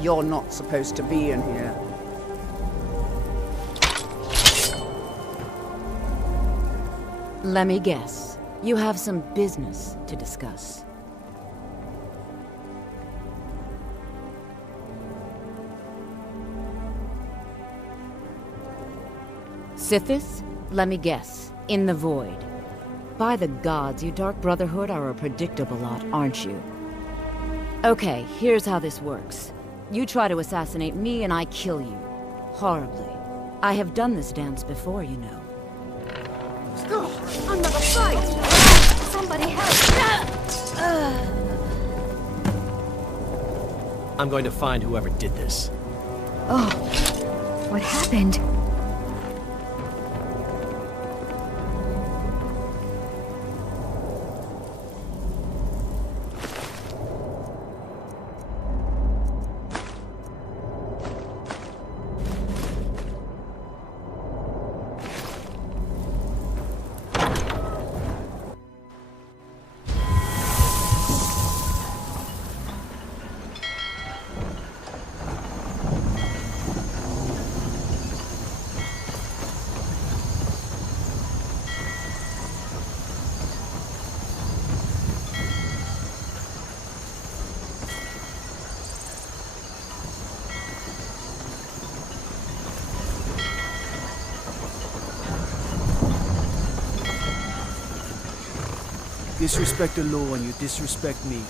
You're not supposed to be in here. Let me guess. You have some business to discuss. Sithis? Let me guess. In the Void. By the gods, you Dark Brotherhood are a predictable lot, aren't you? Okay, here's how this works. You try to assassinate me and I kill you. Horribly. I have done this dance before, you know. Another fight! Somebody help! I'm going to find whoever did this. Oh, what happened? Disrespect the law and you disrespect me.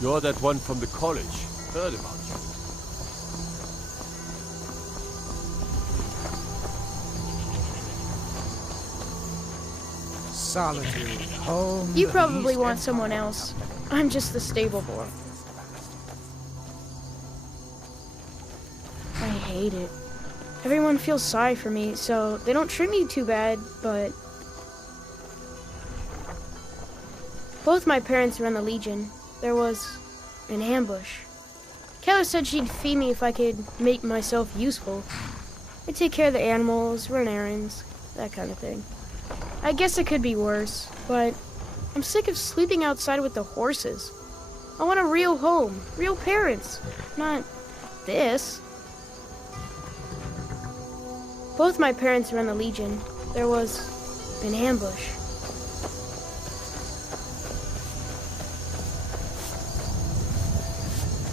You're that one from the college. Heard about you. Solitude. Home. You probably want someone else. I'm just the stable boy. I hate it. Everyone feels sorry for me, so they don't treat me too bad, but... Both my parents were in the Legion. There was an ambush. Keller said she'd feed me if I could make myself useful. I'd take care of the animals, run errands, that kind of thing. I guess it could be worse, but I'm sick of sleeping outside with the horses. I want a real home, real parents, not this. Both my parents were in the Legion. There was an ambush.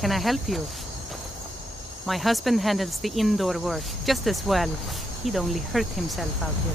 Can I help you? My husband handles the indoor work just as well. He'd only hurt himself out here.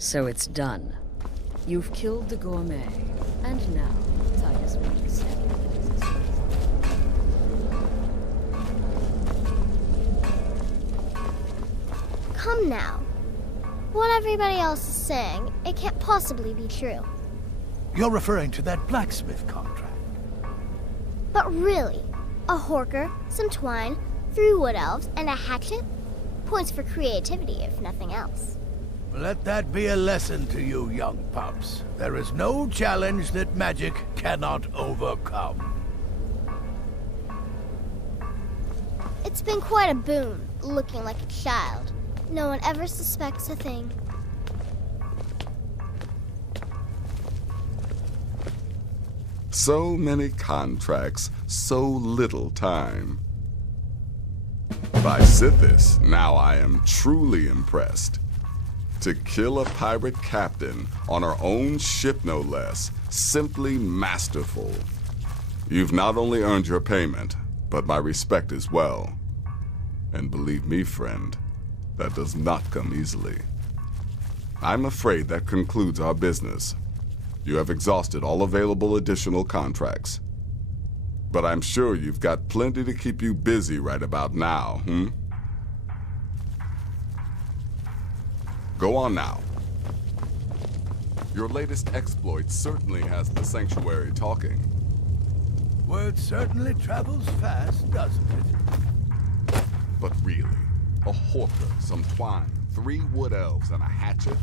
So it's done. You've killed the gourmet, and now Titus will be set. Come now. What everybody else is saying, it can't possibly be true. You're referring to that blacksmith contract. But really, a horker, some twine, 3 wood elves, and a hatchet? Points for creativity, if nothing else. Let that be a lesson to you, young pups. There is no challenge that magic cannot overcome. It's been quite a boon, looking like a child. No one ever suspects a thing. So many contracts, so little time. By Sithis, now I am truly impressed. To kill a pirate captain on our own ship, no less, simply masterful. You've not only earned your payment, but my respect as well. And believe me, friend, that does not come easily. I'm afraid that concludes our business. You have exhausted all available additional contracts. But I'm sure you've got plenty to keep you busy right about now, Go on now. Your latest exploit certainly has the sanctuary talking. Word certainly travels fast, doesn't it? But really, a horker, some twine, 3 wood elves, and a hatchet?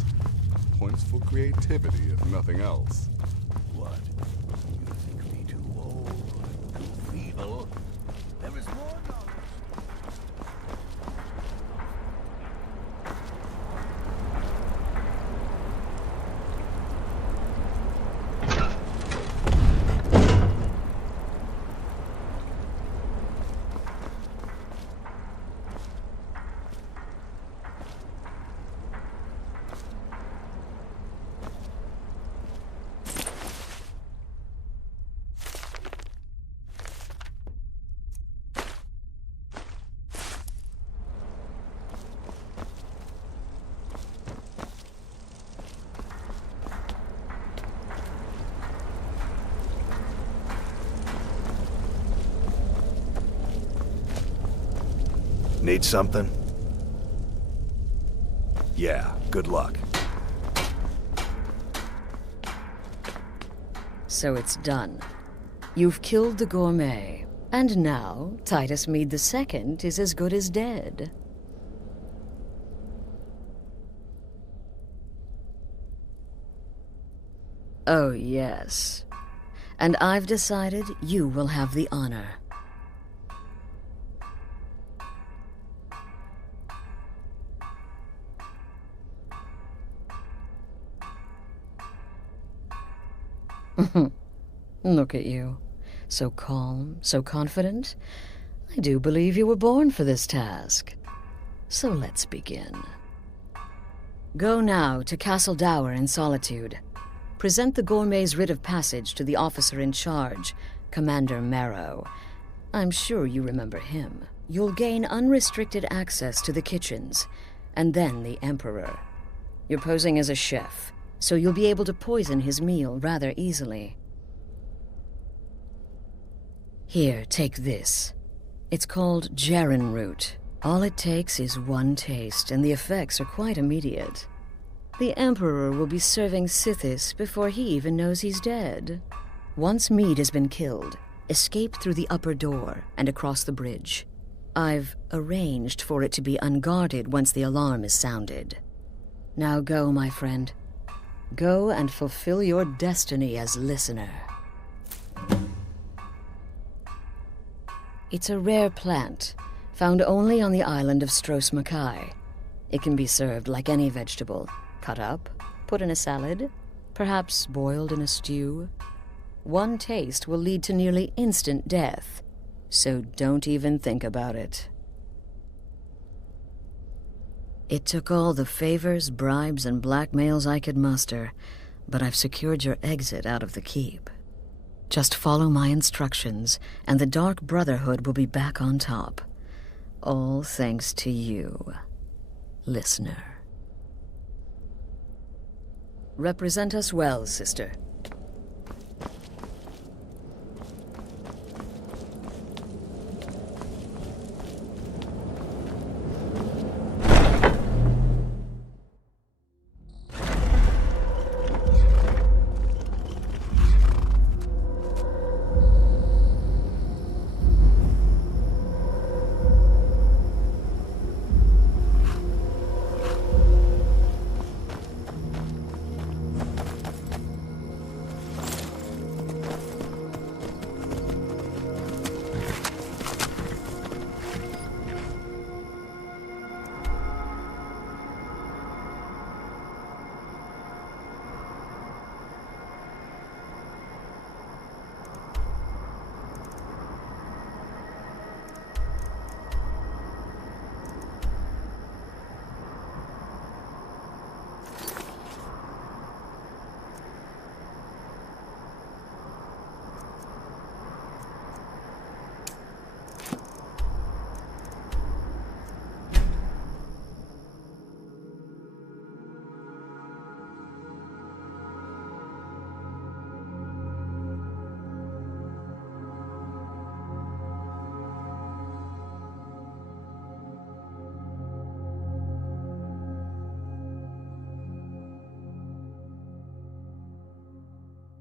Points for creativity, if nothing else. What? You think me too old, too feeble? There is more knowledge. Need something? Yeah, good luck. So it's done. You've killed the gourmet, and now Titus Mead II is as good as dead. Oh, yes. And I've decided you will have the honor. Look at you. So calm, so confident. I do believe you were born for this task. So let's begin. Go now to Castle Dower in Solitude. Present the gourmet's writ of passage to the officer in charge, Commander Marrow. I'm sure you remember him. You'll gain unrestricted access to the kitchens, and then the Emperor. You're posing as a chef, so you'll be able to poison his meal rather easily. Here, take this. It's called Jaren root. All it takes is one taste, and the effects are quite immediate. The Emperor will be serving Sithis before he even knows he's dead. Once Mead has been killed, escape through the upper door and across the bridge. I've arranged for it to be unguarded once the alarm is sounded. Now go, my friend. Go and fulfill your destiny as listener. It's a rare plant, found only on the island of Stros Makai. It can be served like any vegetable, cut up, put in a salad, perhaps boiled in a stew. One taste will lead to nearly instant death, so don't even think about it. It took all the favors, bribes, and blackmails I could muster, but I've secured your exit out of the keep. Just follow my instructions, and the Dark Brotherhood will be back on top. All thanks to you, listener. Represent us well, sister.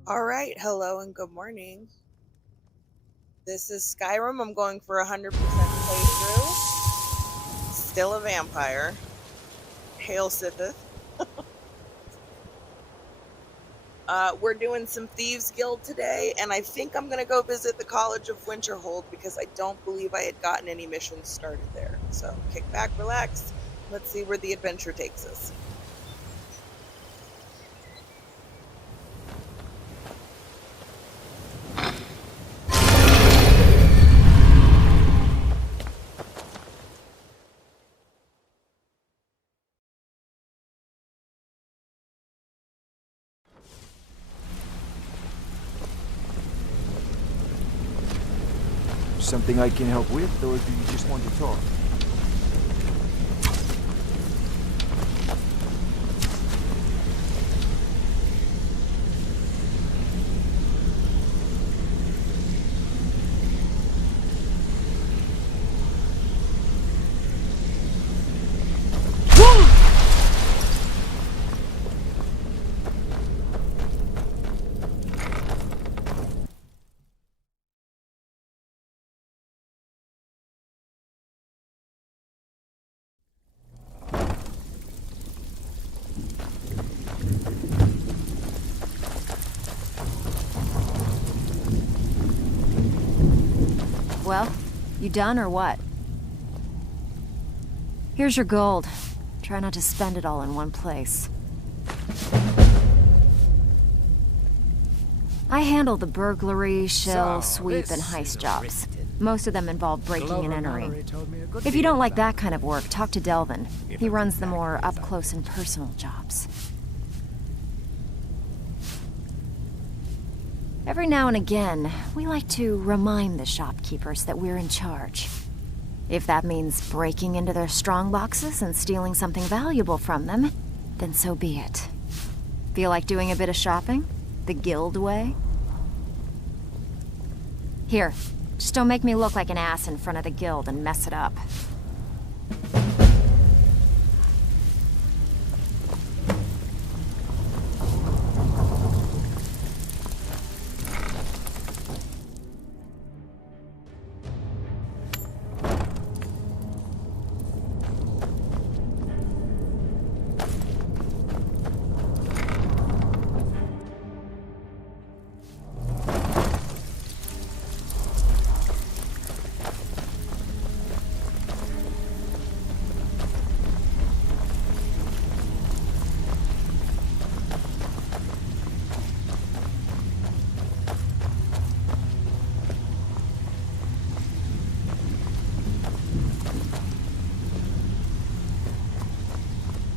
Alright, hello and good morning. This is Skyrim. I'm going for 100% playthrough. Still a vampire. Hail Sithith. We're doing some Thieves Guild today, and I think I'm going to go visit the College of Winterhold because I don't believe I had gotten any missions started there. So, kick back, relax. Let's see where the adventure takes us. Something I can help with, or do you just want to talk? Well, you done or what? Here's your gold. Try not to spend it all in one place. I handle the burglary, shill, sweep, and heist jobs. Most of them involve breaking and entering. If you don't like that kind of work, talk to Delvin. He runs the more up-close and personal jobs. Every now and again, we like to remind the shopkeepers that we're in charge. If that means breaking into their strong boxes and stealing something valuable from them, then so be it. Feel like doing a bit of shopping? The guild way? Here, just don't make me look like an ass in front of the guild and mess it up.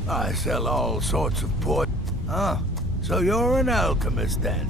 I sell all sorts of port. Ah, so you're an alchemist then?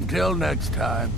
Until next time.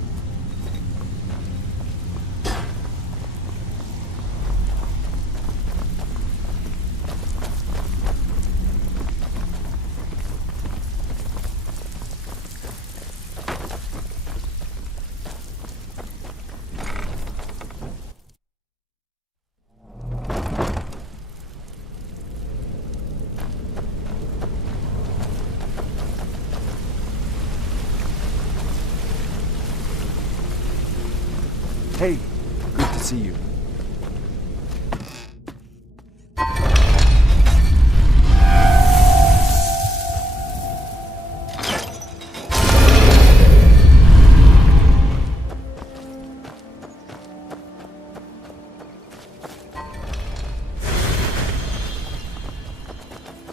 Hey, good to see you.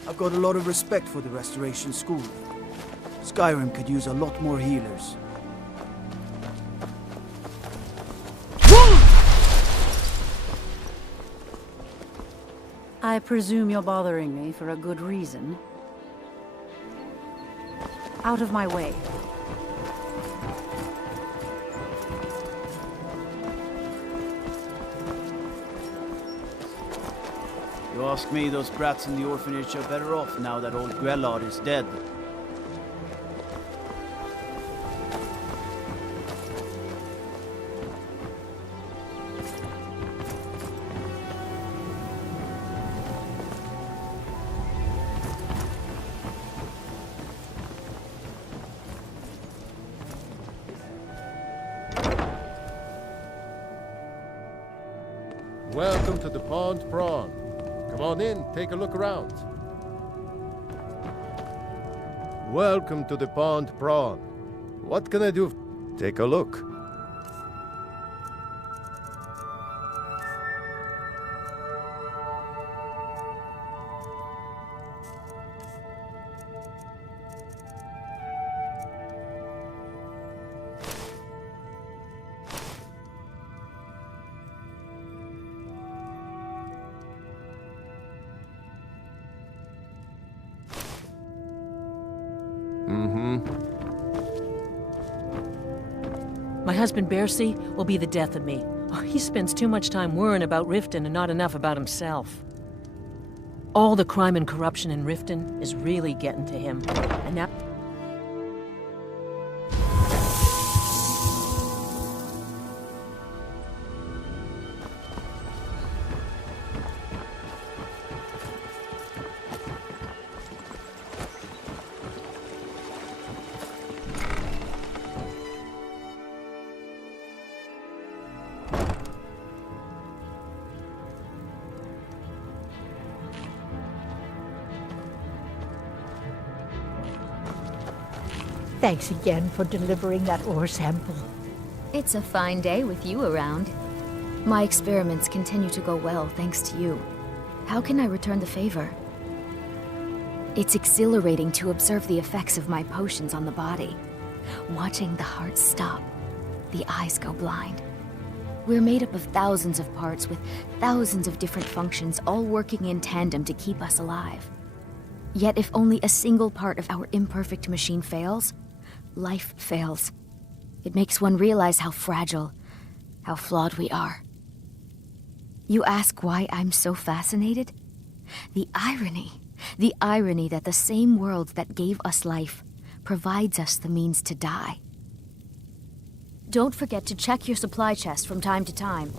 I've got a lot of respect for the Restoration School. Skyrim could use a lot more healers. I presume you're bothering me for a good reason. Out of my way. You ask me, those brats in the orphanage are better off now that old Grellard is dead. Welcome to the Pond Prawn. Come on in, take a look around. Welcome to the Pond Prawn. What can I do? Take a look. My husband Bercy will be the death of me. Oh, he spends too much time worrying about Riften and not enough about himself. All the crime and corruption in Riften is really getting to him. And now... Thanks again for delivering that ore sample. It's a fine day with you around. My experiments continue to go well thanks to you. How can I return the favor? It's exhilarating to observe the effects of my potions on the body. Watching the heart stop, the eyes go blind. We're made up of thousands of parts with thousands of different functions, all working in tandem to keep us alive. Yet if only a single part of our imperfect machine fails, life fails. It makes one realize how fragile, how flawed we are. You ask why I'm so fascinated? The irony that the same world that gave us life provides us the means to die. Don't forget to check your supply chest from time to time.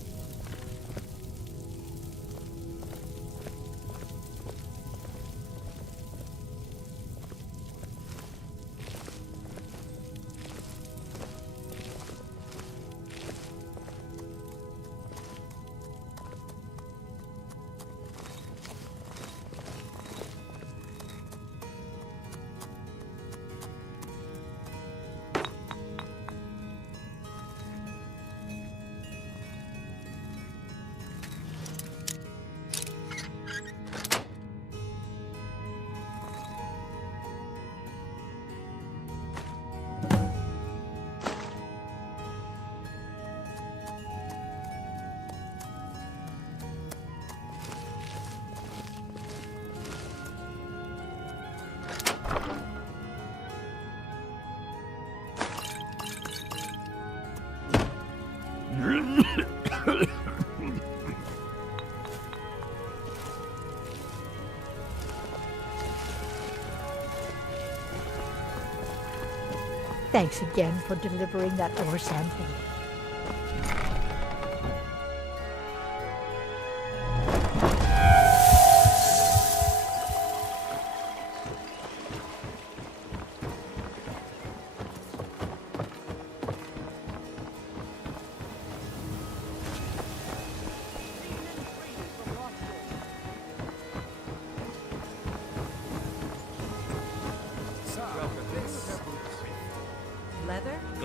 Thanks again for delivering that ore sample.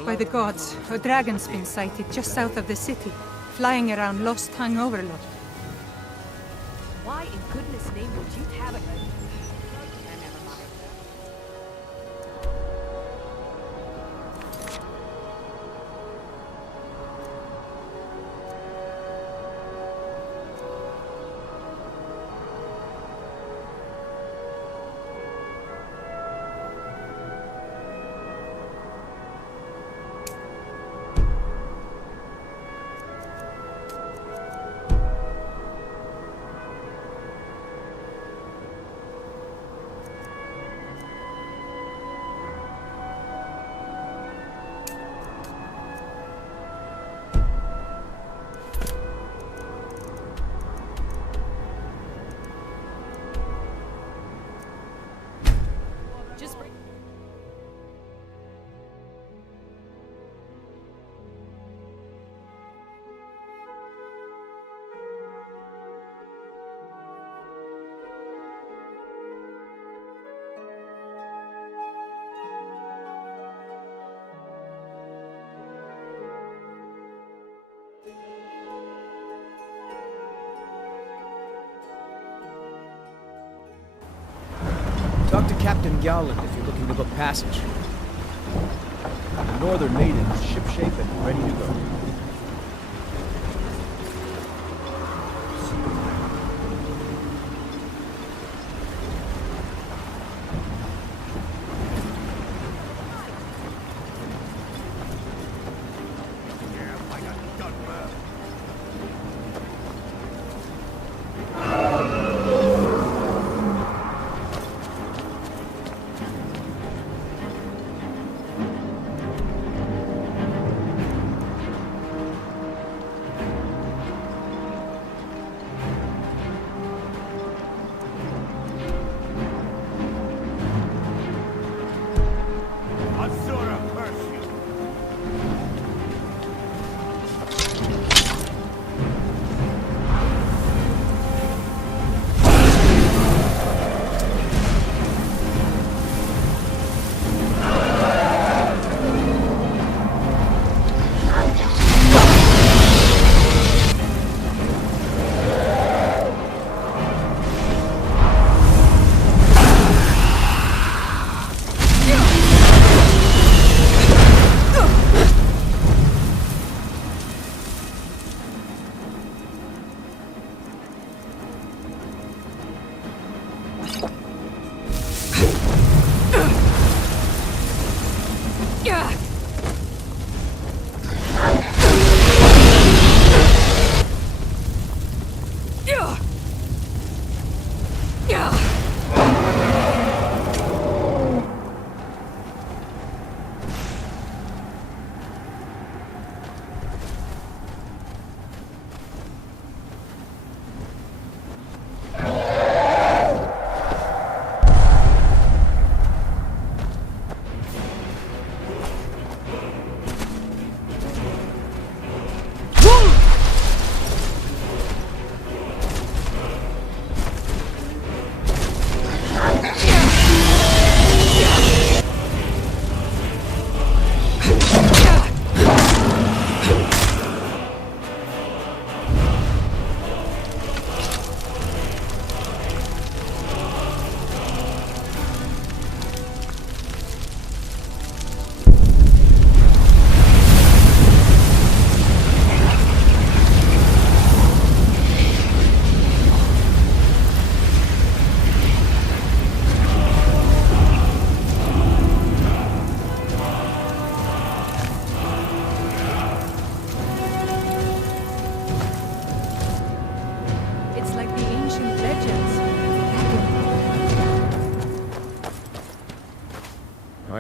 By the gods, a dragon's been sighted just south of the city, flying around Lost Tongue Overlook. Why in goodness name would you have it? Talk to Captain Gowland if you're looking to book passage. The Northern Maiden is shipshape and ready to go.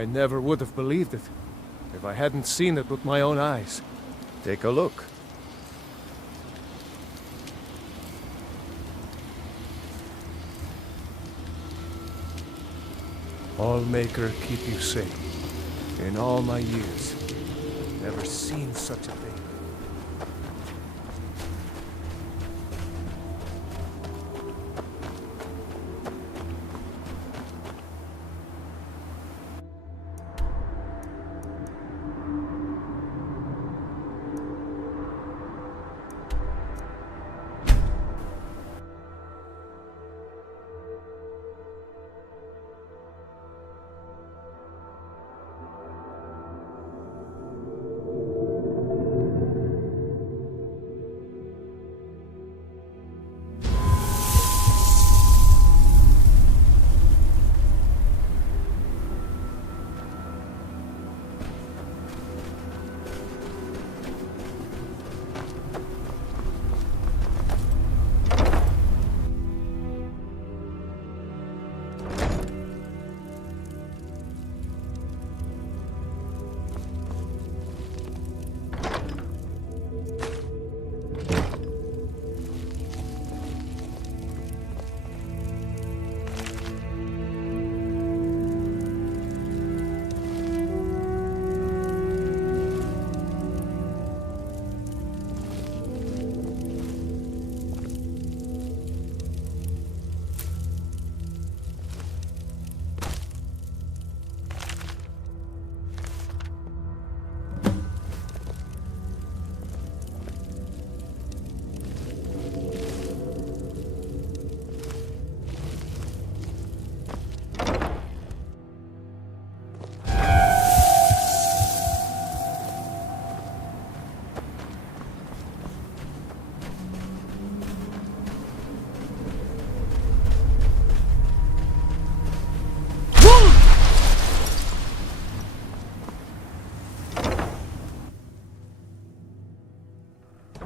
I never would have believed it if I hadn't seen it with my own eyes. Take a look. Allmaker keep you safe. In all my years, never seen such a thing.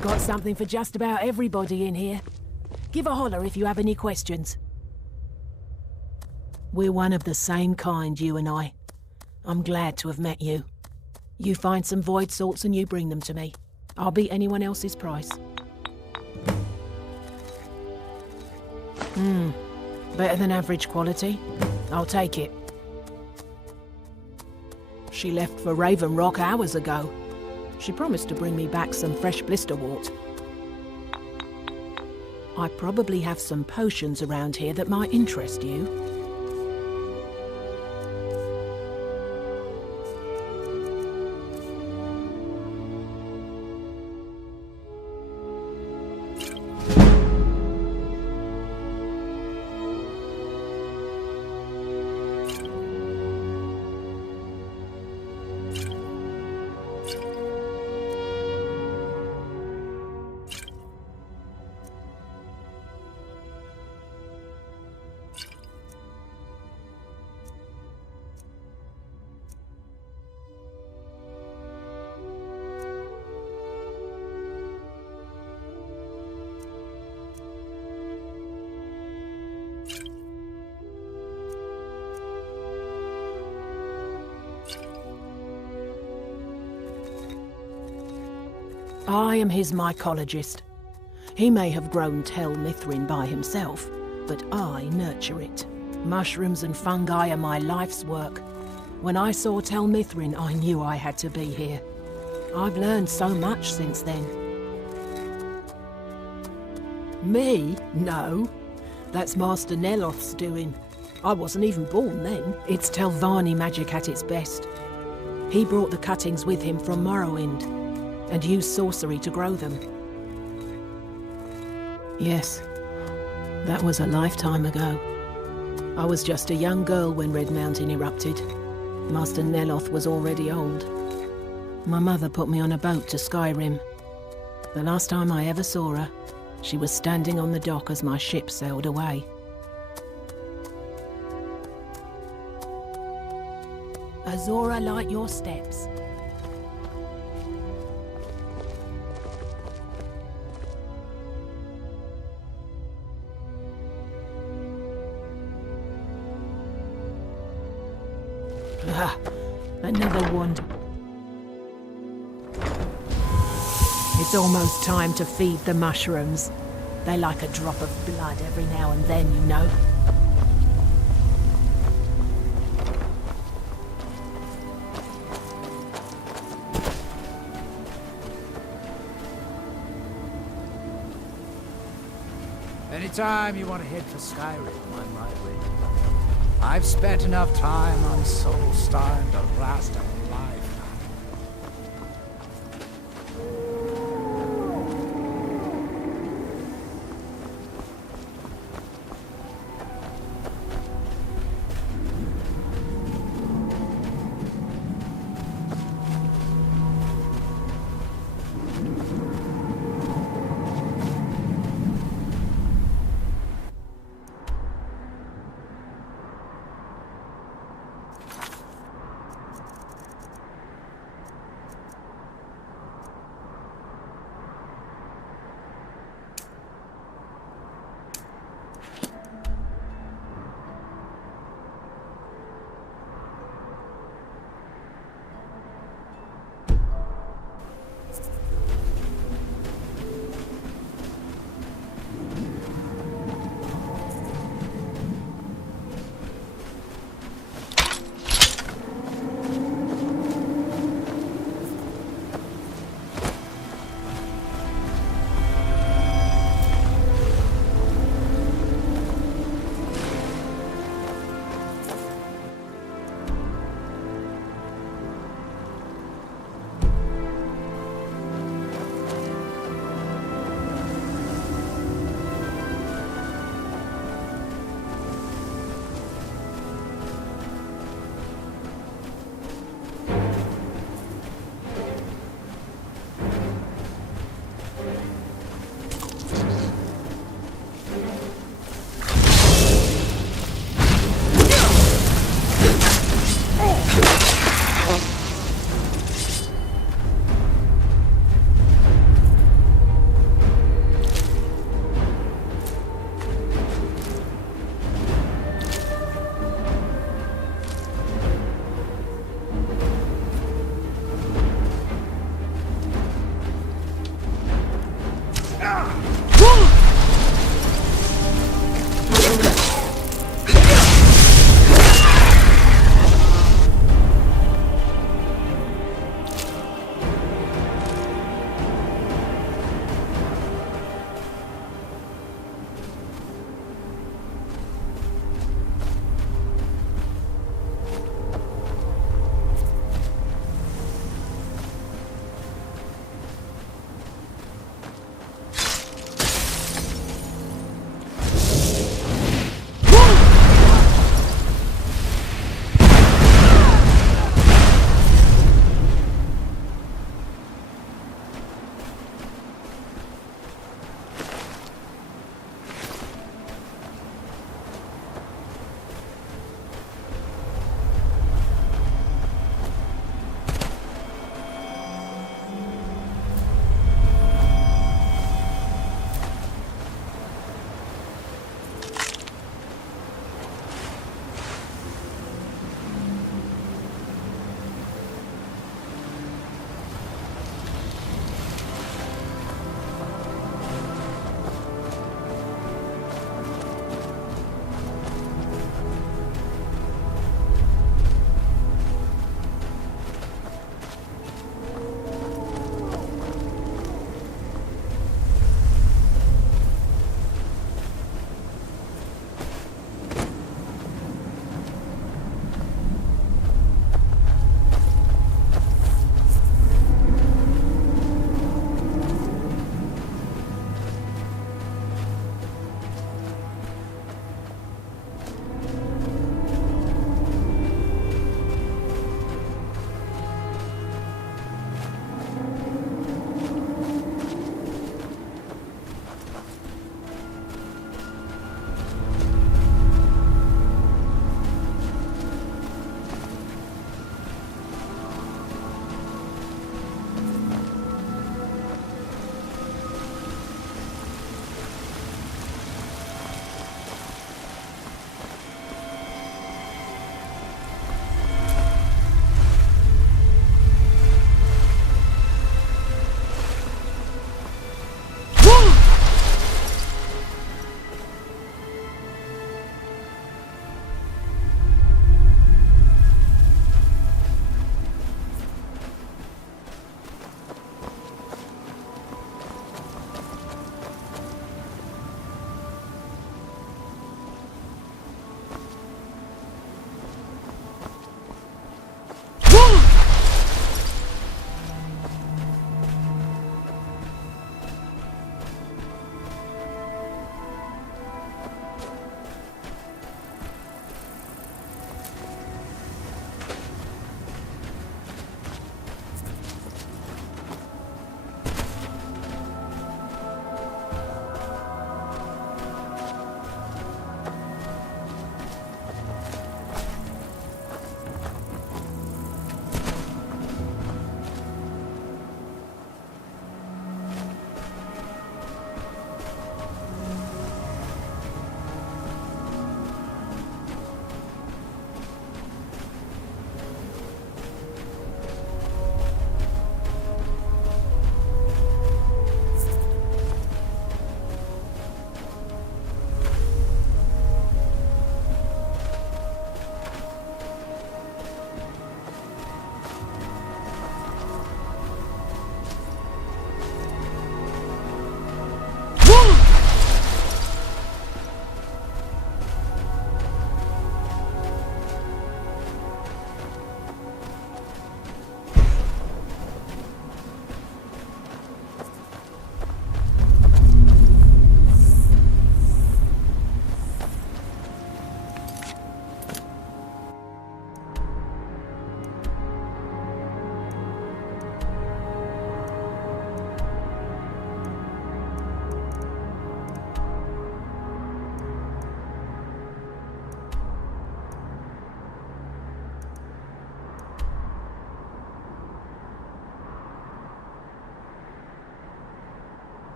Got something for just about everybody in here. Give a holler if you have any questions. We're one of the same kind, you and I. I'm glad to have met you. You find some void salts and you bring them to me. I'll beat anyone else's price. Better than average quality. I'll take it. She left for Raven Rock hours ago. She promised to bring me back some fresh blisterwort. I probably have some potions around here that might interest you. I am his mycologist. He may have grown Tel Mithrin by himself, but I nurture it. Mushrooms and fungi are my life's work. When I saw Tel Mithrin, I knew I had to be here. I've learned so much since then. Me? No. That's Master Neloth's doing. I wasn't even born then. It's Telvanni magic at its best. He brought the cuttings with him from Morrowind, and used sorcery to grow them. Yes, that was a lifetime ago. I was just a young girl when Red Mountain erupted. Master Neloth was already old. My mother put me on a boat to Skyrim. The last time I ever saw her, she was standing on the dock as my ship sailed away. Azora, light your steps. Another wonder. It's almost time to feed the mushrooms. They like a drop of blood every now and then, you know. Anytime you want to head for Skyrim, I'm right with you. I've spent enough time on Soul starting to last a lifetime.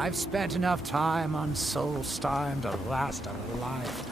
I've spent enough time on Solstheim to last a lifetime.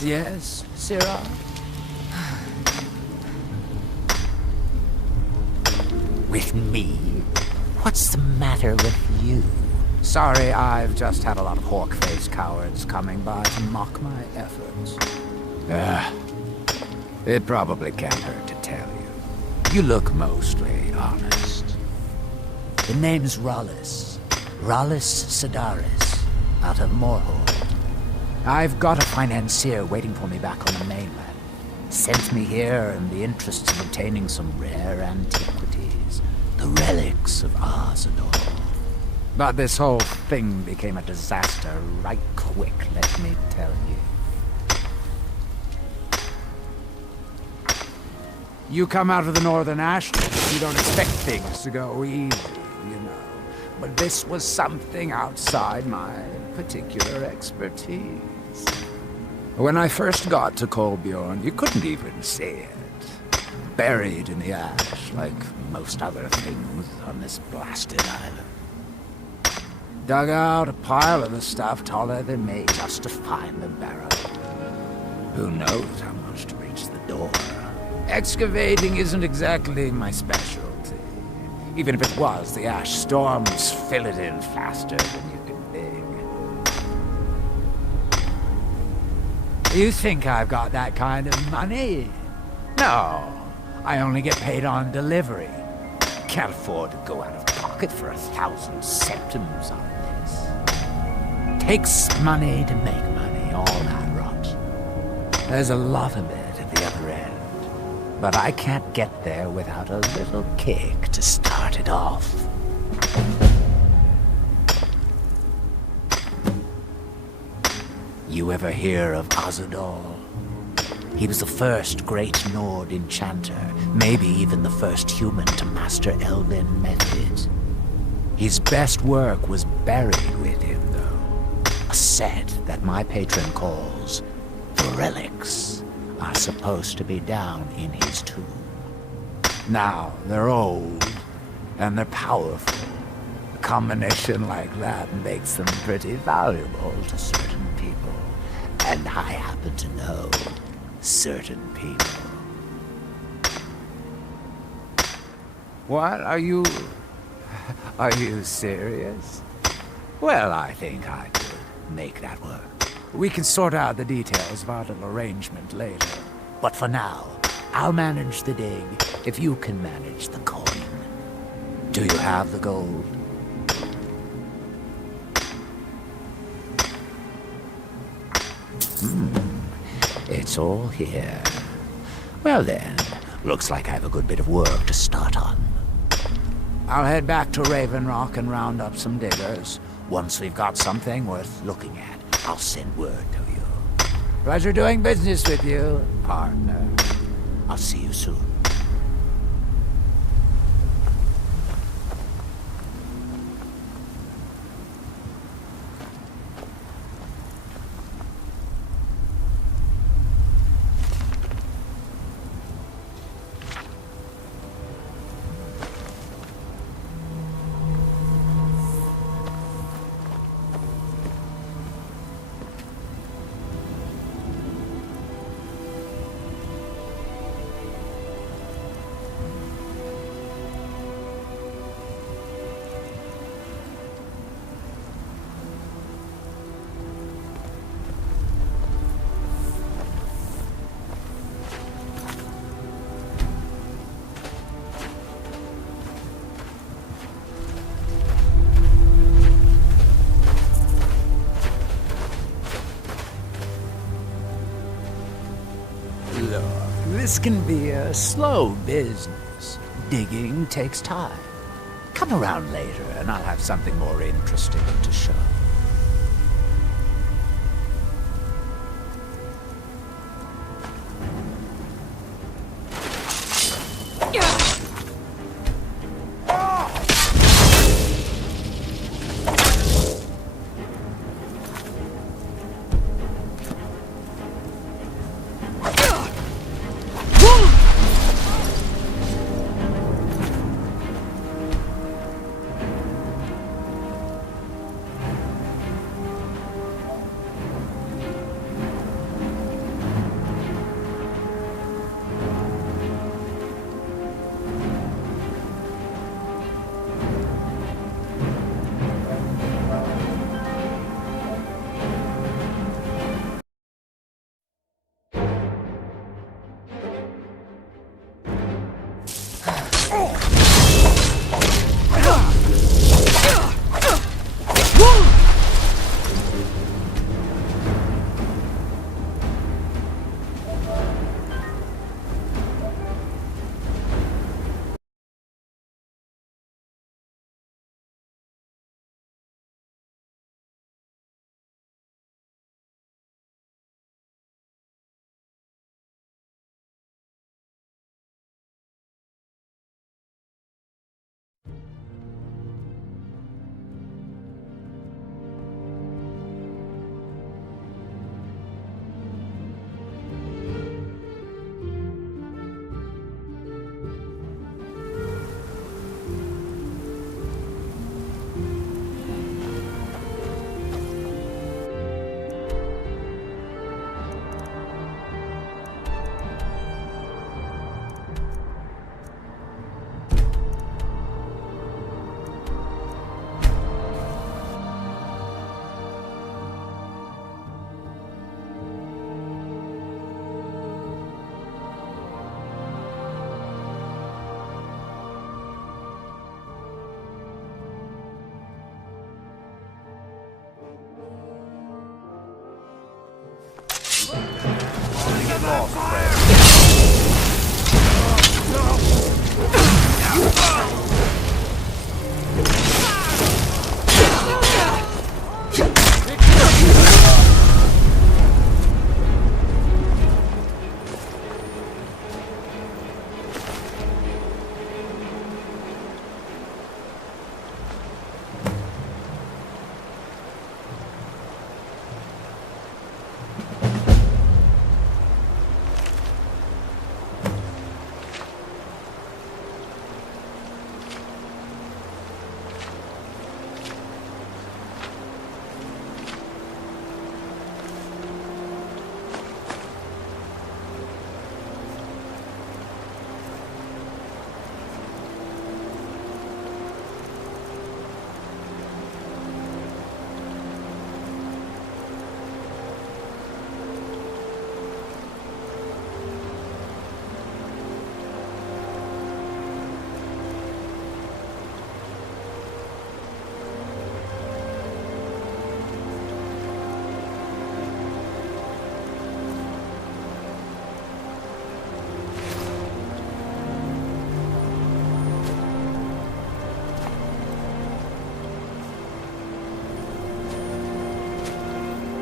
Yes, Sirrah? With me? What's the matter with you? Sorry, I've just had a lot of hawk-faced cowards coming by to mock my efforts. It probably can't hurt to tell you. You look mostly honest. The name's Rollis. Rollis Sedaris, out of Moorhold. I've got a financier waiting for me back on the mainland. Sent me here in the interests of obtaining some rare antiquities. The relics of Arzador. But this whole thing became a disaster right quick, let me tell you. You come out of the Northern Ashlands, you don't expect things to go easy, you know. But this was something outside my particular expertise. When I first got to Kolbjorn, you couldn't even see it. Buried in the ash, like most other things on this blasted island. Dug out a pile of the stuff taller than me just to find the barrel. Who knows how much to reach the door? Excavating isn't exactly my specialty. Even if it was, the ash storms fill it in faster than you can dig. You think I've got that kind of money? No, I only get paid on delivery. Can't afford to go out of pocket for 1,000 centimes on this. Takes money to make money, all that rot. There's a lot of it at the other end. But I can't get there without a little kick to start it off. You ever hear of Arzador? He was the first great Nord enchanter, maybe even the first human to master elven methods. His best work was buried with him, though. A set that my patron calls the relics are supposed to be down in his tomb. Now, they're old, and they're powerful. A combination like that makes them pretty valuable to certain people. And I happen to know certain people. What? Are you serious? Well, I think I could make that work. We can sort out the details of our little arrangement later. But for now, I'll manage the dig if you can manage the coin. Do you have the gold? It's all here. Well then, looks like I have a good bit of work to start on. I'll head back to Raven Rock and round up some diggers. Once we've got something worth looking at, I'll send word to you. Pleasure doing business with you, partner. I'll see you soon. This can be a slow business. Digging takes time. Come around later and I'll have something more interesting to show. lost, friend.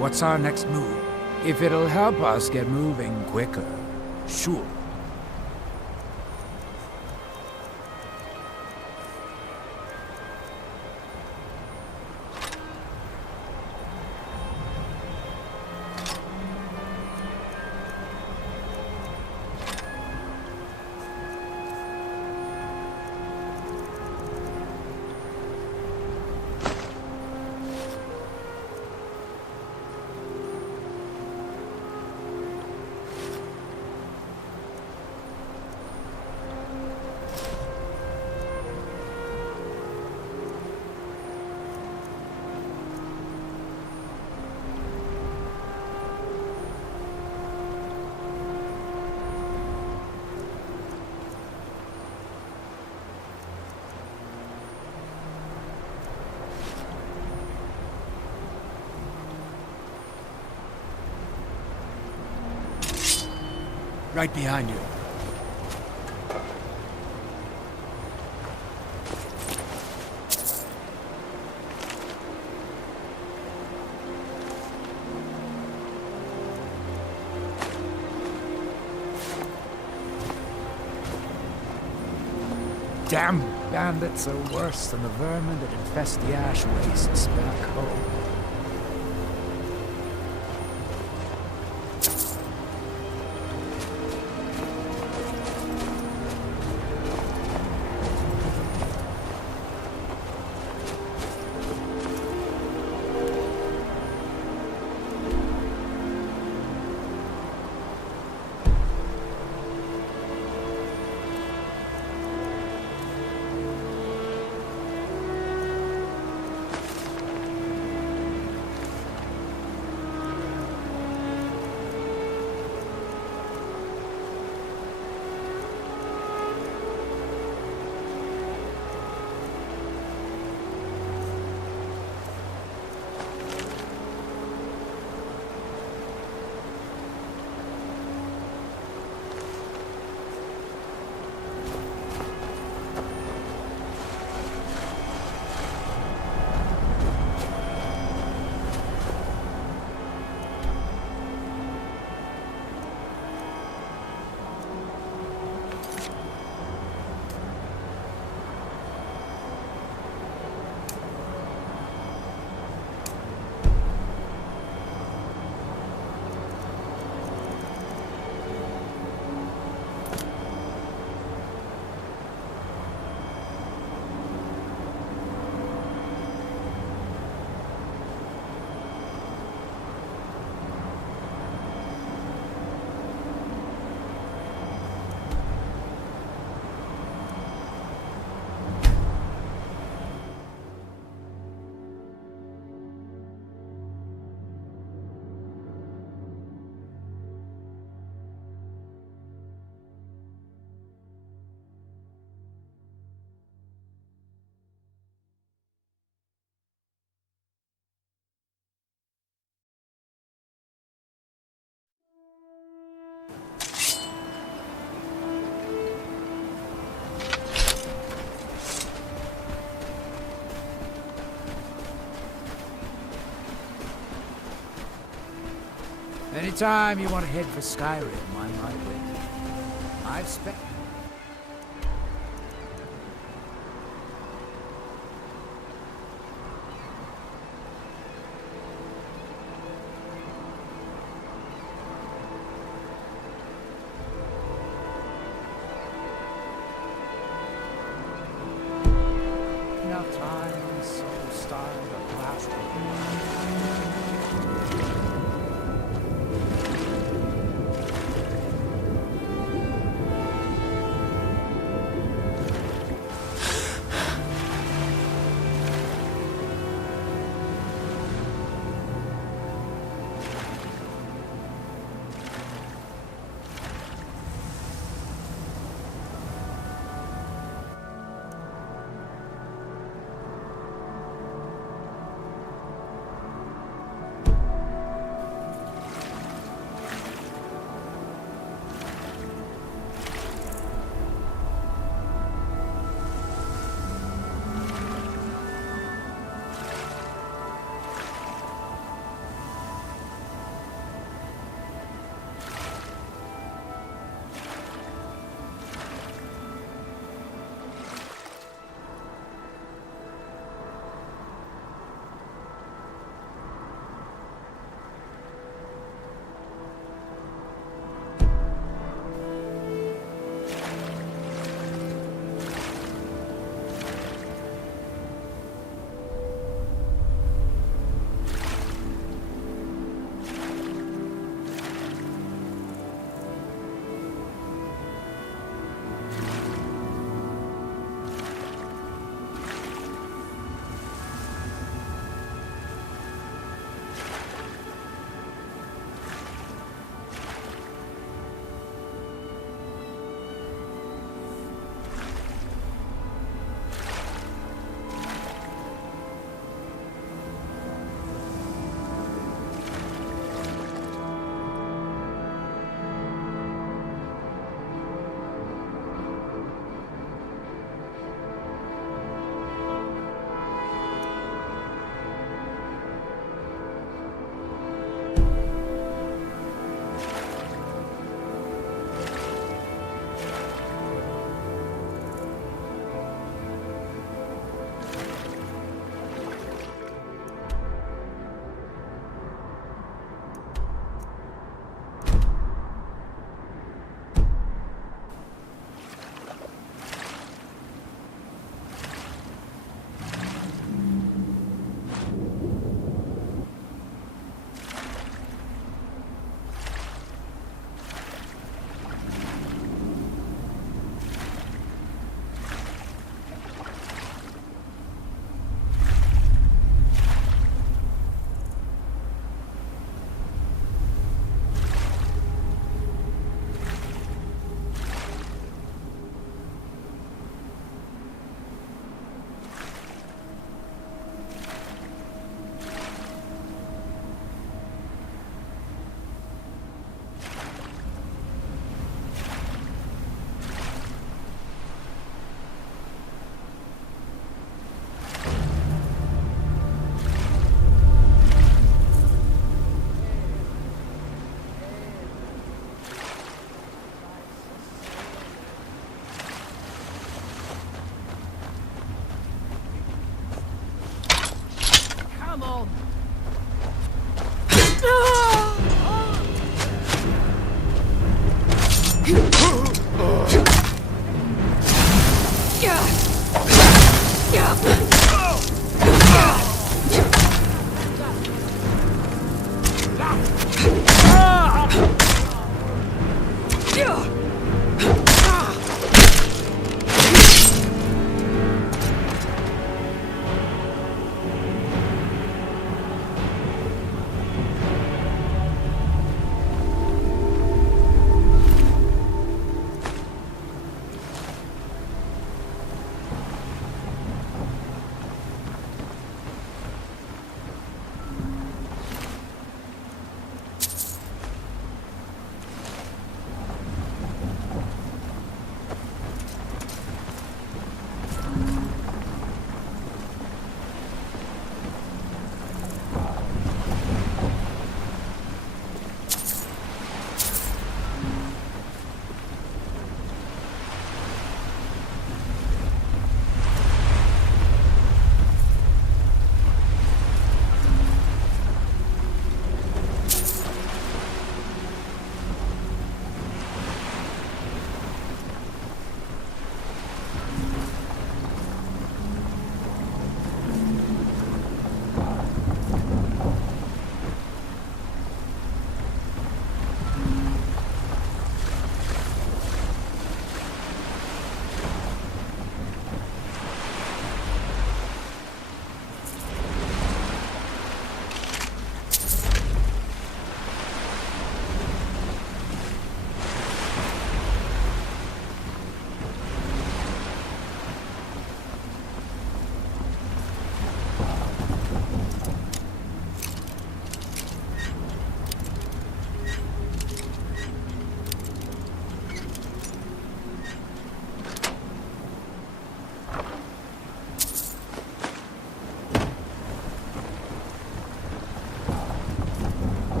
What's our next move? If it'll help us get moving quicker, sure. Right behind you. Damn bandits are worse than the vermin that infest the ash wastes back home. Anytime you want to head for Skyrim, I'm right with you. I've spent... enough time and soul starved at last.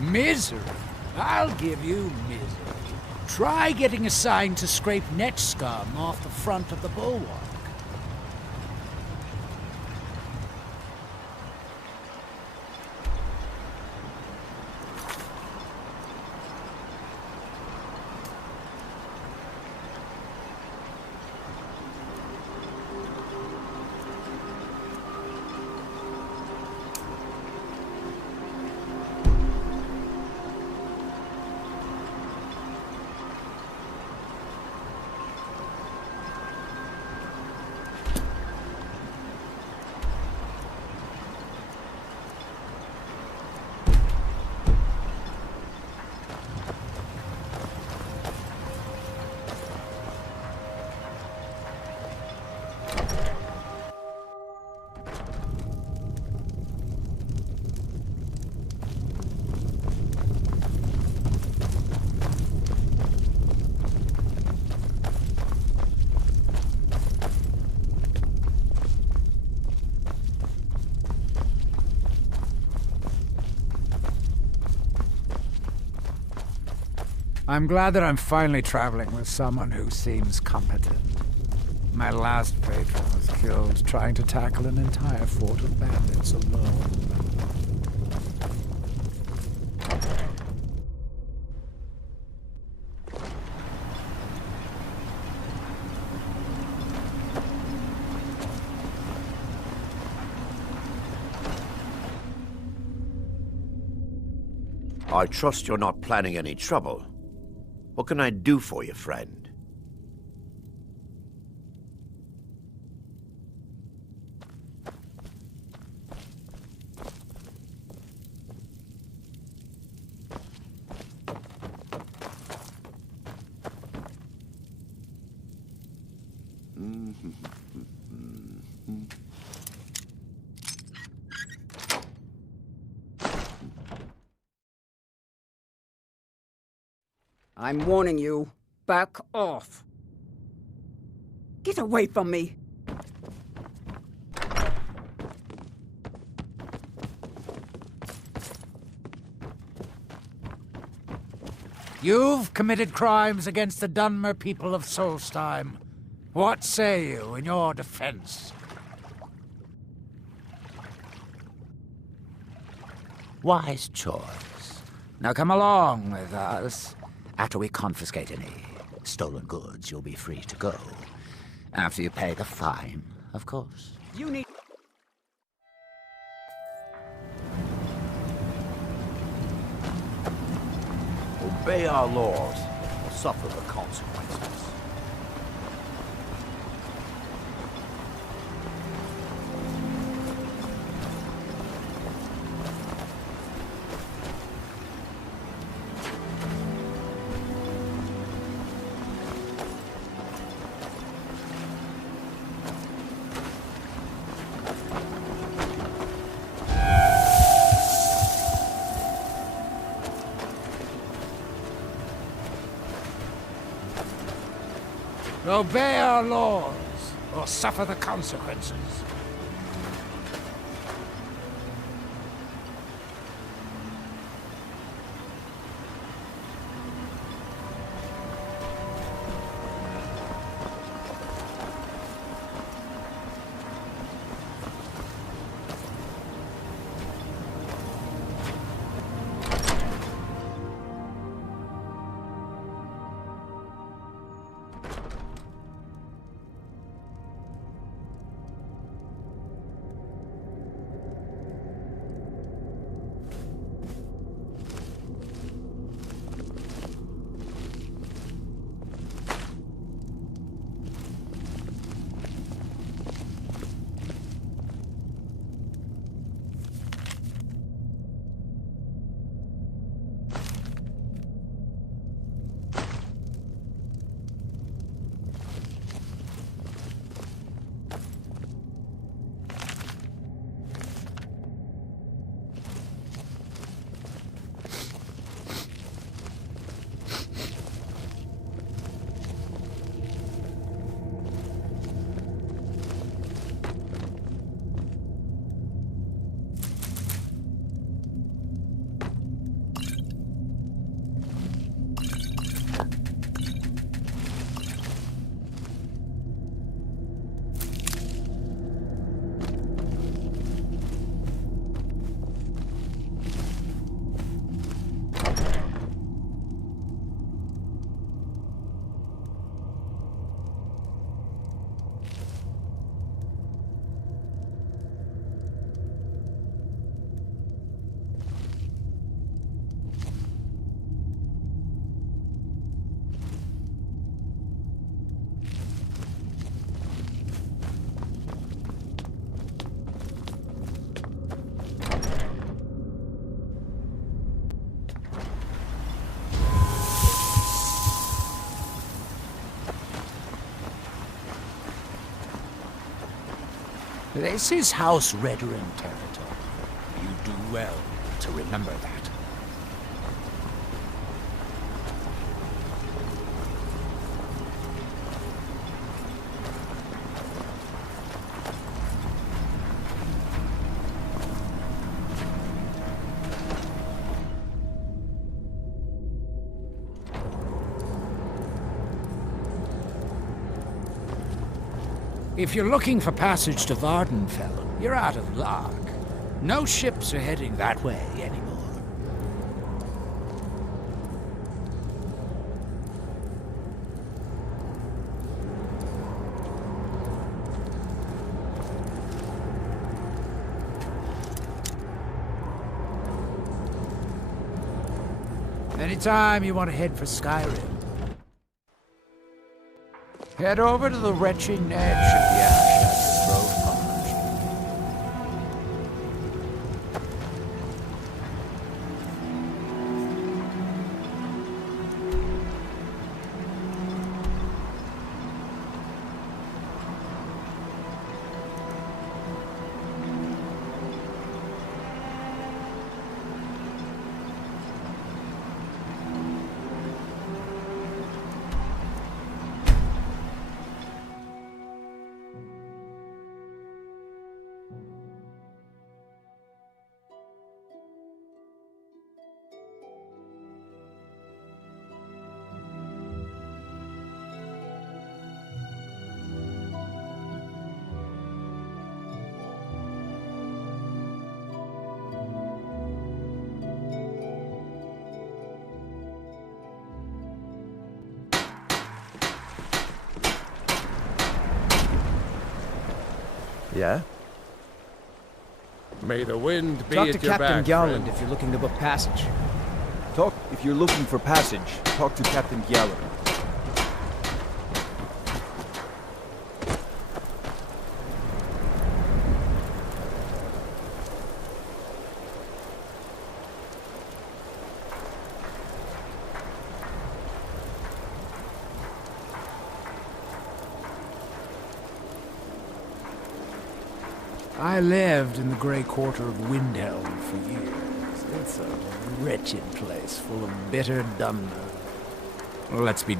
Misery? I'll give you misery. Try getting assigned to scrape net scum off the front of the bulwark. I'm glad that I'm finally traveling with someone who seems competent. My last patron was killed trying to tackle an entire fort of bandits alone. I trust you're not planning any trouble. What can I do for you, friend? I'm warning you. Back off. Get away from me. You've committed crimes against the Dunmer people of Solstheim. What say you in your defense? Wise choice. Now come along with us. After we confiscate any stolen goods, you'll be free to go. After you pay the fine, of course. You need... Obey our laws, or suffer the consequences. Obey our laws, or suffer the consequences. This is House Redrin territory. You do well to remember that. If you're looking for passage to Vardenfell, you're out of luck. No ships are heading that way anymore. Anytime you want to head for Skyrim, head over to the wretching edge of the Ash Grove Farm. Yeah? May the wind be Talk at to your Captain back, Gowland friend. if you're looking to book passage. If you're looking for passage, talk to Captain Gowland. I lived in the grey quarter of Winterhold for years. It's a wretched place full of bitter dumbness. Let's be...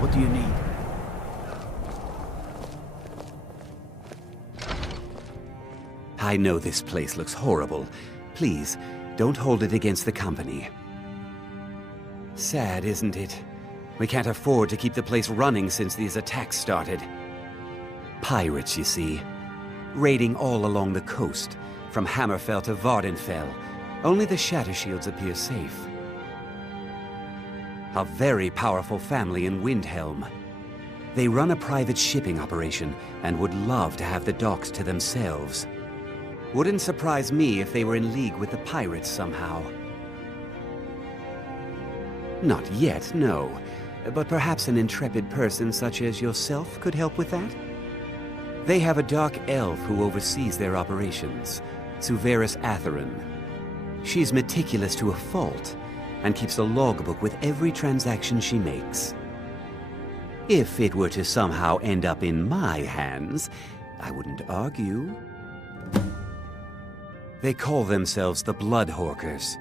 What do you need? I know this place looks horrible. Please, don't hold it against the company. Sad, isn't it? We can't afford to keep the place running since these attacks started. Pirates, you see. Raiding all along the coast, from Hammerfell to Vardenfell. Only the Shattershields appear safe. A very powerful family in Windhelm. They run a private shipping operation and would love to have the docks to themselves. Wouldn't surprise me if they were in league with the pirates somehow. Not yet, no. But perhaps an intrepid person such as yourself could help with that? They have a dark elf who oversees their operations, Suveris Atherin. She's meticulous to a fault, and keeps a logbook with every transaction she makes. If it were to somehow end up in my hands, I wouldn't argue. They call themselves the Bloodhawkers.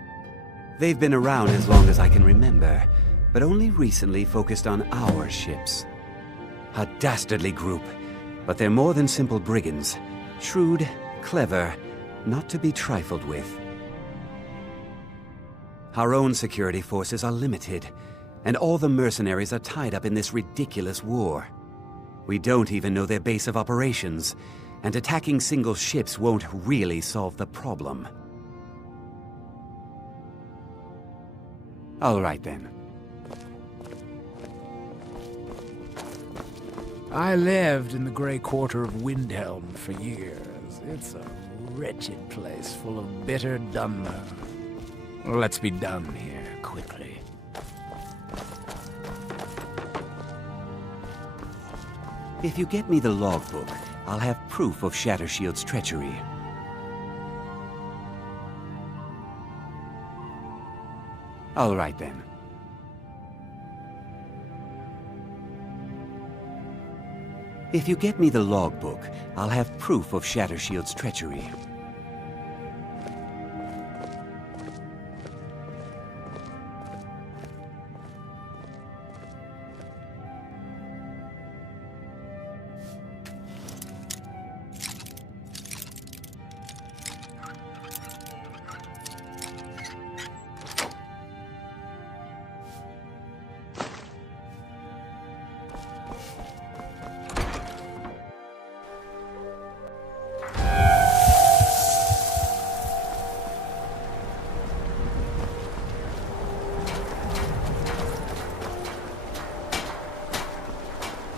They've been around as long as I can remember, but only recently focused on our ships. A dastardly group, but they're more than simple brigands. Shrewd, clever, not to be trifled with. Our own security forces are limited, and all the mercenaries are tied up in this ridiculous war. We don't even know their base of operations, and attacking single ships won't really solve the problem. All right then. I lived in the Grey Quarter of Windhelm for years. It's a wretched place full of bitter Dunmer. Let's be done here, quickly. If you get me the logbook, I'll have proof of Shattershield's treachery. All right then. If you get me the logbook, I'll have proof of Shattershield's treachery.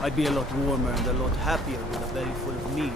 I'd be a lot warmer and a lot happier with a belly full of meal.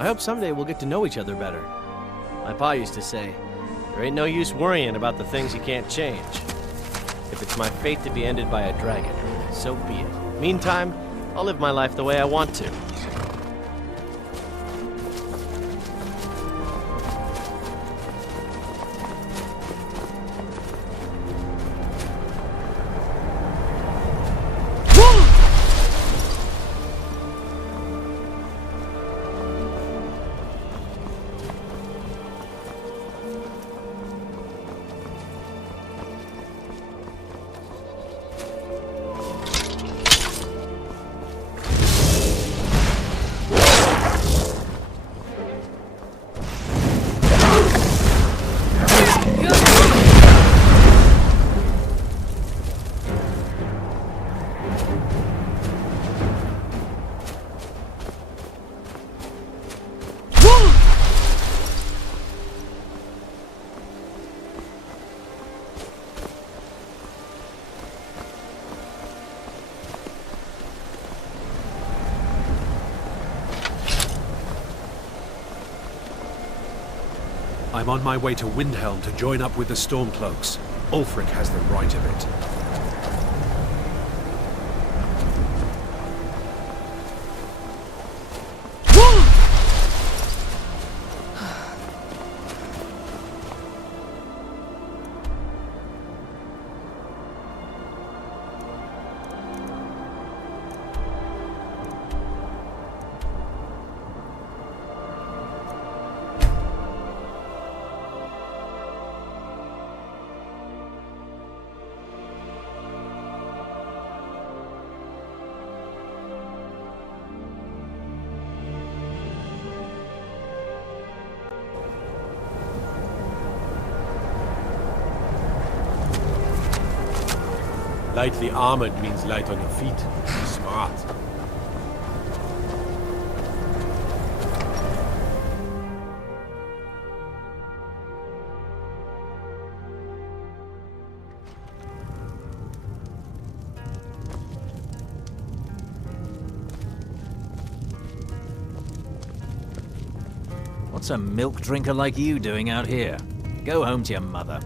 I hope someday we'll get to know each other better. My pa used to say, there ain't no use worrying about the things you can't change. If it's my fate to be ended by a dragon, so be it. Meantime, I'll live my life the way I want to. I'm on my way to Windhelm to join up with the Stormcloaks. Ulfric has the right of it. Lightly armored means light on your feet. Smart. What's a milk drinker like you doing out here? Go home to your mother.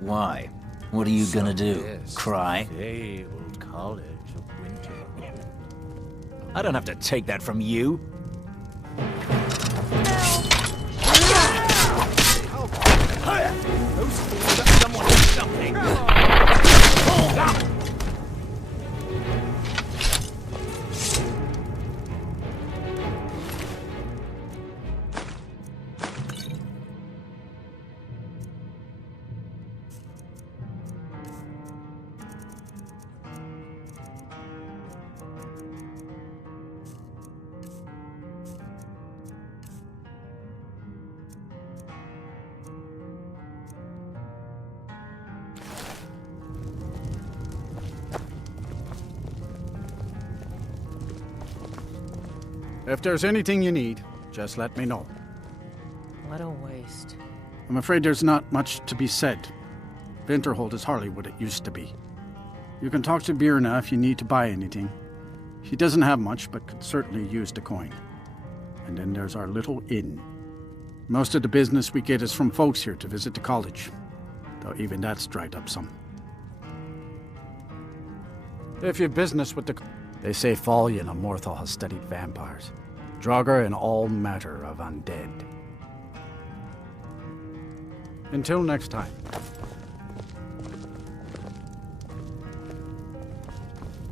Why? What are you gonna do? Cry? Fabled College of Winterhold. I don't have to take that from you. Someone do something! If there's anything you need, just let me know. What a waste. I'm afraid there's not much to be said. Winterhold is hardly what it used to be. You can talk to Birna if you need to buy anything. He doesn't have much, but could certainly use the coin. And then there's our little inn. Most of the business we get is from folks here to visit the college, though even that's dried up some. If you've business with the... They say Fallion of Morthal has studied vampires, Draugr and all matter of undead. Until next time.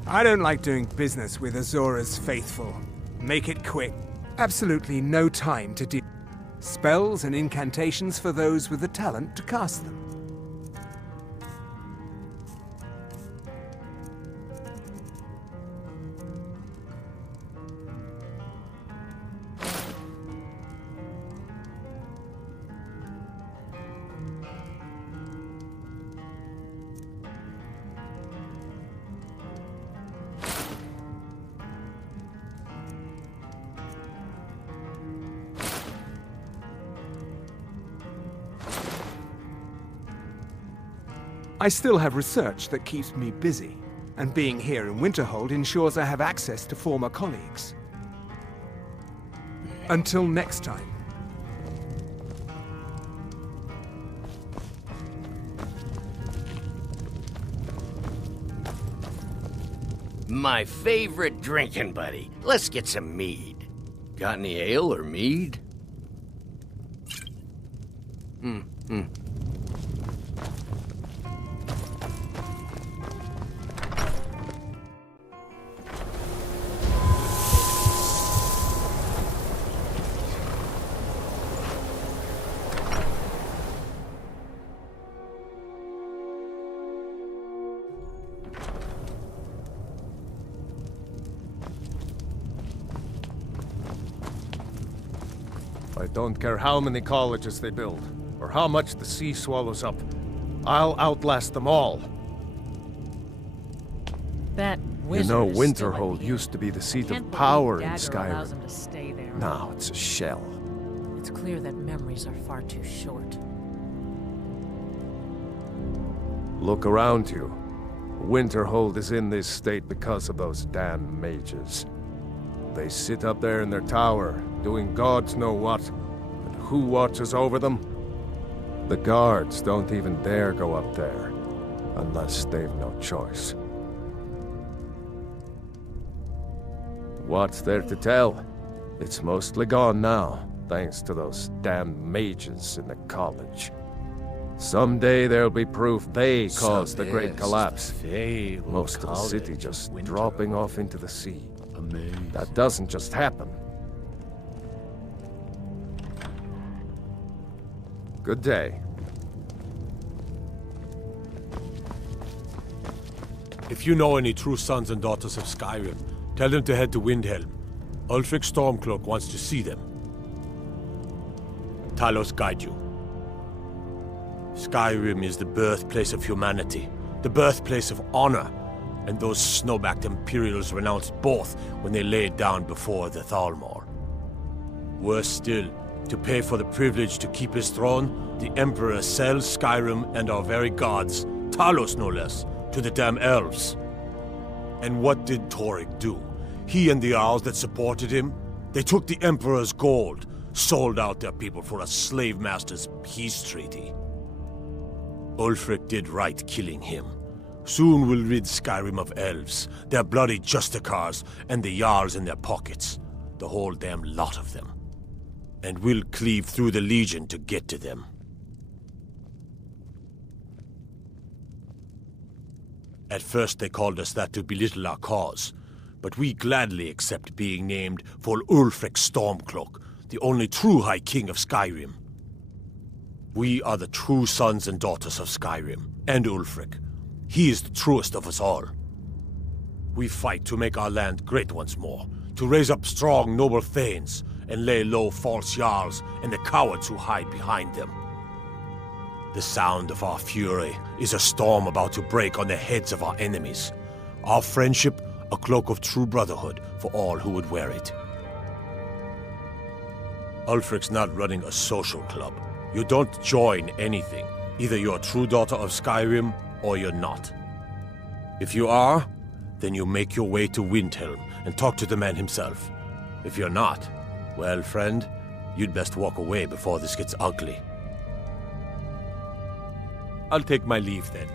I don't like doing business with Azora's faithful. Make it quick. Absolutely no time to deal. Spells and incantations for those with the talent to cast them. I still have research that keeps me busy, and being here in Winterhold ensures I have access to former colleagues. Until next time. My favorite drinking buddy. Let's get some mead. Got any ale or mead? I don't care how many colleges they build, or how much the sea swallows up. I'll outlast them all. That You wizard know, is still in Winterhold here. used to be the seat Can't of believe power in Dagger allows Skyrim. him to stay there. Now it's a shell. It's clear that memories are far too short. Look around you. Winterhold is in this state because of those damn mages. They sit up there in their tower, doing gods know what. And who watches over them? The guards don't even dare go up there, unless they've no choice. What's there to tell? It's mostly gone now, thanks to those damn mages in the college. Someday there'll be proof they caused the Great Collapse. Most of the city just dropping off into the sea. That doesn't just happen. Good day. If you know any true sons and daughters of Skyrim, tell them to head to Windhelm. Ulfric Stormcloak wants to see them. Talos guide you. Skyrim is the birthplace of humanity, the birthplace of honor, and those snow-backed Imperials renounced both when they laid down before the Thalmor. Worse still, to pay for the privilege to keep his throne, the Emperor sells Skyrim and our very gods, Talos no less, to the damn elves. And what did Torrik do? He and the Jarls that supported him, they took the Emperor's gold, sold out their people for a slave master's peace treaty. Ulfric did right killing him. Soon we'll rid Skyrim of elves, their bloody justicars, and the Jarls in their pockets. The whole damn lot of them. And we'll cleave through the Legion to get to them. At first they called us that to belittle our cause, but we gladly accept being named for Ulfric Stormcloak, the only true High King of Skyrim. We are the true sons and daughters of Skyrim, and Ulfric. He is the truest of us all. We fight to make our land great once more, to raise up strong, noble thanes, and lay low false Jarls and the cowards who hide behind them. The sound of our fury is a storm about to break on the heads of our enemies. Our friendship, a cloak of true brotherhood for all who would wear it. Ulfric's not running a social club. You don't join anything. Either you're a true daughter of Skyrim, or you're not. If you are, then you make your way to Winterhold and talk to the man himself. If you're not, well, friend, you'd best walk away before this gets ugly. I'll take my leave then.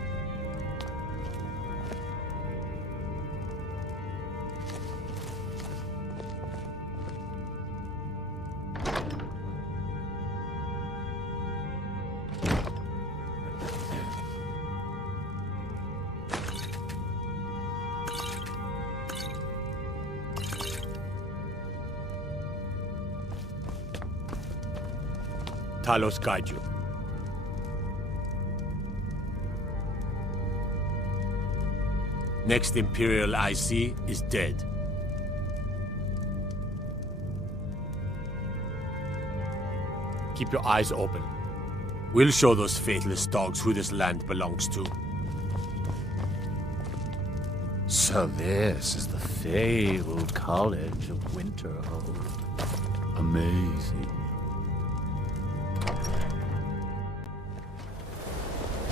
Talos guide you. Next Imperial I see is dead. Keep your eyes open. We'll show those faithless dogs who this land belongs to. So this is the fabled College of Winterhold. Amazing.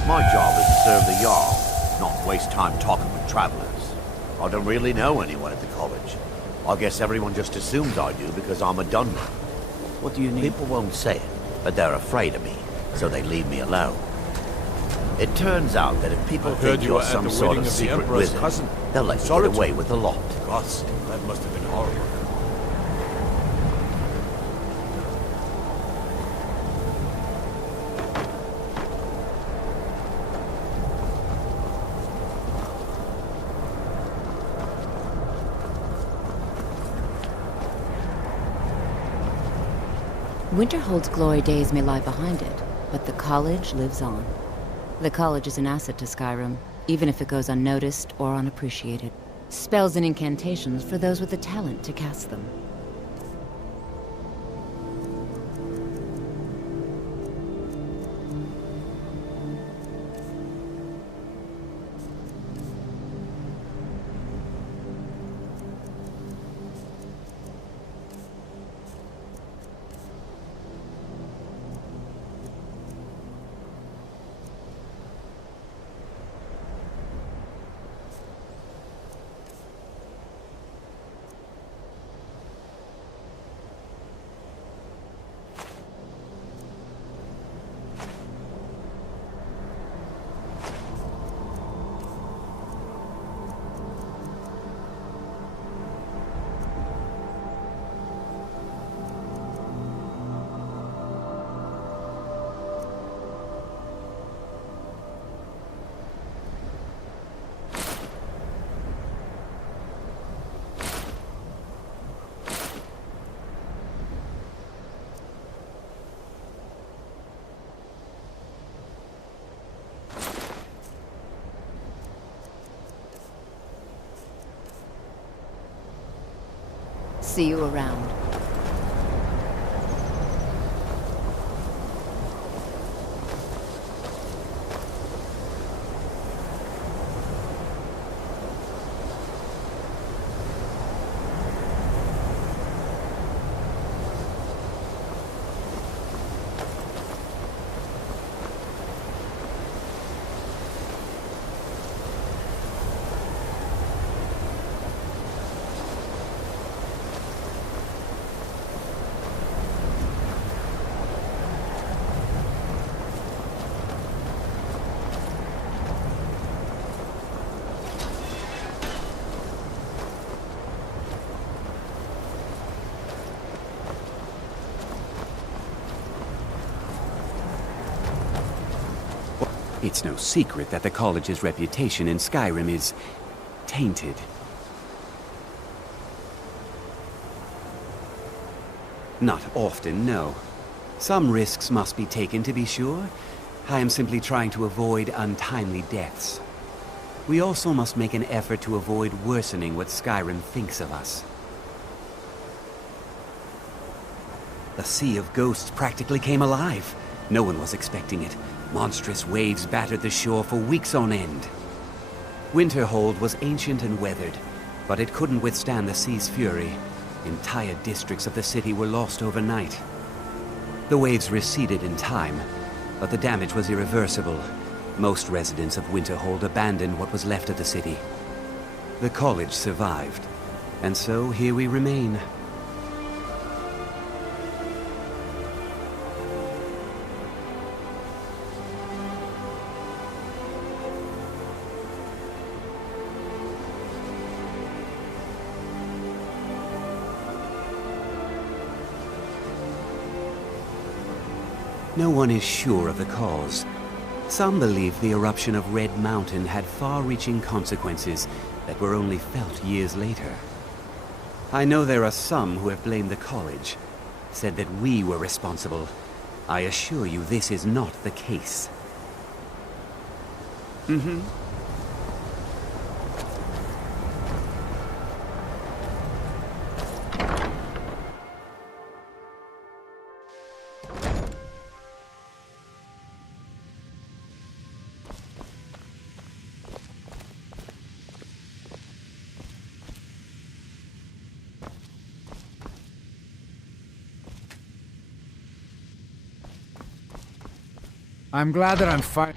My job is to serve the Jarl, not waste time talking with travelers. I don't really know anyone at the college. I guess everyone just assumes I do because I'm a Dunman. What do you need? People won't say it, but they're afraid of me, so they leave me alone. It turns out that if people think you're some sort of secret wizard, they'll let you get away with a lot. Gosh, that must have been horrible. Winterhold's glory days may lie behind it, but the college lives on. The college is an asset to Skyrim, even if it goes unnoticed or unappreciated. Spells and incantations for those with the talent to cast them. See you around. It's no secret that the college's reputation in Skyrim is tainted. Not often, no. Some risks must be taken, to be sure. I am simply trying to avoid untimely deaths. We also must make an effort to avoid worsening what Skyrim thinks of us. The Sea of Ghosts practically came alive. No one was expecting it. Monstrous waves battered the shore for weeks on end. Winterhold was ancient and weathered, but it couldn't withstand the sea's fury. Entire districts of the city were lost overnight. The waves receded in time, but the damage was irreversible. Most residents of Winterhold abandoned what was left of the city. The college survived, and so here we remain. No one is sure of the cause. Some believe the eruption of Red Mountain had far-reaching consequences that were only felt years later. I know there are some who have blamed the college, said that we were responsible. I assure you this is not the case. I'm glad that I'm fine.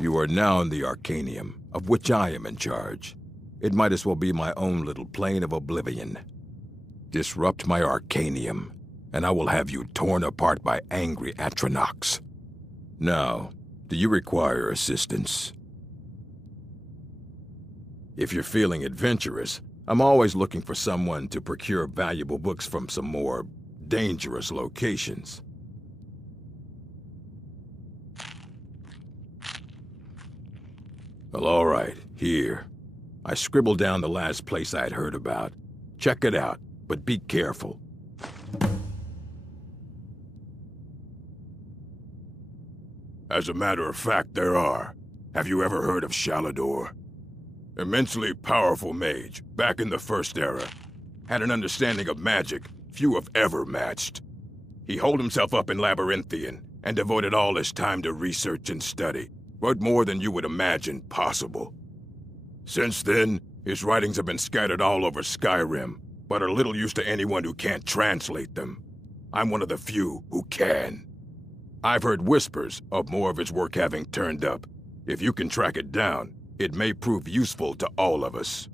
You are now in the Arcanium, of which I am in charge. It might as well be my own little plane of oblivion. Disrupt my Arcanium, and I will have you torn apart by angry Atronachs. Now, do you require assistance? If you're feeling adventurous, I'm always looking for someone to procure valuable books from some more dangerous locations. Well, all right, here. I scribbled down the last place I'd heard about. Check it out, but be careful. As a matter of fact, there are. Have you ever heard of Shalador? Immensely powerful mage, back in the First Era. Had an understanding of magic few have ever matched. He holed himself up in Labyrinthian, and devoted all his time to research and study. But more than you would imagine possible. Since then, his writings have been scattered all over Skyrim, but are little use to anyone who can't translate them. I'm one of the few who can. I've heard whispers of more of his work having turned up. If you can track it down, it may prove useful to all of us.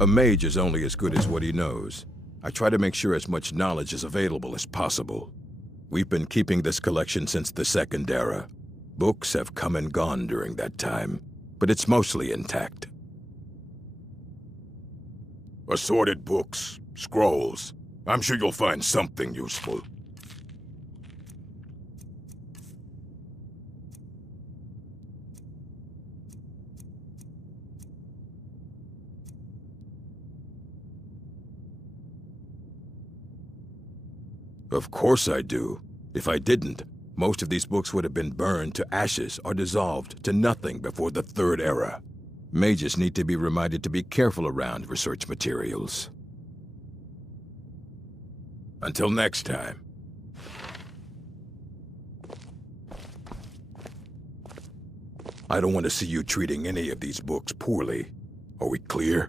A mage is only as good as what he knows. I try to make sure as much knowledge is available as possible. We've been keeping this collection since the Second Era. Books have come and gone during that time, but it's mostly intact. Assorted books, scrolls. I'm sure you'll find something useful. Of course I do. If I didn't, most of these books would have been burned to ashes or dissolved to nothing before the Third Era. Mages need to be reminded to be careful around research materials. Until next time. I don't want to see you treating any of these books poorly. Are we clear?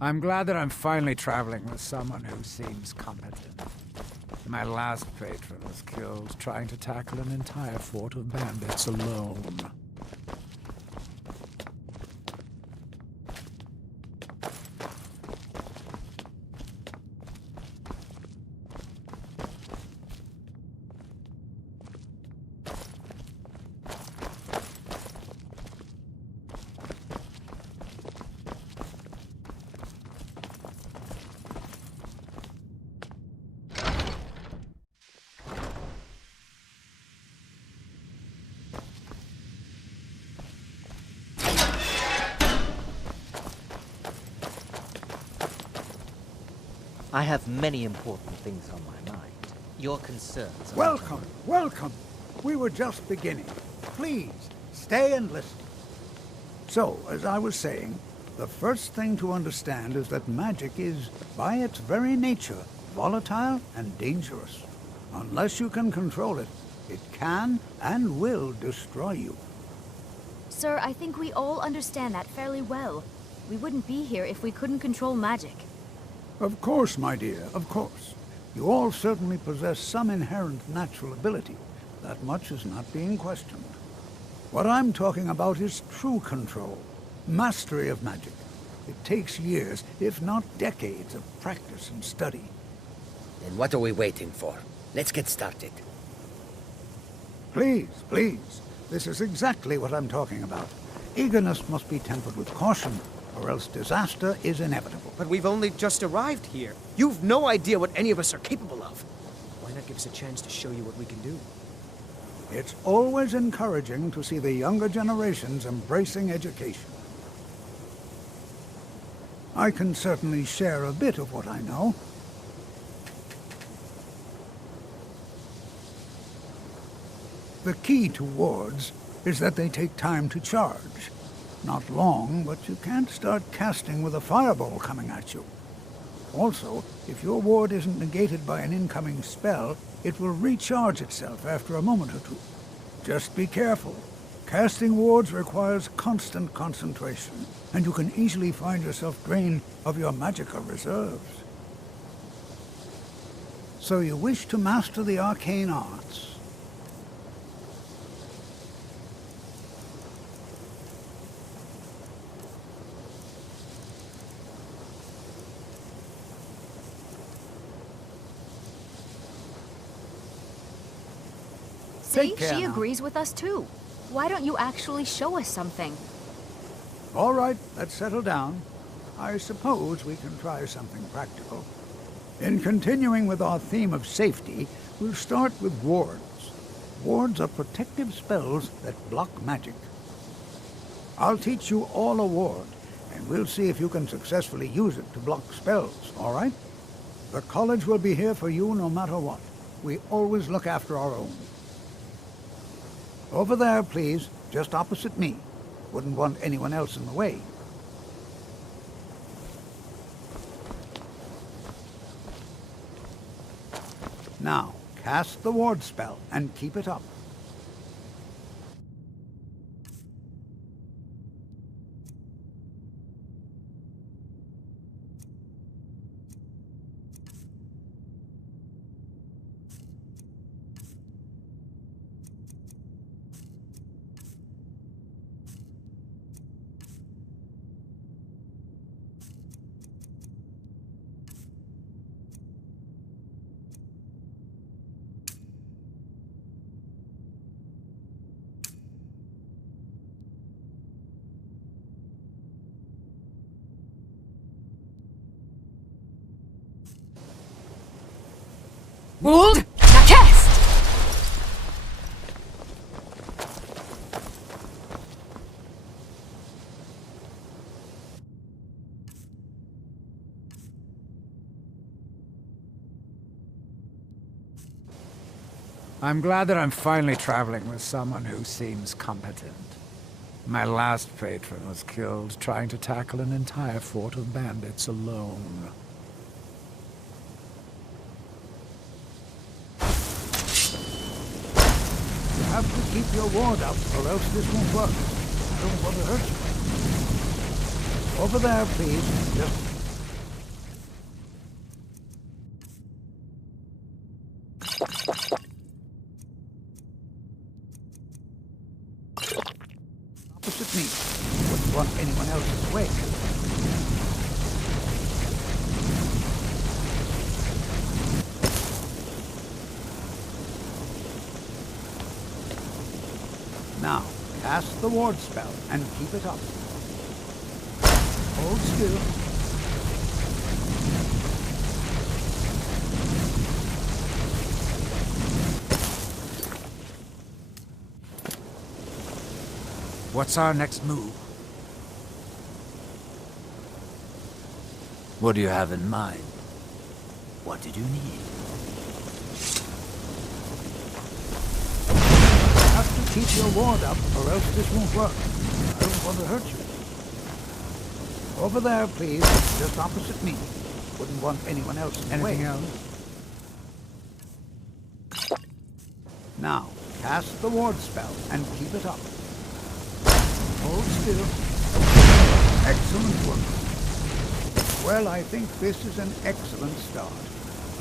I'm glad that I'm finally traveling with someone who seems competent. My last patron was killed trying to tackle an entire fort of bandits alone. I have many important things on my mind. Your concerns are... Welcome, welcome. We were just beginning. Please, stay and listen. So, as I was saying, the first thing to understand is that magic is, by its very nature, volatile and dangerous. Unless you can control it, it can and will destroy you. Sir, I think we all understand that fairly well. We wouldn't be here if we couldn't control magic. Of course, my dear, of course. You all certainly possess some inherent natural ability. That much is not being questioned. What I'm talking about is true control, mastery of magic. It takes years, if not decades, of practice and study. Then what are we waiting for? Let's get started. Please, please. This is exactly what I'm talking about. Eagerness must be tempered with caution, or else disaster is inevitable. But we've only just arrived here. You've no idea what any of us are capable of. Why not give us a chance to show you what we can do? It's always encouraging to see the younger generations embracing education. I can certainly share a bit of what I know. The key to wards is that they take time to charge. Not long, but you can't start casting with a fireball coming at you. Also, if your ward isn't negated by an incoming spell, it will recharge itself after a moment or two. Just be careful. Casting wards requires constant concentration, and you can easily find yourself drained of your magicka reserves. So you wish to master the arcane arts. See, she agrees with us too. Why don't you actually show us something? All right, let's settle down. I suppose we can try something practical. In continuing with our theme of safety, we'll start with wards. Wards are protective spells that block magic. I'll teach you all a ward, and we'll see if you can successfully use it to block spells, all right? The college will be here for you no matter what. We always look after our own. Over there, please, just opposite me. Wouldn't want anyone else in the way. Now, cast the ward spell and keep it up. Bold! I'm glad that I'm finally traveling with someone who seems competent. My last patron was killed trying to tackle an entire fort of bandits alone. You have to keep your ward up, or else this won't work. I don't want to hurt you. Over there, please. Just... opposite me. Wouldn't want anyone else's way. Now, cast the ward spell and keep it up. Hold still. What's our next move? What do you have in mind? What did you need? You have to keep your ward up, or else this won't work. I don't want to hurt you. Over there, please. Just opposite me. Wouldn't want anyone else in the way. Anything else? Now, cast the ward spell and keep it up. Hold still. Excellent work. Well, I think this is an excellent start.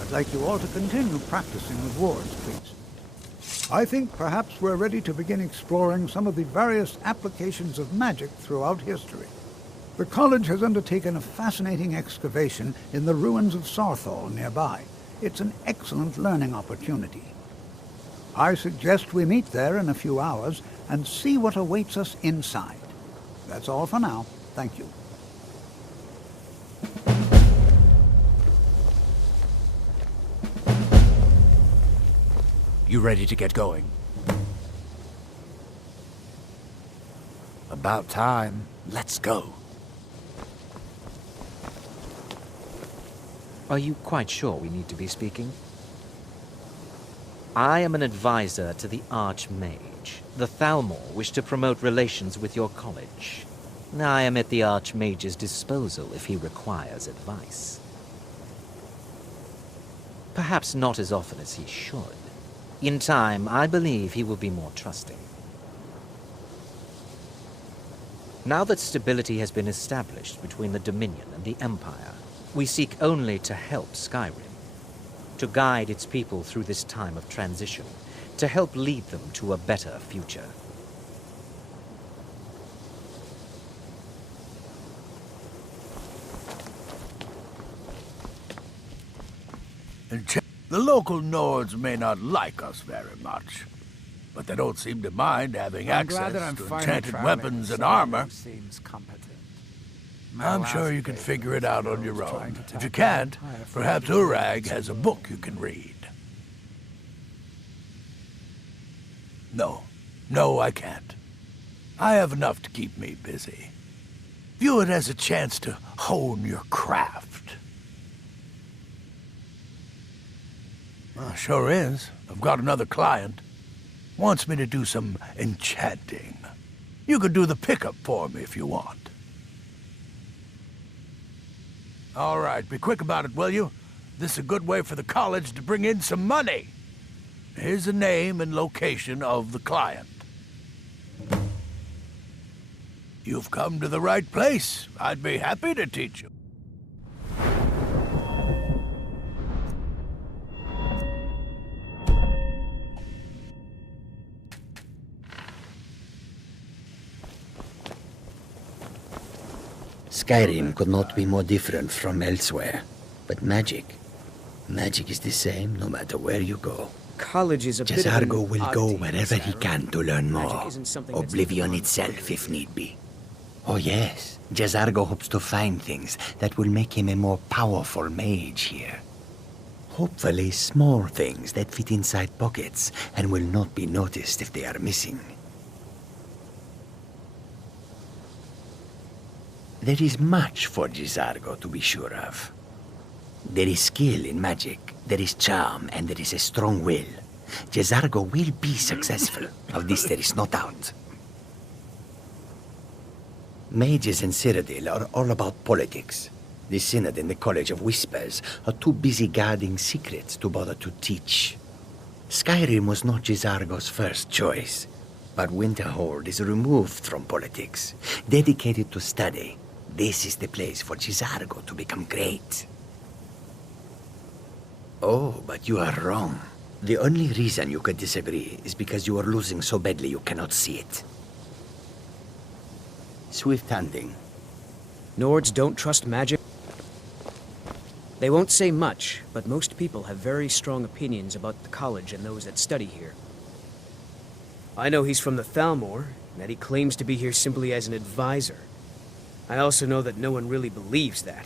I'd like you all to continue practicing with wards, please. I think perhaps we're ready to begin exploring some of the various applications of magic throughout history. The college has undertaken a fascinating excavation in the ruins of Sarthal nearby. It's an excellent learning opportunity. I suggest we meet there in a few hours and see what awaits us inside. That's all for now. Thank you. You ready to get going? About time. Let's go. Are you quite sure we need to be speaking? I am an advisor to the Archmage. The Thalmor wish to promote relations with your college. I am at the Archmage's disposal if he requires advice. Perhaps not as often as he should. In time, I believe he will be more trusting. Now that stability has been established between the Dominion and the Empire, we seek only to help Skyrim, to guide its people through this time of transition, to help lead them to a better future. The local Nords may not like us very much, but they don't seem to mind having access to enchanted weapons and armor. I'm sure you can figure it out on your own. If you can't, perhaps Urag has a book you can read. No, I can't. I have enough to keep me busy. View it as a chance to hone your craft. Well, sure is. I've got another client. Wants me to do some enchanting. You could do the pickup for me if you want. All right, be quick about it, will you? This is a good way for the college to bring in some money. Here's the name and location of the client. You've come to the right place. I'd be happy to teach you. Skyrim could not be more different from elsewhere. But magic is the same no matter where you go. College is a bit of an Jazargo will go oddity, wherever he can to learn more. Magic isn't something that's Oblivion itself, if need be. Oh yes, Jazargo hopes to find things that will make him a more powerful mage here. Hopefully small things that fit inside pockets and will not be noticed if they are missing. There is much for Jazargo to be sure of. There is skill in magic, there is charm, and there is a strong will. Jezargo will be successful. Of this there is no doubt. Mages in Cyrodiil are all about politics. The Synod and the College of Whispers are too busy guarding secrets to bother to teach. Skyrim was not Jezargo's first choice, but Winterhold is removed from politics, dedicated to study. This is the place for Jezargo to become great. Oh, but you are wrong. The only reason you could disagree is because you are losing so badly you cannot see it. Swift hunting. Nords don't trust magic. They won't say much, but most people have very strong opinions about the college and those that study here. I know he's from the Thalmor, and that he claims to be here simply as an advisor. I also know that no one really believes that.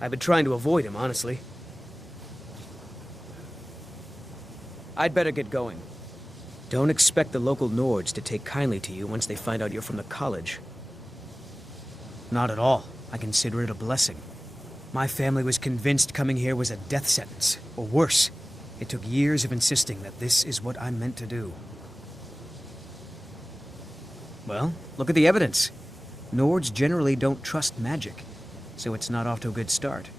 I've been trying to avoid him, honestly. I'd better get going. Don't expect the local Nords to take kindly to you once they find out you're from the college. Not at all. I consider it a blessing. My family was convinced coming here was a death sentence, or worse. It took years of insisting that this is what I'm meant to do. Well, look at the evidence. Nords generally don't trust magic, so it's not off to a good start.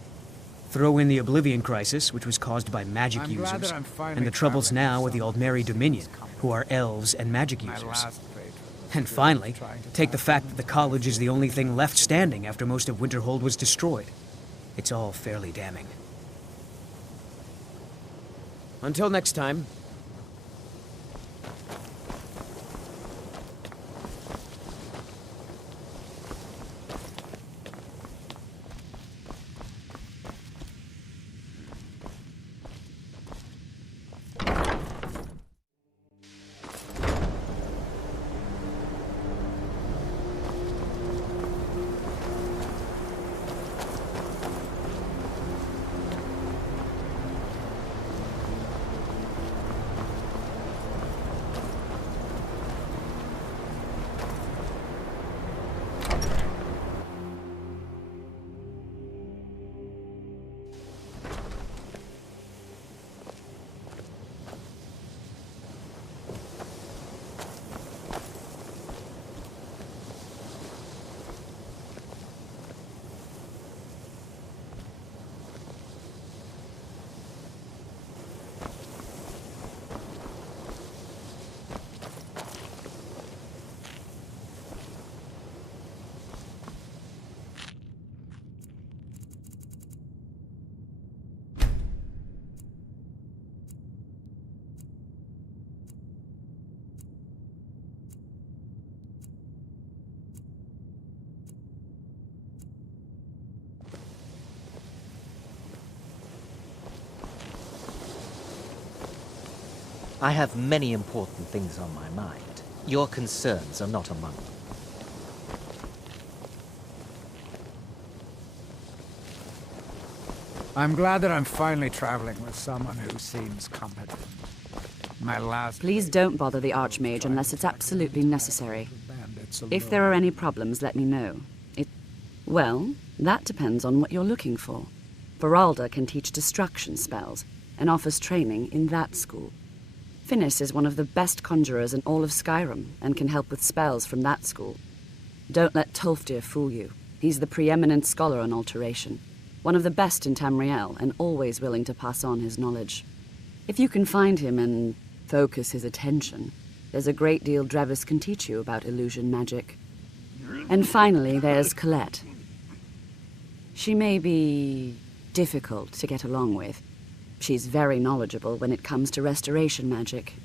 Throw in the Oblivion Crisis, which was caused by magic users, and the troubles now with the Aldmeri Dominion, who are elves and magic users. And finally, take the fact that the college is the only thing left standing after most of Winterhold was destroyed. It's all fairly damning. Until next time. I have many important things on my mind. Your concerns are not among them. I'm glad that I'm finally traveling with someone who seems competent. My last... Please don't bother the Archmage unless it's absolutely necessary. If there are any problems, let me know. Well, that depends on what you're looking for. Beralda can teach destruction spells and offers training in that school. Finis is one of the best conjurers in all of Skyrim and can help with spells from that school. Don't let Tolfdir fool you. He's the preeminent scholar on alteration, one of the best in Tamriel and always willing to pass on his knowledge. If you can find him and focus his attention, there's a great deal Drevis can teach you about illusion magic. And finally, there's Colette. She may be difficult to get along with. She's very knowledgeable when it comes to restoration magic.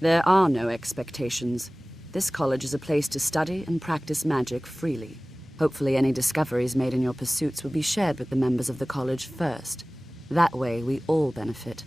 There are no expectations. This college is a place to study and practice magic freely. Hopefully any discoveries made in your pursuits will be shared with the members of the college first. That way we all benefit.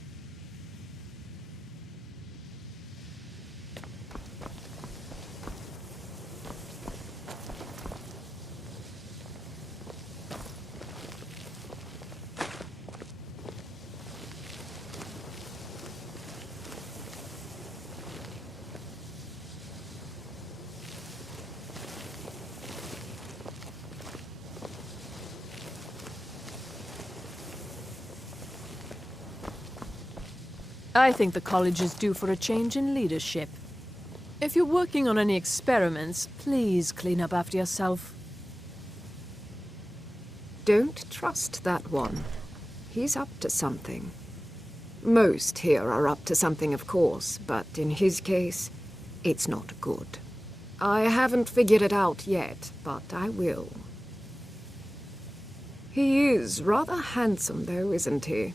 I think the college is due for a change in leadership. If you're working on any experiments, please clean up after yourself. Don't trust that one. He's up to something. Most here are up to something, of course, but in his case, it's not good. I haven't figured it out yet, but I will. He is rather handsome, though, isn't he?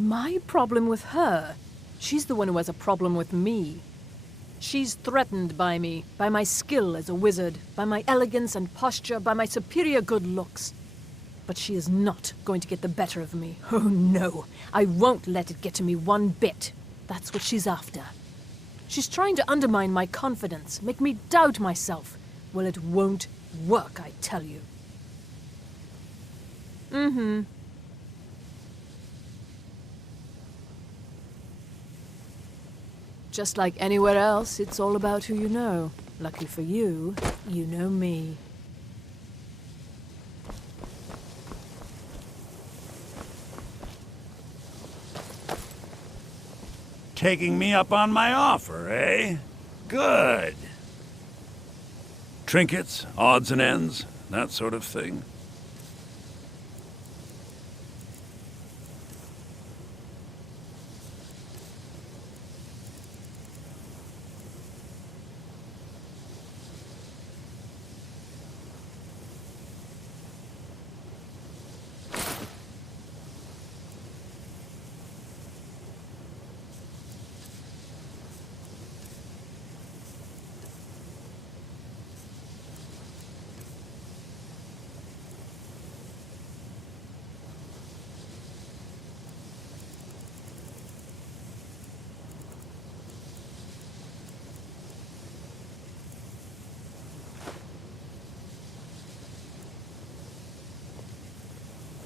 My problem with her? She's the one who has a problem with me. She's threatened by me, by my skill as a wizard, by my elegance and posture, by my superior good looks. But she is not going to get the better of me. Oh no, I won't let it get to me one bit. That's what she's after. She's trying to undermine my confidence, make me doubt myself. Well, it won't work, I tell you. Mm-hmm. Just like anywhere else, it's all about who you know. Lucky for you, you know me. Taking me up on my offer, eh? Good. Trinkets, odds and ends, that sort of thing.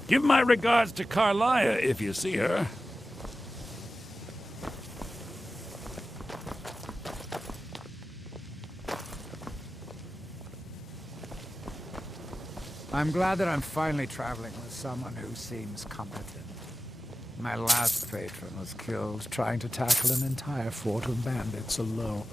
Give my regards to Carlia if you see her. I'm glad that I'm finally traveling with someone who seems competent. My last patron was killed trying to tackle an entire fort of bandits alone.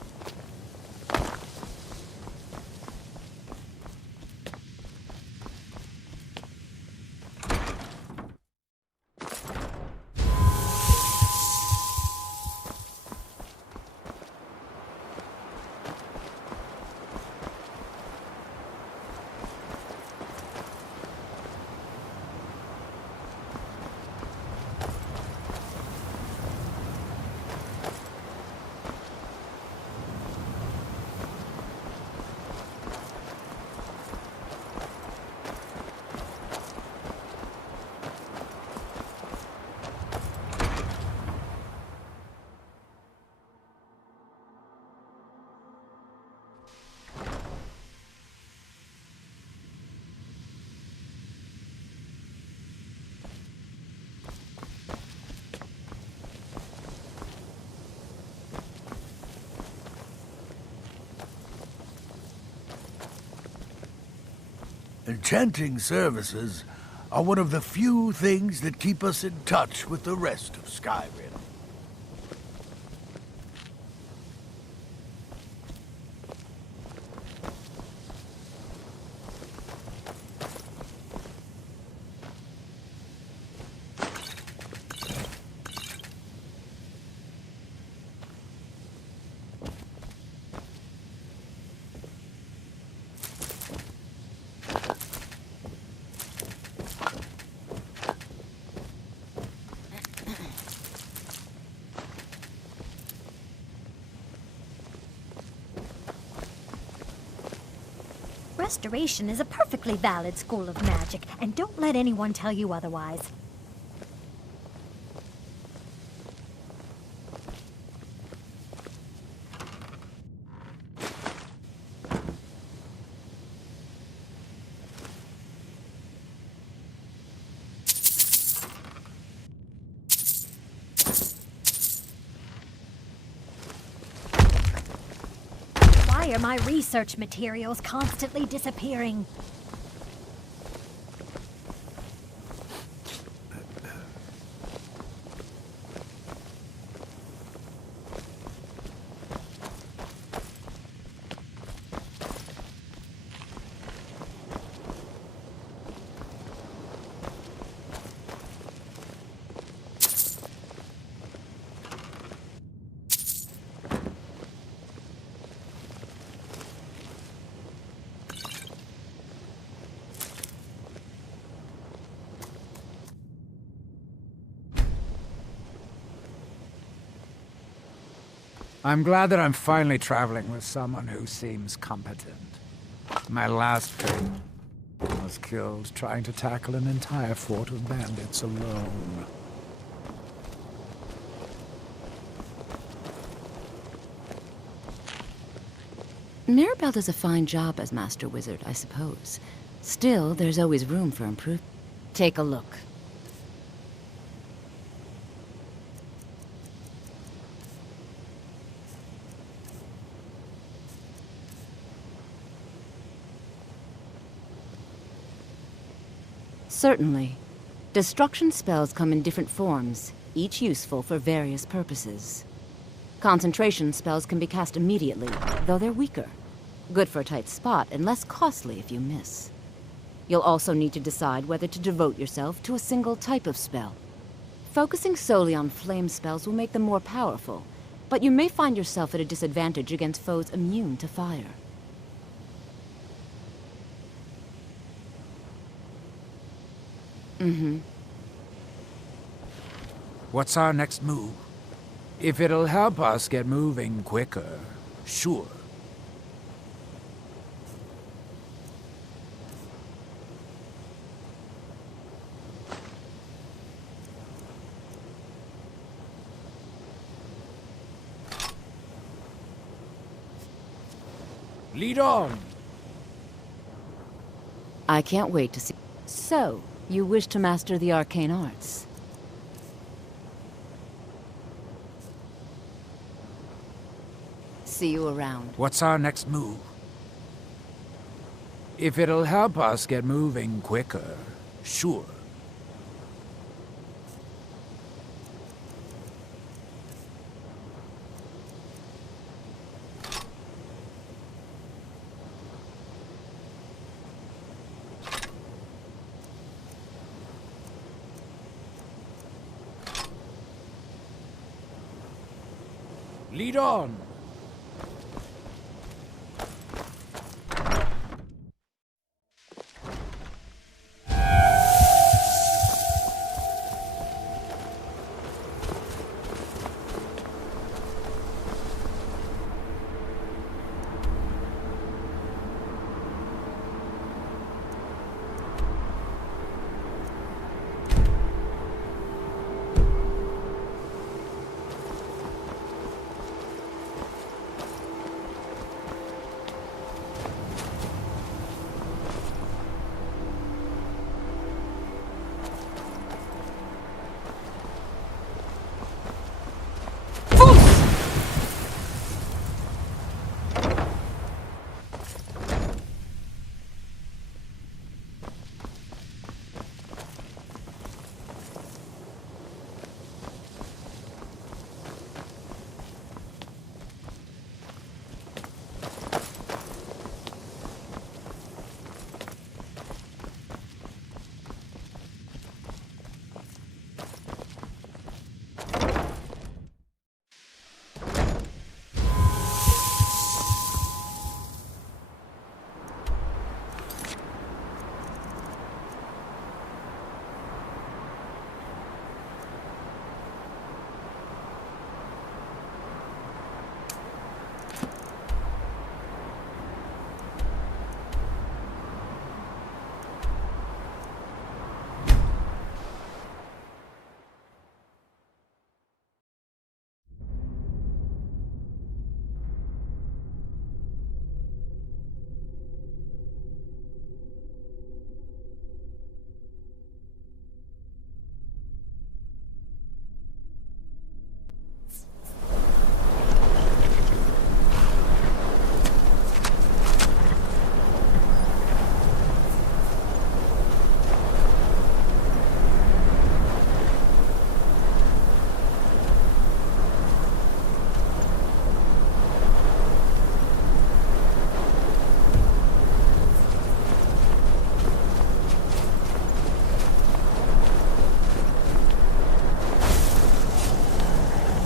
Enchanting services are one of the few things that keep us in touch with the rest of Skyrim. Restoration is a perfectly valid school of magic, and don't let anyone tell you otherwise. Why are my research materials constantly disappearing? I'm glad that I'm finally traveling with someone who seems competent. My last friend was killed trying to tackle an entire fort of bandits alone. Mirabelle does a fine job as Master Wizard, I suppose. Still, there's always room for improvement. Take a look. Certainly. Destruction spells come in different forms, each useful for various purposes. Concentration spells can be cast immediately, though they're weaker. Good for a tight spot and less costly if you miss. You'll also need to decide whether to devote yourself to a single type of spell. Focusing solely on flame spells will make them more powerful, but you may find yourself at a disadvantage against foes immune to fire. What's our next move? If it'll help us get moving quicker, sure. Lead on! I can't wait to see. So, you wish to master the arcane arts? See you around. What's our next move? If it'll help us get moving quicker, sure. Lead on!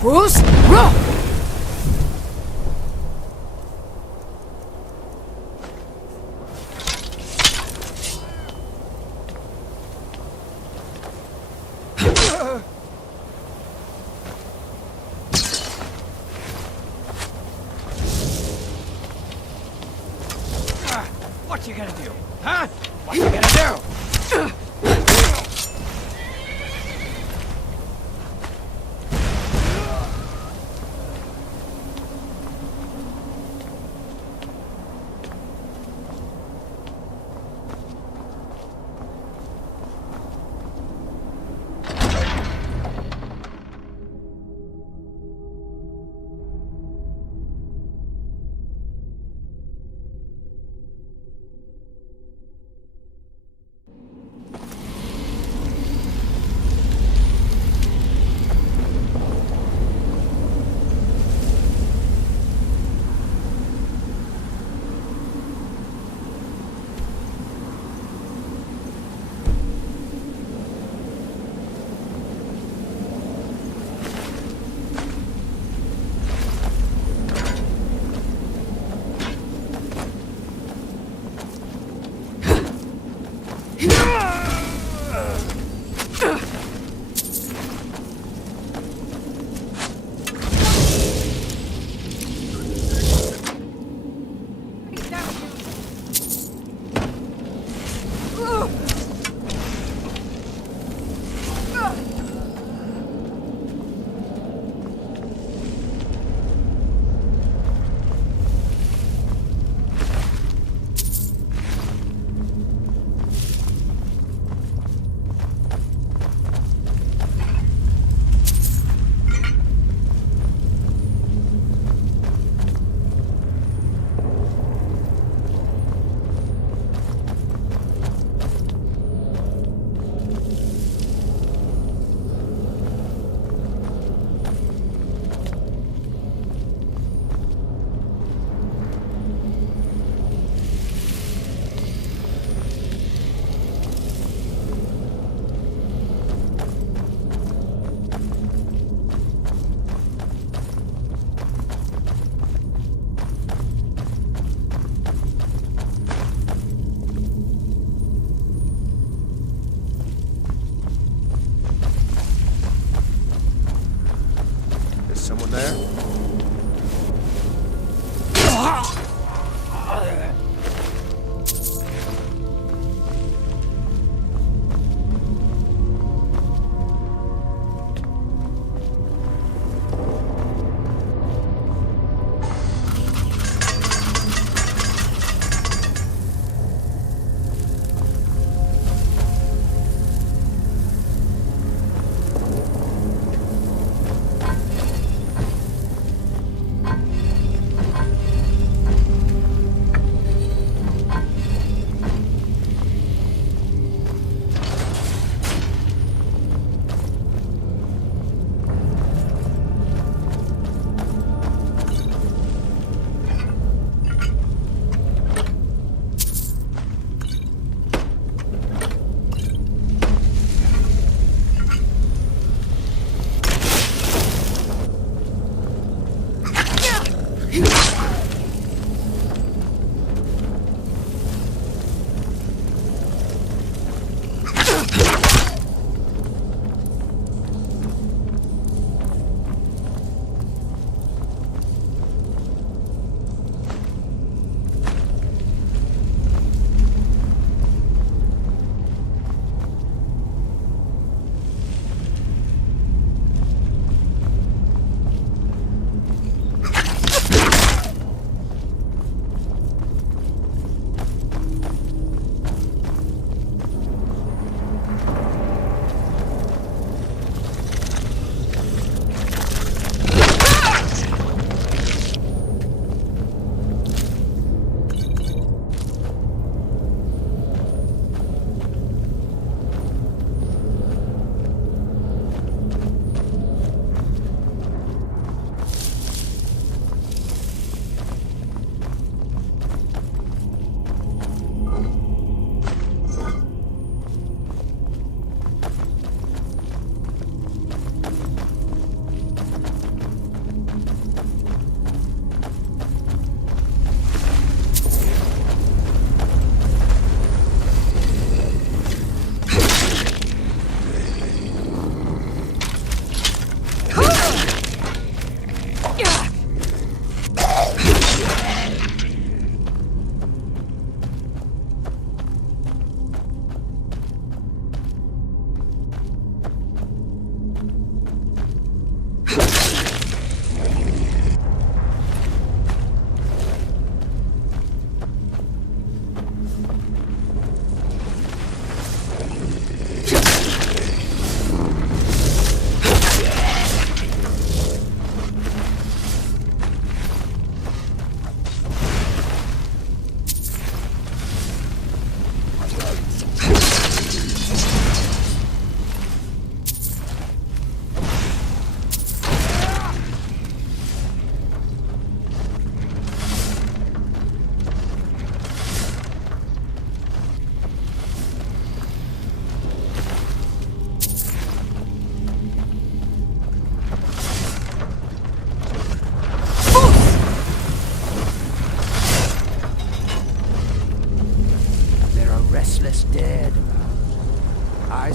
Bruce, run! What you gonna do? Huh? What you gonna do? faceless dead about. I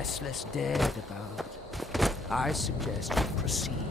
restless dead about. I suggest you proceed.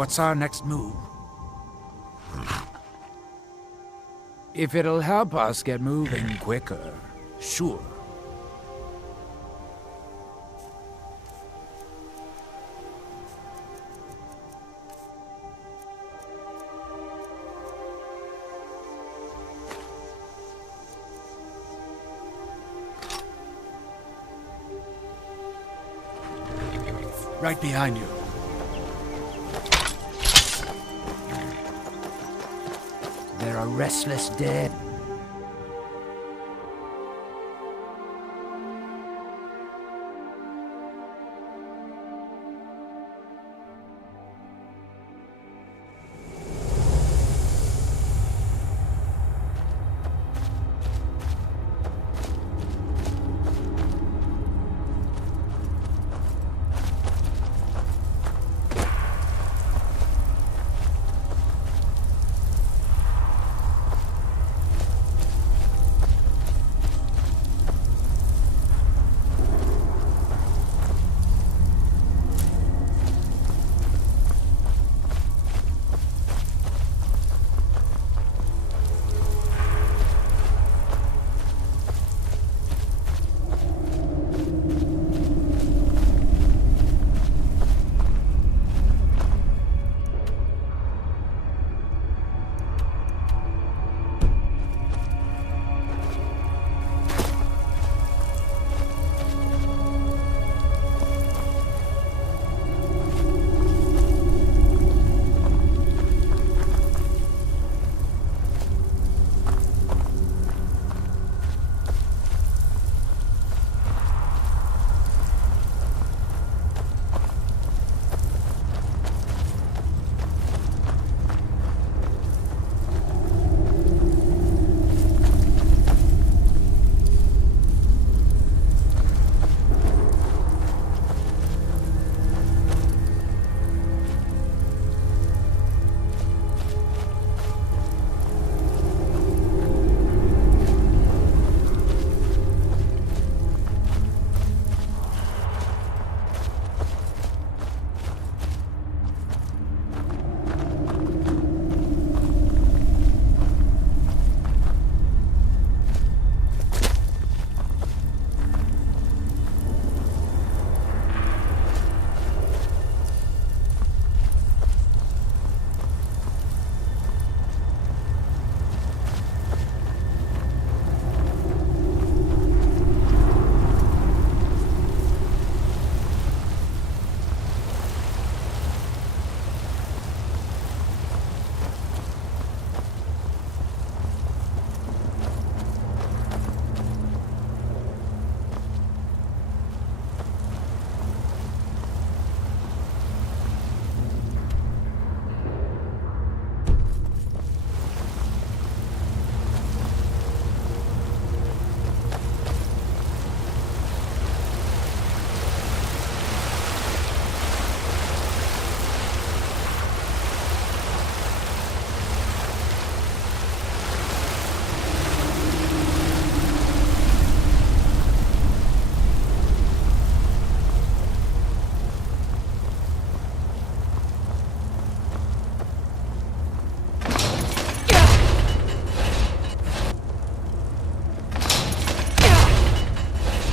What's our next move? If it'll help us get moving quicker, sure. Right behind you. They're a restless dead.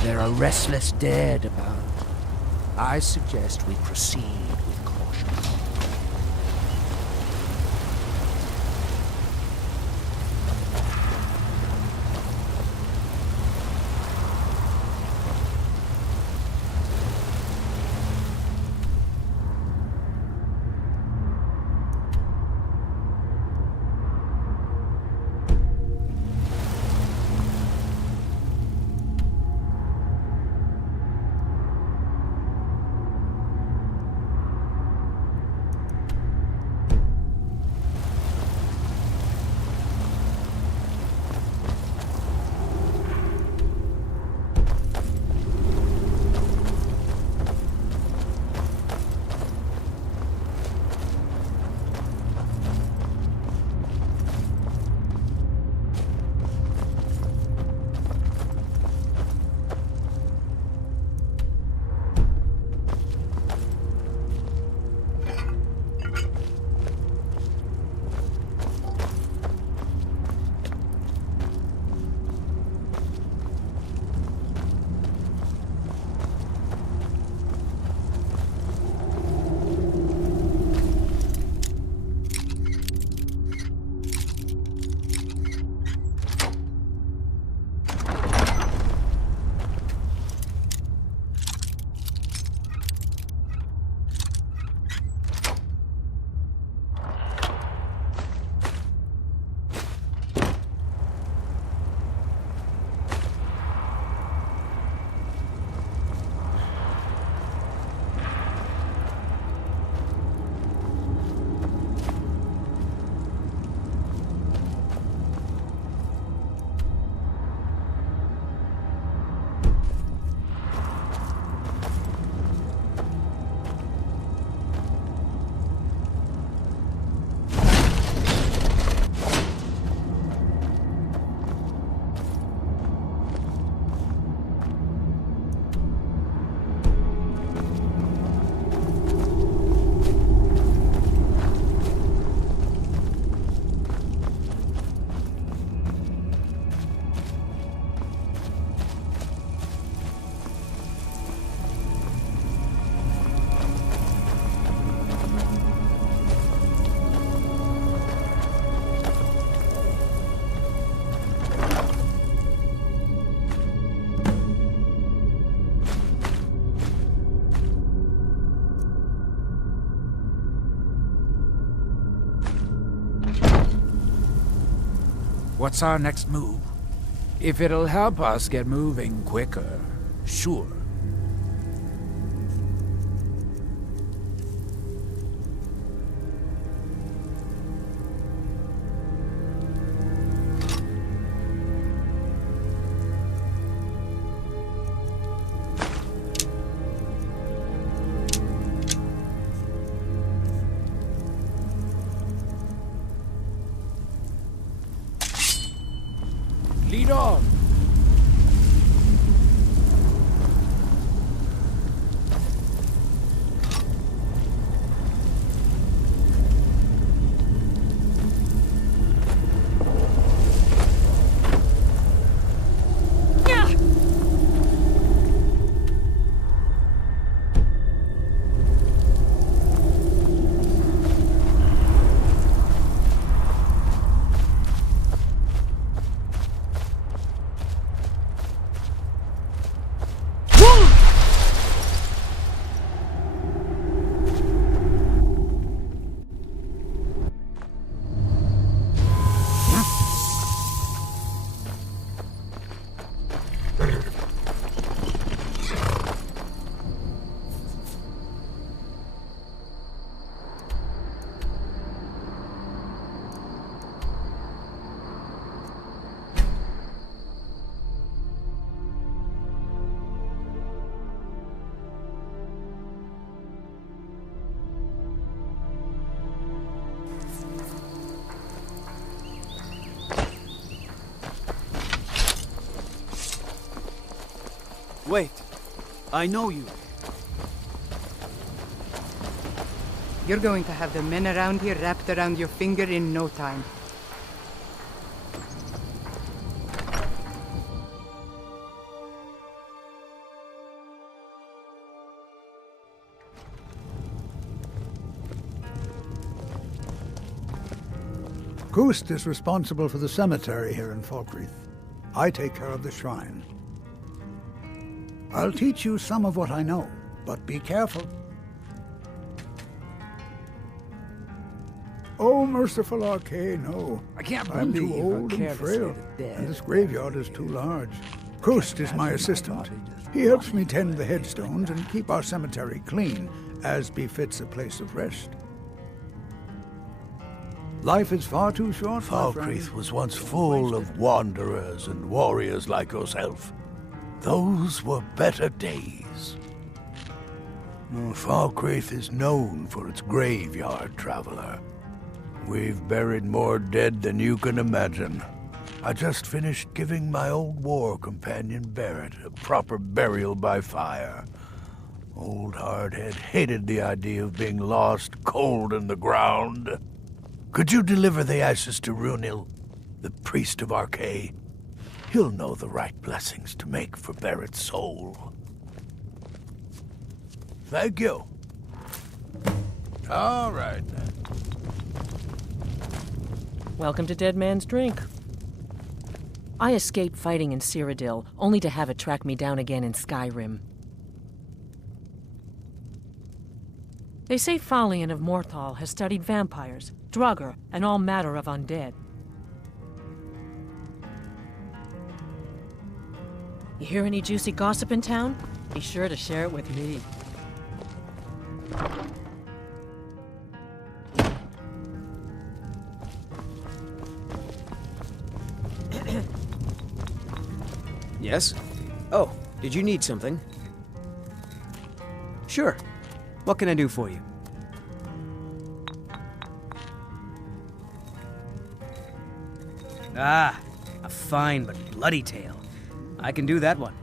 There are restless dead about. I suggest we proceed with caution. What's our next move? If it'll help us get moving quicker, sure. Lead on! Wait, I know you. You're going to have the men around here wrapped around your finger in no time. Kust is responsible for the cemetery here in Falkreath. I take care of the shrine. I'll teach you some of what I know, but be careful. Oh, merciful Arcane, no. I can't I'm believe too how old and carelessly frail, the dead and this graveyard is too large. Kust is my assistant. He helps me tend the headstones and keep our cemetery clean, as befits a place of rest. Life is far too short, my friend. Falkreath was once full of wanderers and warriors like yourself. Those were better days. Falkreath is known for its graveyard, traveler. We've buried more dead than you can imagine. I just finished giving my old war companion Barrett a proper burial by fire. Old Hardhead hated the idea of being lost cold in the ground. Could you deliver the ashes to Runil, the priest of Arcay? He'll know the right blessings to make for Barrett's soul. Thank you. All right. Welcome to Dead Man's Drink. I escaped fighting in Cyrodiil, only to have it track me down again in Skyrim. They say Falion of Morthal has studied vampires, Draugr, and all matter of undead. You hear any juicy gossip in town? Be sure to share it with me. Yes? Oh, did you need something? Sure. What can I do for you? Ah, a fine but bloody tale. I can do that one.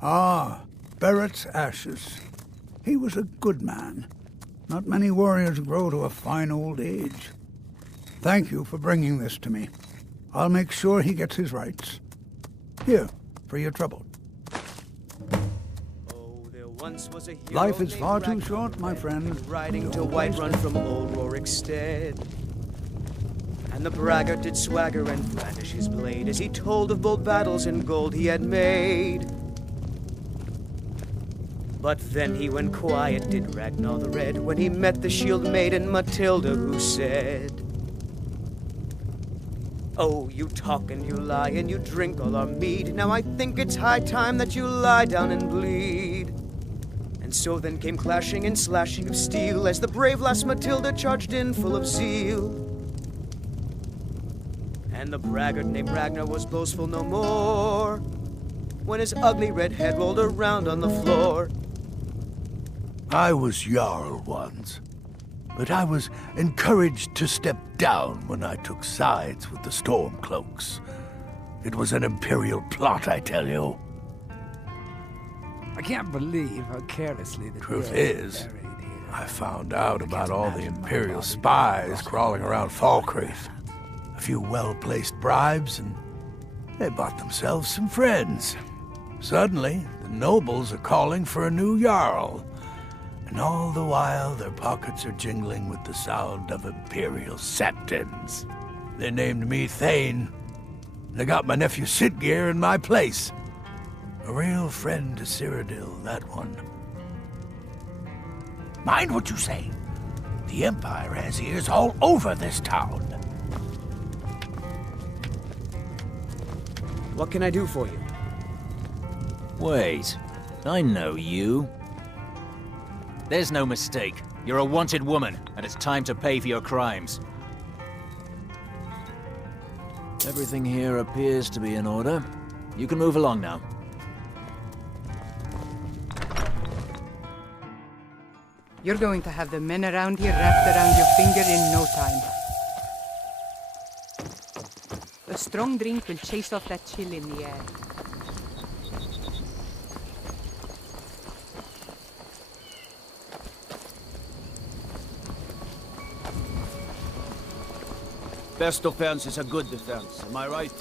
Ah, Barrett's ashes. He was a good man. Not many warriors grow to a fine old age. Thank you for bringing this to me. I'll make sure he gets his rights. Here, for your trouble. Life is far too short, my friend. Riding to Whiterun from old Rorikstead. And the braggart did swagger and brandish his blade as he told of bold battles and gold he had made. But then he went quiet, did Ragnar the Red, when he met the shield maiden Matilda, who said, "Oh, you talk and you lie and you drink all our mead. Now I think it's high time that you lie down and bleed." And so then came clashing and slashing of steel as the brave lass Matilda charged in full of zeal. And the braggart named Ragnar was boastful no more when his ugly red head rolled around on the floor. I was Jarl once, but I was encouraged to step down when I took sides with the Stormcloaks. It was an Imperial plot, I tell you. I can't believe how carelessly the Truth dead is, buried here. I found out about all the Imperial spies crawling around Falkreath. A few well-placed bribes, and they bought themselves some friends. Suddenly, the nobles are calling for a new Jarl. And all the while, their pockets are jingling with the sound of Imperial septons. They named me Thane. They got my nephew Sitgeir in my place. A real friend to Cyrodiil, that one. Mind what you say. The Empire has ears all over this town. What can I do for you? Wait, I know you. There's no mistake. You're a wanted woman, and it's time to pay for your crimes. Everything here appears to be in order. You can move along now. You're going to have the men around here wrapped around your finger in no time. A strong drink will chase off that chill in the air. Best offense is a good defense, am I right?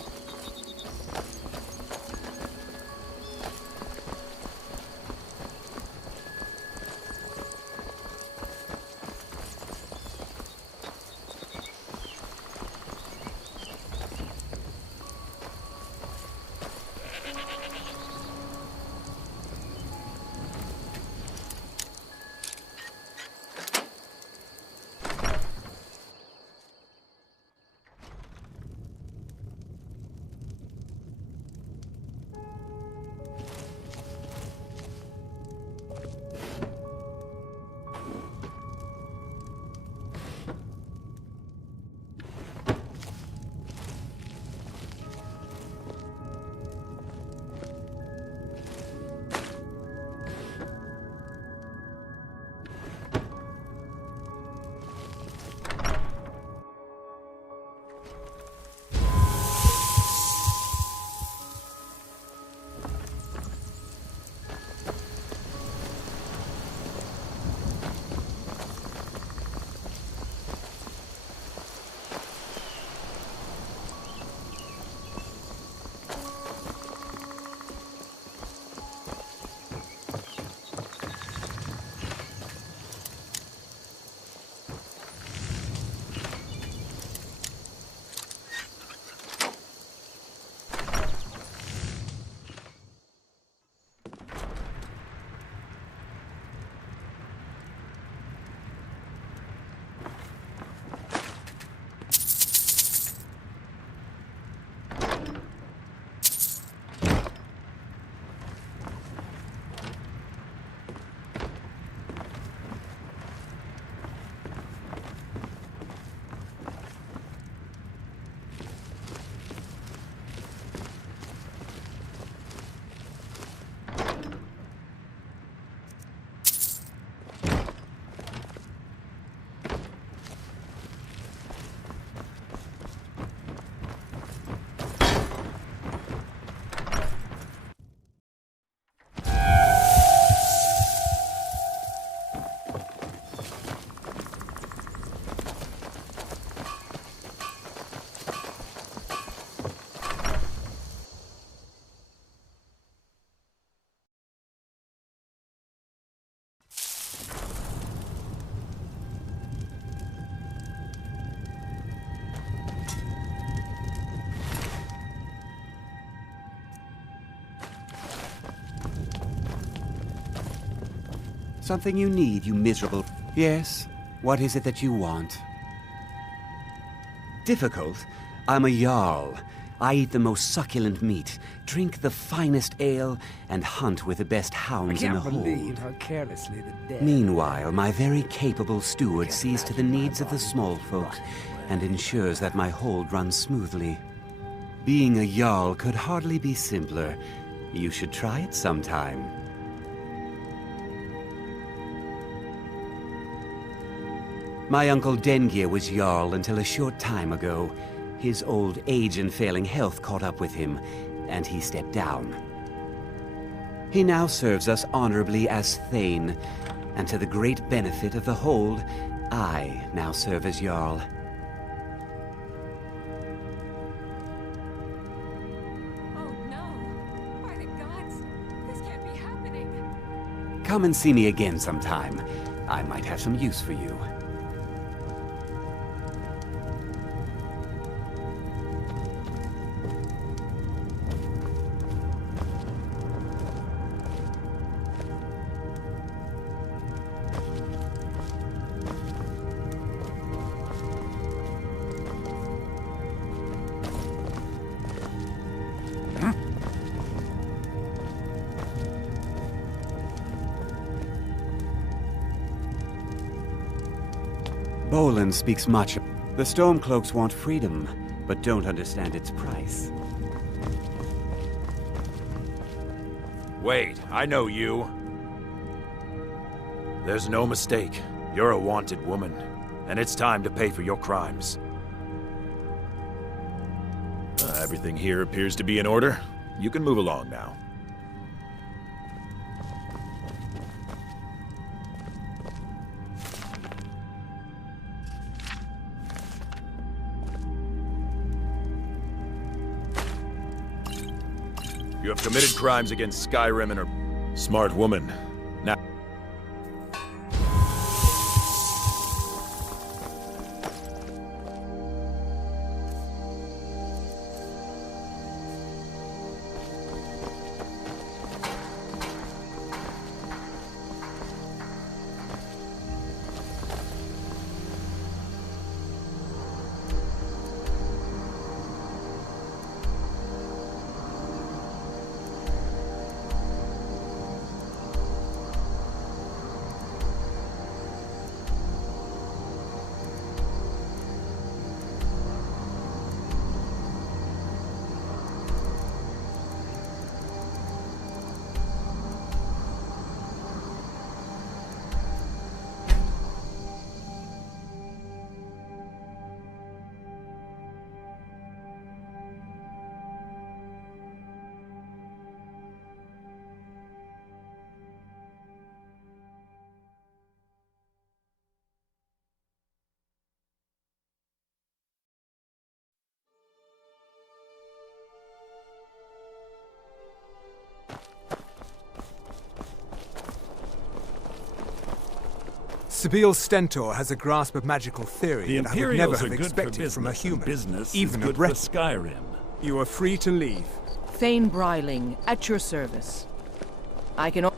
Something you need, you miserable... Yes? What is it that you want? Difficult? I'm a Jarl. I eat the most succulent meat, drink the finest ale, and hunt with the best hounds in the hold. I can't believe how carelessly the dead... Meanwhile, my very capable steward sees to the needs of the small folk and ensures that my hold runs smoothly. Being a Jarl could hardly be simpler. You should try it sometime. My uncle Dengir was Jarl until a short time ago. His old age and failing health caught up with him, and he stepped down. He now serves us honorably as Thane, and to the great benefit of the hold, I now serve as Jarl. Oh no! By the gods, this can't be happening! Come and see me again sometime. I might have some use for you. Bolin speaks much. The Stormcloaks want freedom, but don't understand its price. Wait, I know you. There's no mistake. You're a wanted woman, and it's time to pay for your crimes. Everything here appears to be in order. You can move along now. You have committed crimes against Skyrim and her smart woman. Now... Sibyl Stentor has a grasp of magical theory The that I would never Imperials have are good for expected business, from a and human, business even is a good for Brett. Skyrim. You are free to leave. Thane Bryling, at your service. I can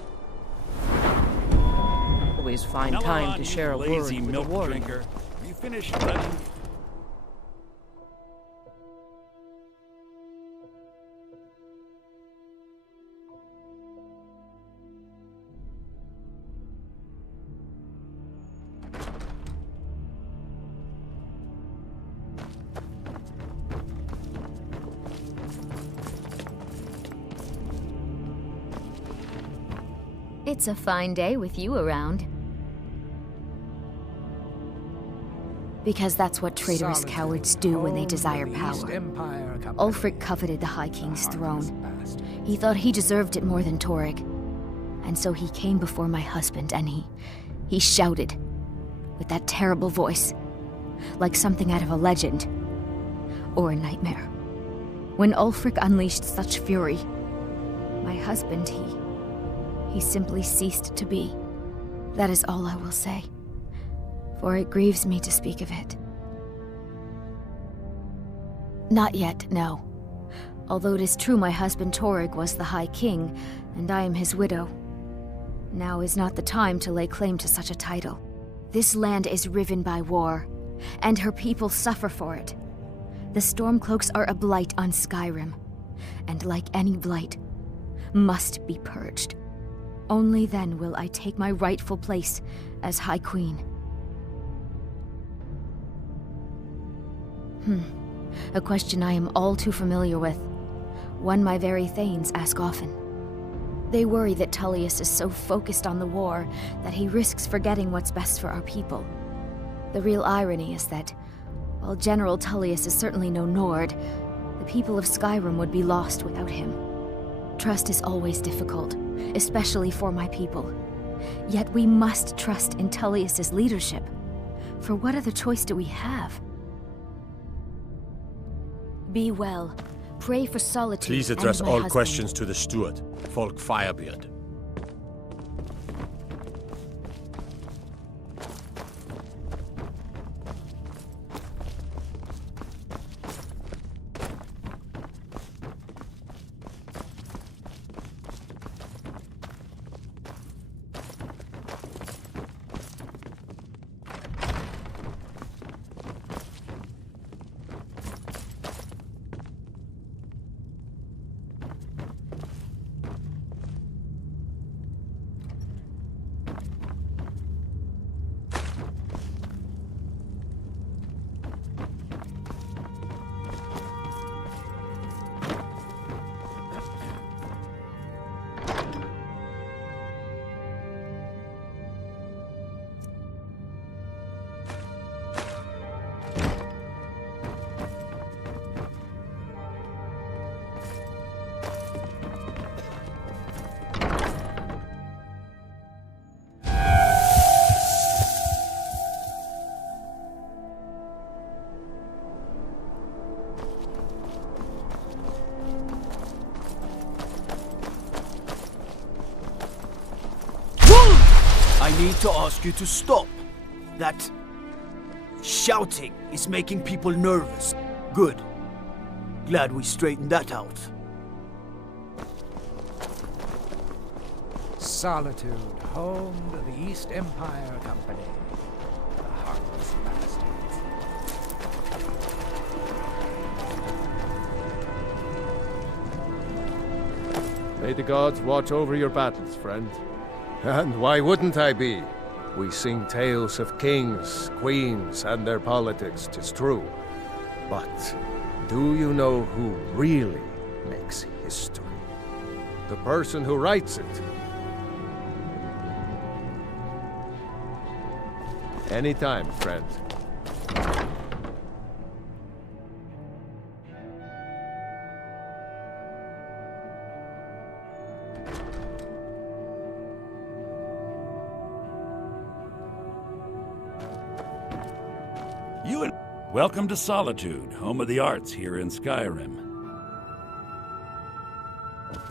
always find Now time on, to you share a word lazy with a milk warrior. drinker. You finished running? It's a fine day with you around. Because that's what traitorous cowards do when they desire power. Ulfric coveted the High King's throne. He thought he deserved it more than Torrig. And so he came before my husband and he shouted with that terrible voice, like something out of a legend or a nightmare. When Ulfric unleashed such fury, my husband, he simply ceased to be. That is all I will say, for it grieves me to speak of it. Not yet, no. Although it is true my husband Torrig was the High King, and I am his widow. Now is not the time to lay claim to such a title. This land is riven by war, and her people suffer for it. The Stormcloaks are a blight on Skyrim, and like any blight, must be purged. Only then will I take my rightful place as High Queen. A question I am all too familiar with. One my very Thanes ask often. They worry that Tullius is so focused on the war that he risks forgetting what's best for our people. The real irony is that, while General Tullius is certainly no Nord, the people of Skyrim would be lost without him. Trust is always difficult, especially for my people. Yet we must trust in Tullius's leadership. For what other choice do we have? Be well. Pray for solitude. Please address all questions to the steward, Folk Firebeard. I need to ask you to stop. That shouting is making people nervous. Good. Glad we straightened that out. Solitude, home to the East Empire Company. The heartless bastards. May the gods watch over your battles, friend. And why wouldn't I be? We sing tales of kings, queens, and their politics, 'tis true. But do you know who really makes history? The person who writes it. Anytime, friend. Welcome to Solitude, home of the arts here in Skyrim.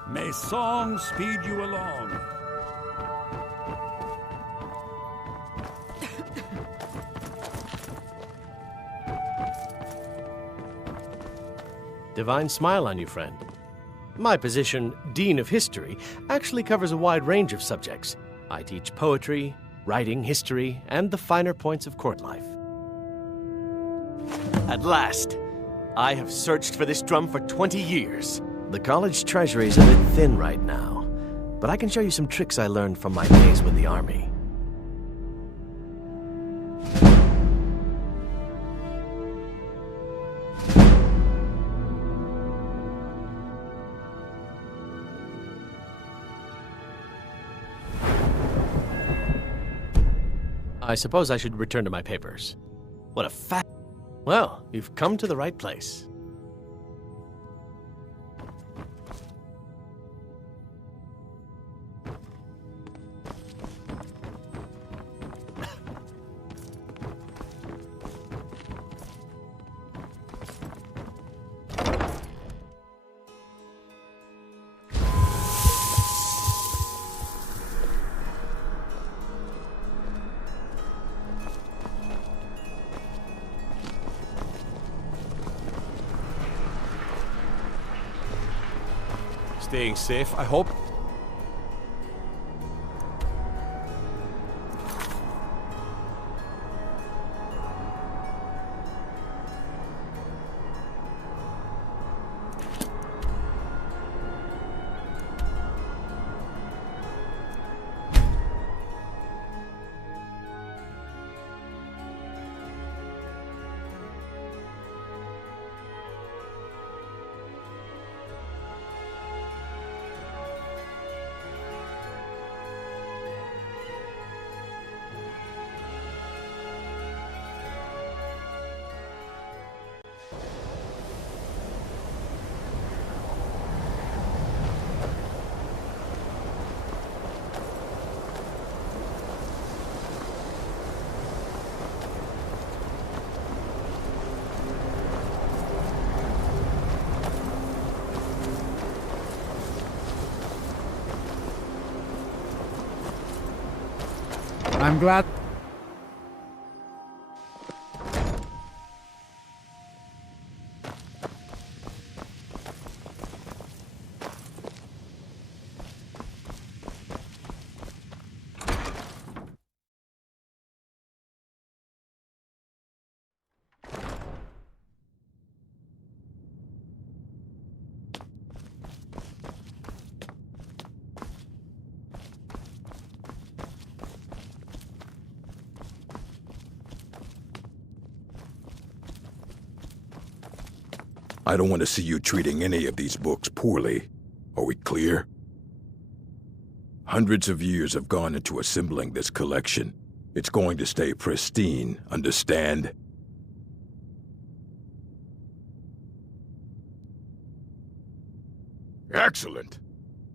May song speed you along. Divine smile on you, friend. My position, Dean of History, actually covers a wide range of subjects. I teach poetry, writing, history, and the finer points of court life. At last! I have searched for this drum for 20 years. The college treasury is a bit thin right now, but I can show you some tricks I learned from my days with the army. I suppose I should return to my papers. What a fat... Well, you've come to the right place. Staying safe, I hope. I'm glad... I don't want to see you treating any of these books poorly. Are we clear? Hundreds of years have gone into assembling this collection. It's going to stay pristine, understand? Excellent.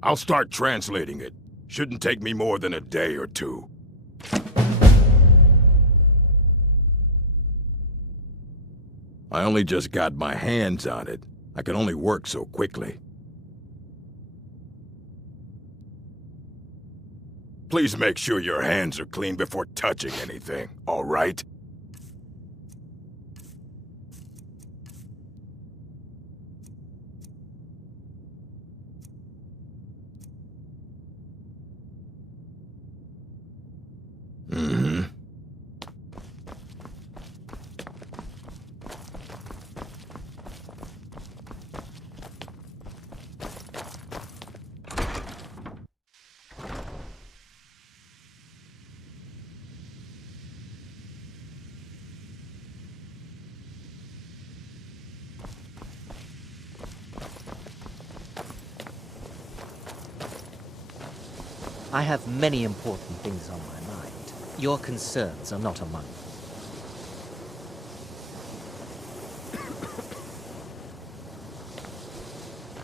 I'll start translating it. Shouldn't take me more than a day or two. I only just got my hands on it. I can only work so quickly. Please make sure your hands are clean before touching anything, all right? Mm-hmm. I have many important things on my mind. Your concerns are not among them.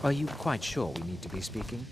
Are you quite sure we need to be speaking?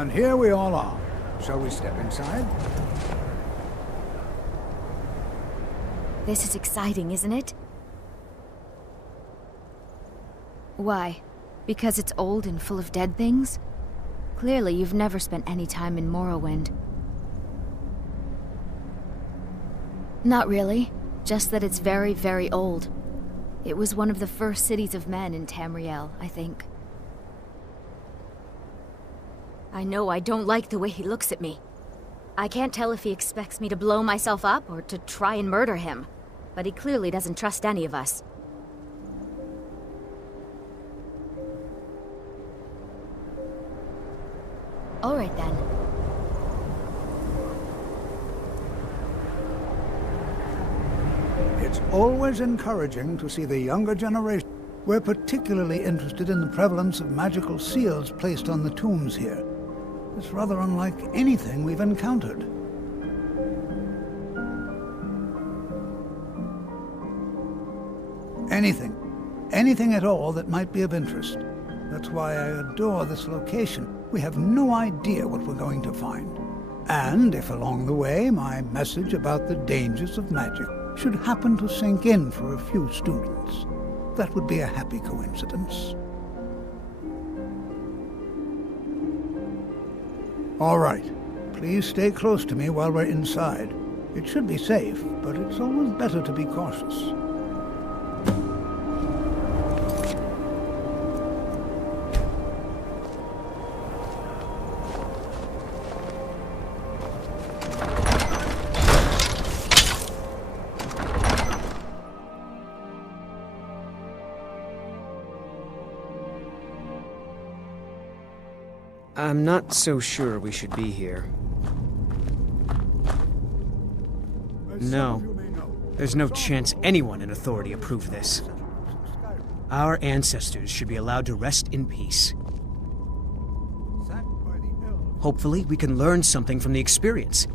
And here we all are. Shall we step inside? This is exciting, isn't it? Why? Because it's old and full of dead things? Clearly, you've never spent any time in Morrowind. Not really. Just that it's very, very old. It was one of the first cities of men in Tamriel, I think. I know I don't like the way he looks at me. I can't tell if he expects me to blow myself up or to try and murder him. But he clearly doesn't trust any of us. All right, then. It's always encouraging to see the younger generation. We're particularly interested in the prevalence of magical seals placed on the tombs here. It's rather unlike anything we've encountered. Anything at all that might be of interest. That's why I adore this location. We have no idea what we're going to find. And if along the way my message about the dangers of magic should happen to sink in for a few students, that would be a happy coincidence. All right. Please stay close to me while we're inside. It should be safe, but it's always better to be cautious. I'm not so sure we should be here. No. There's no chance anyone in authority approved this. Our ancestors should be allowed to rest in peace. Hopefully, we can learn something from the experience.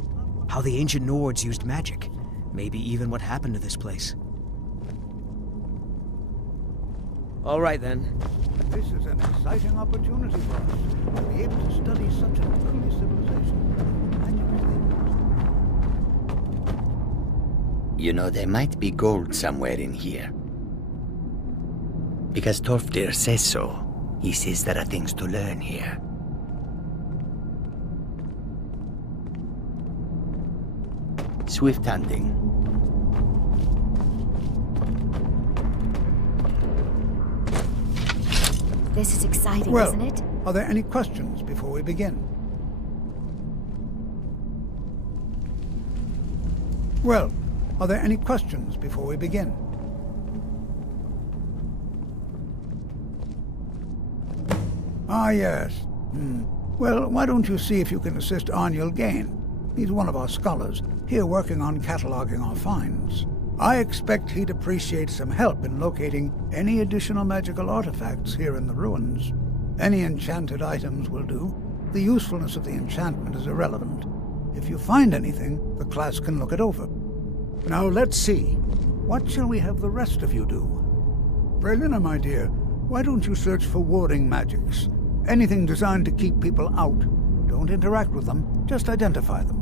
How the ancient Nords used magic. Maybe even what happened to this place. All right, then. This is an exciting opportunity for us to be able to study such an early civilization. You know, there might be gold somewhere in here. Because Torfdir says so. He says there are things to learn here. Swift hunting. This is exciting, Well, isn't it? Are there any questions before we begin? Well, are there any questions before we begin? Ah, yes. Well, why don't you see if you can assist Arniel Gain? He's one of our scholars, here working on cataloging our finds. I expect he'd appreciate some help in locating any additional magical artifacts here in the ruins. Any enchanted items will do. The usefulness of the enchantment is irrelevant. If you find anything, the class can look it over. Now let's see. What shall we have the rest of you do? Brelina, my dear, why don't you search for warding magics? Anything designed to keep people out. Don't interact with them, just identify them.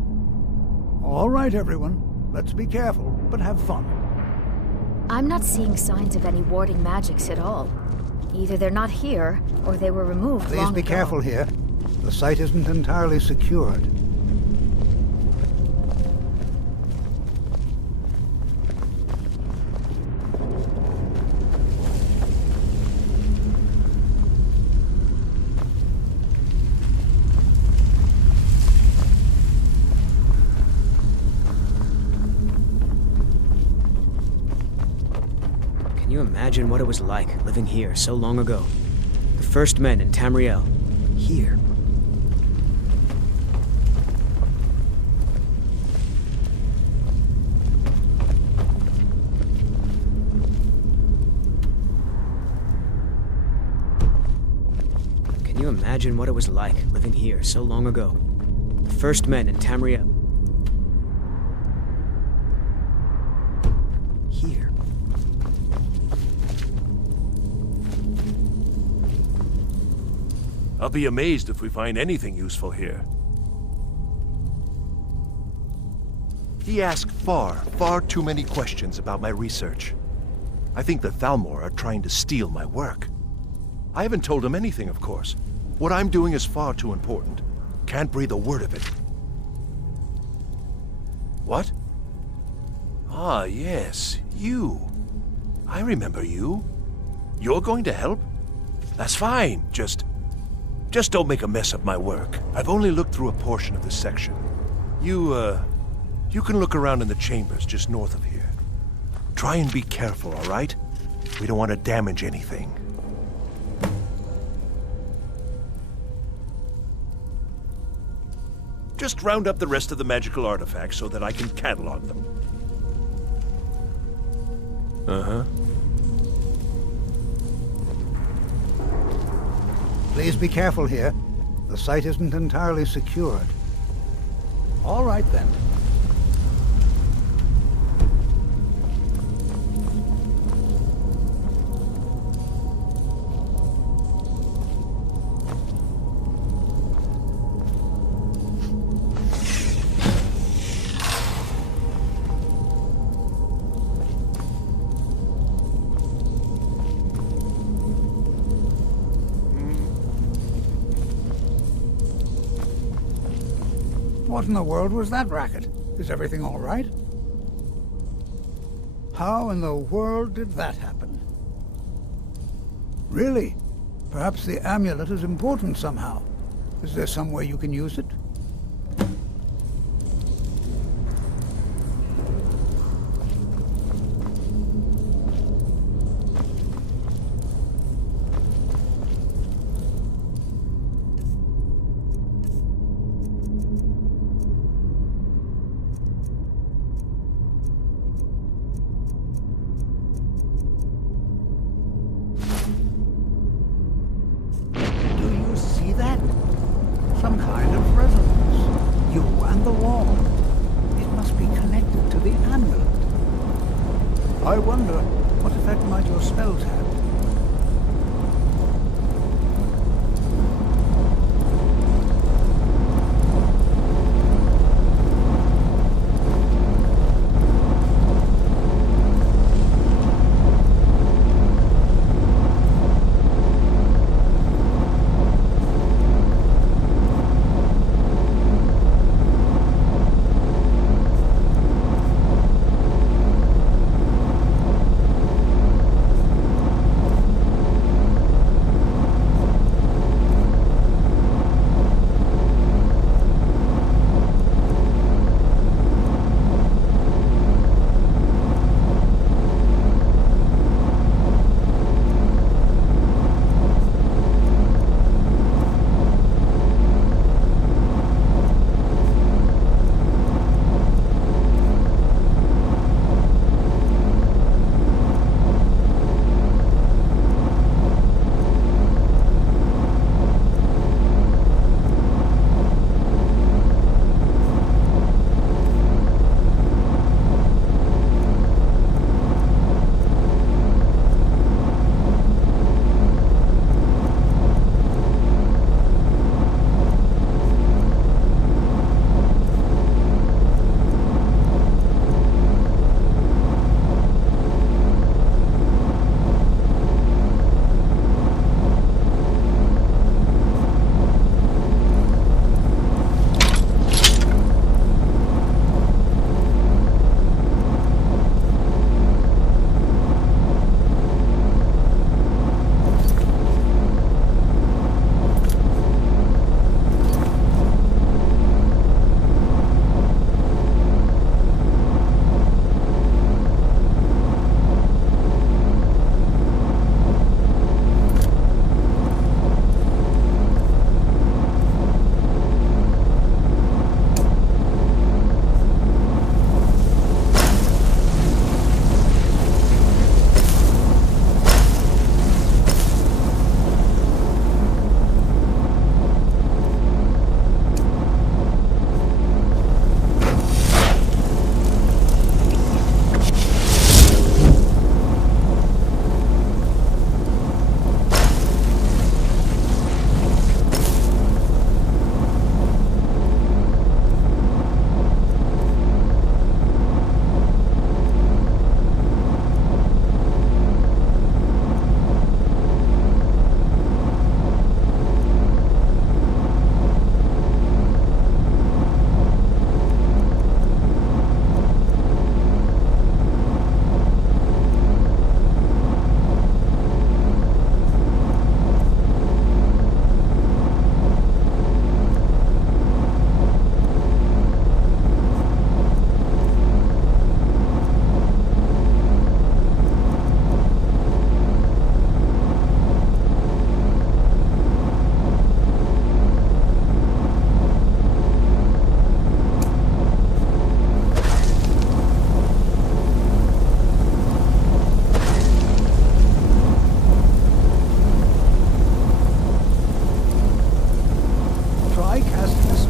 All right, everyone. Let's be careful, but have fun. I'm not seeing signs of any warding magics at all. Either they're not here, or they were removed long ago. Please be careful here. The site isn't entirely secured. Can you imagine what it was like living here so long ago? The first men in Tamriel. Here. Can you imagine what it was like living here so long ago? The first men in Tamriel. Here. I'll be amazed if we find anything useful here. He asked far too many questions about my research. I think the Thalmor are trying to steal my work. I haven't told him anything, of course. What I'm doing is far too important. Can't breathe a word of it. What? Ah, yes, you. I remember you. You're going to help? That's fine. Just don't make a mess of my work. I've only looked through a portion of this section. You can look around in the chambers just north of here. Try and be careful, all right? We don't want to damage anything. Just round up the rest of the magical artifacts so that I can catalog them. Uh-huh. Please be careful here. The site isn't entirely secured. All right, then. What in the world was that racket? Is everything all right? How in the world did that happen? Really? Perhaps the amulet is important somehow. Is there some way you can use it? I wonder, what effect might your spells have?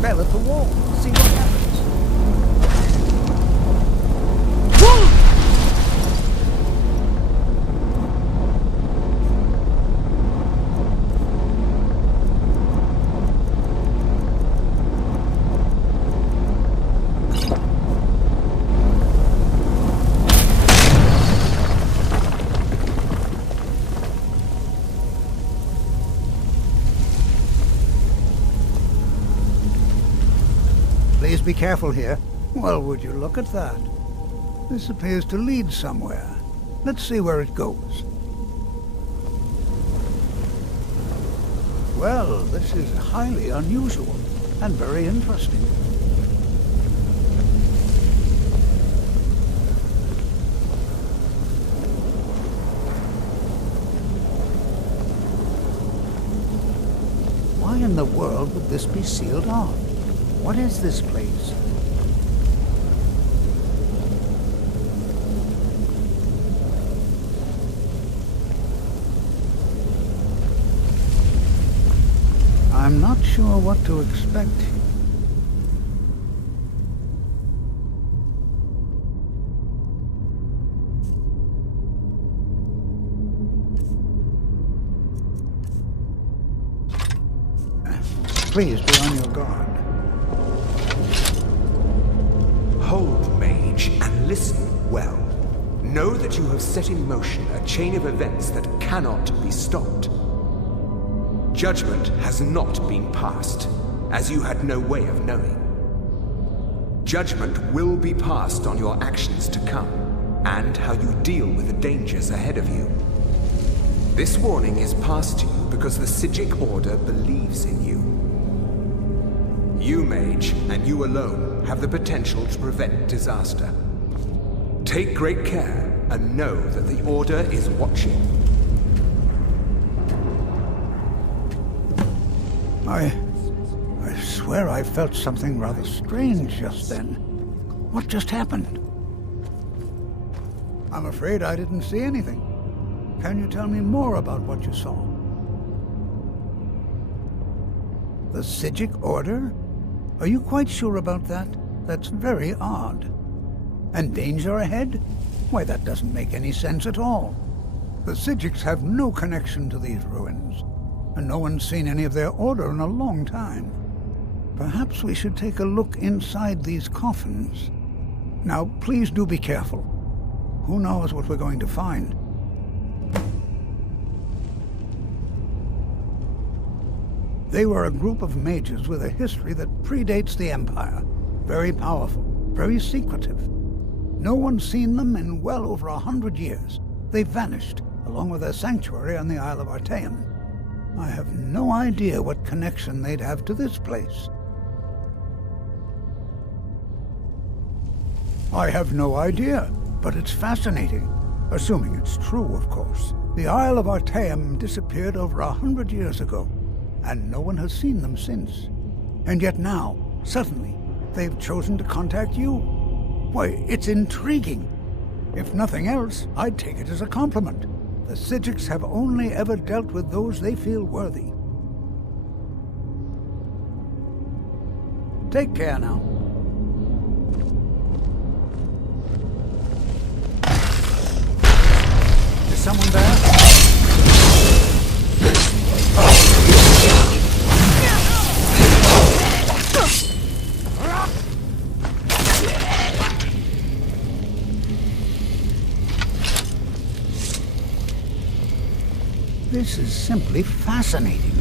spell at the wall. See what happens. Please be careful here. Well, would you look at that? This appears to lead somewhere. Let's see where it goes. Well, this is highly unusual and very interesting. Why in the world would this be sealed off? What is this place? I'm not sure what to expect. Please be on your guard. Hold, mage, and listen well. Know that you have set in motion a chain of events that cannot be stopped. Judgment has not been passed, as you had no way of knowing. Judgment will be passed on your actions to come, and how you deal with the dangers ahead of you. This warning is passed to you because the Psijic Order believes in you. You, mage, and you alone, have the potential to prevent disaster. Take great care, and know that the Order is watching. I swear I felt something rather strange just then. What just happened? I'm afraid I didn't see anything. Can you tell me more about what you saw? The Psijic Order? Are you quite sure about that? That's very odd. And danger ahead? Why, that doesn't make any sense at all. The Psijics have no connection to these ruins, and no one's seen any of their order in a long time. Perhaps we should take a look inside these coffins. Now, please do be careful. Who knows what we're going to find? They were a group of mages with a history that predates the Empire. Very powerful, very secretive. No one's seen them in well over 100 years. They vanished, along with their sanctuary on the Isle of Artaeum. I have no idea what connection they'd have to this place. I have no idea, but it's fascinating. Assuming it's true, of course. The Isle of Artaeum disappeared over 100 years ago, and no one has seen them since. And yet now, suddenly, they've chosen to contact you. Why, it's intriguing. If nothing else, I'd take it as a compliment. The Psijics have only ever dealt with those they feel worthy. Take care now. Is someone there? This is simply fascinating.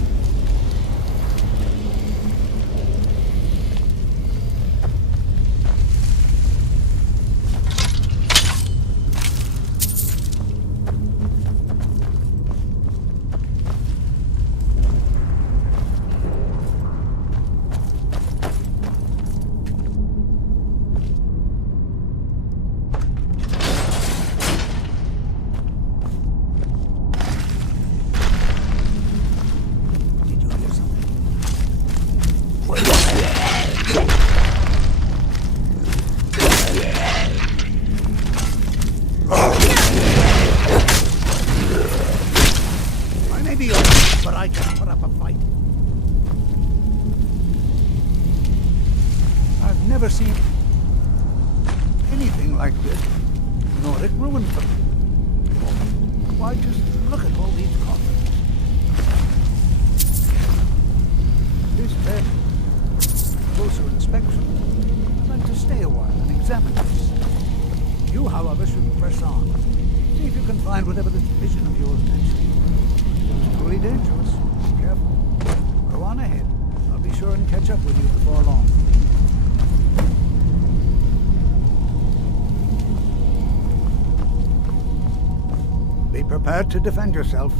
never seen anything like this. Nordic ruin for me. Why, just look at all these coffins. This bed, closer inspection. I'd like to stay a while and examine this. You, however, should press on. See if you can find whatever this vision of yours mentioned. It's truly dangerous. Be careful. Go on ahead. I'll be sure and catch up with you before long. Be prepared to defend yourself.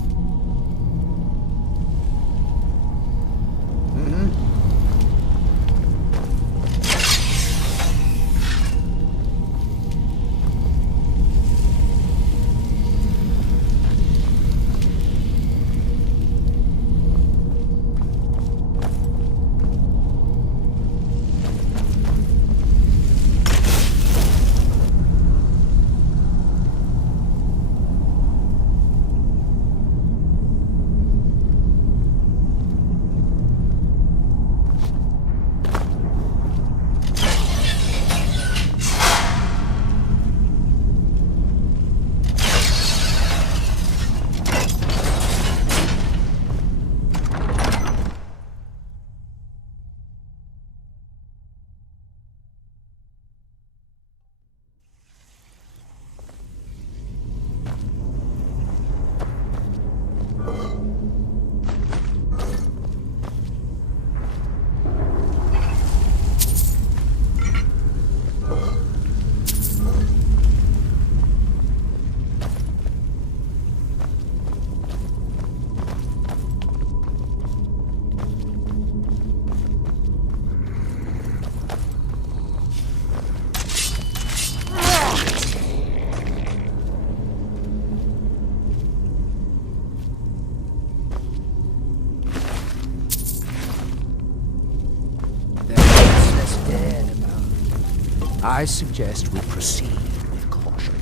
I suggest we proceed with caution.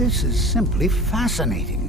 This is simply fascinating.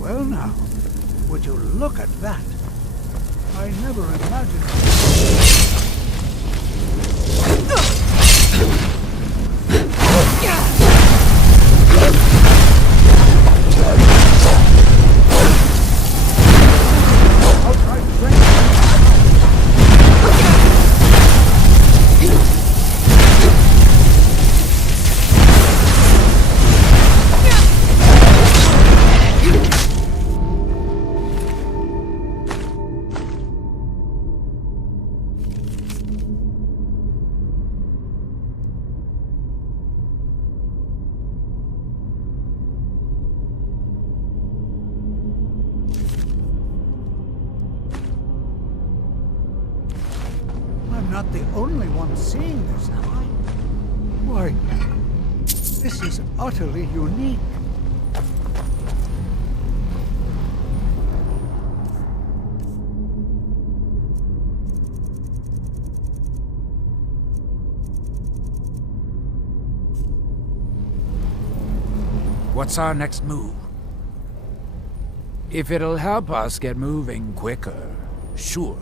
Well now, would you look at that? I never imagined... Not the only one seeing this, am I? Why, this is utterly unique. What's our next move? If it'll help us get moving quicker, sure.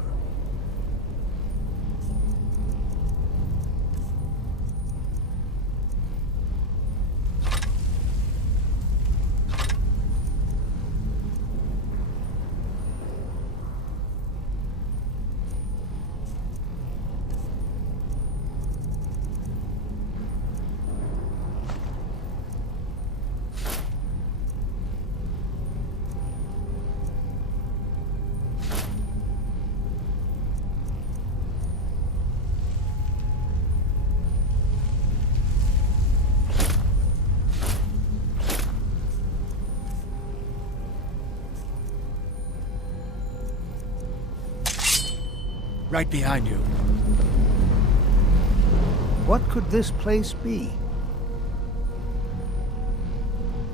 Right behind you. What could this place be?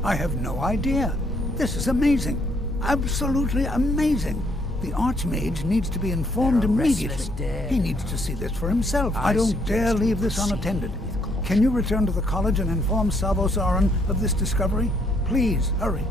I have no idea. This is amazing. Absolutely amazing. The Archmage needs to be informed immediately. He needs to see this for himself. I don't dare leave this unattended. Can you return to the college and inform Savos Aran of this discovery? Please, hurry.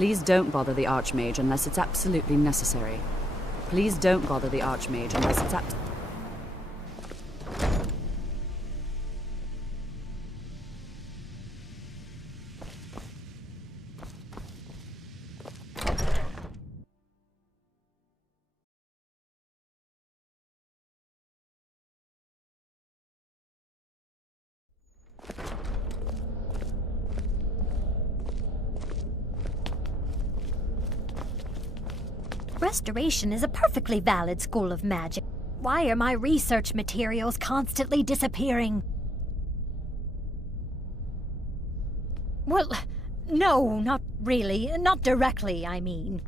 Please don't bother the Archmage unless it's absolutely necessary. Please don't bother the Archmage unless it's absolutely... Restoration is a perfectly valid school of magic. Why are my research materials constantly disappearing? Well, no, not really. Not directly, I mean.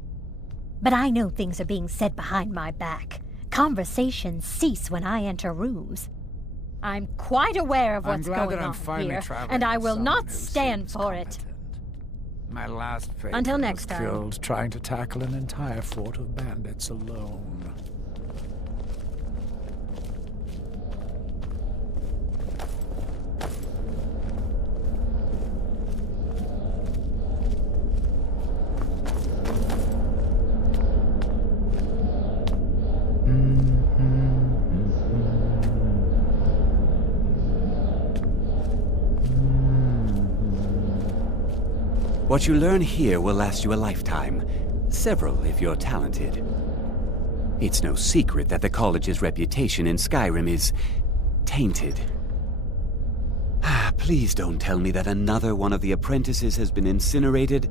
But I know things are being said behind my back. Conversations cease when I enter rooms. I'm quite aware of what's going on here, and I will not stand for it. My last fate Until next was time. killed trying to tackle an entire fort of bandits alone. What you learn here will last you a lifetime. Several, if you're talented. It's no secret that the college's reputation in Skyrim is tainted. Please don't tell me that another one of the apprentices has been incinerated.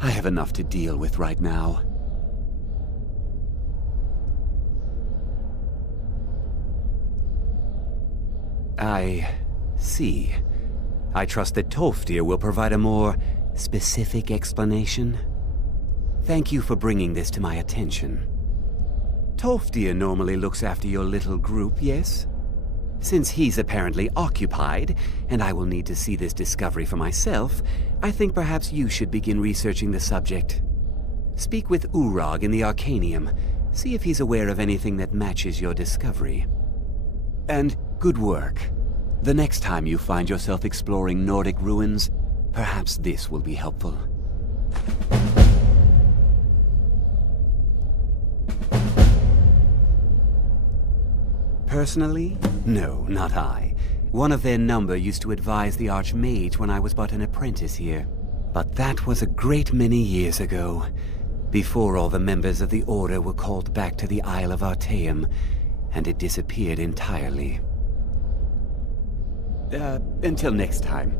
I have enough to deal with right now. I see. I trust that Tolfdir will provide a more specific explanation. Thank you for bringing this to my attention. Tolfdir normally looks after your little group, yes? Since he's apparently occupied, and I will need to see this discovery for myself, I think perhaps you should begin researching the subject. Speak with Urag in the Arcanium. See if he's aware of anything that matches your discovery. And good work. The next time you find yourself exploring Nordic ruins, perhaps this will be helpful. Personally? No, not I. One of their number used to advise the Archmage when I was but an apprentice here. But that was a great many years ago, before all the members of the Order were called back to the Isle of Artaeum, and it disappeared entirely. Until next time.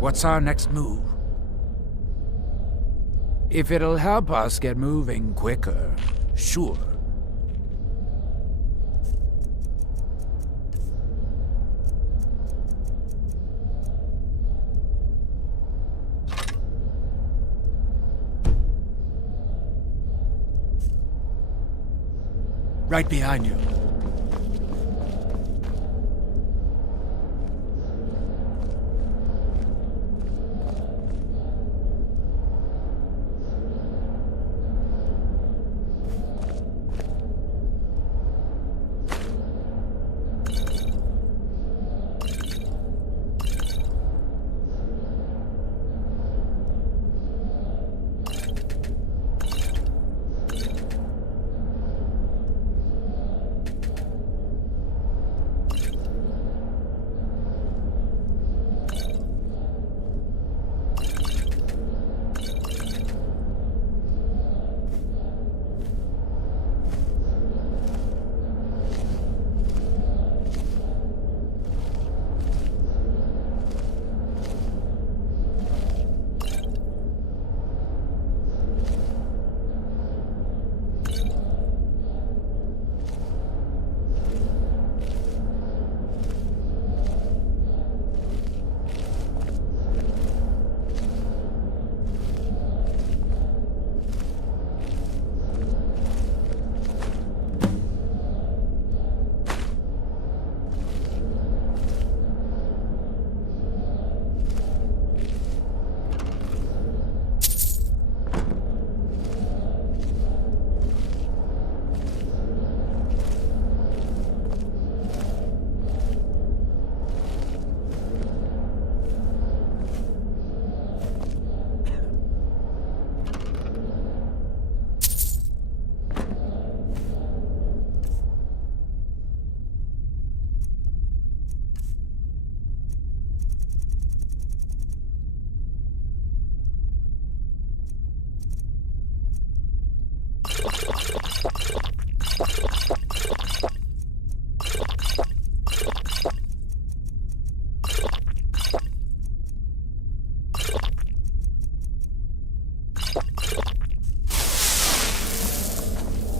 What's our next move? If it'll help us get moving quicker, sure. Right behind you.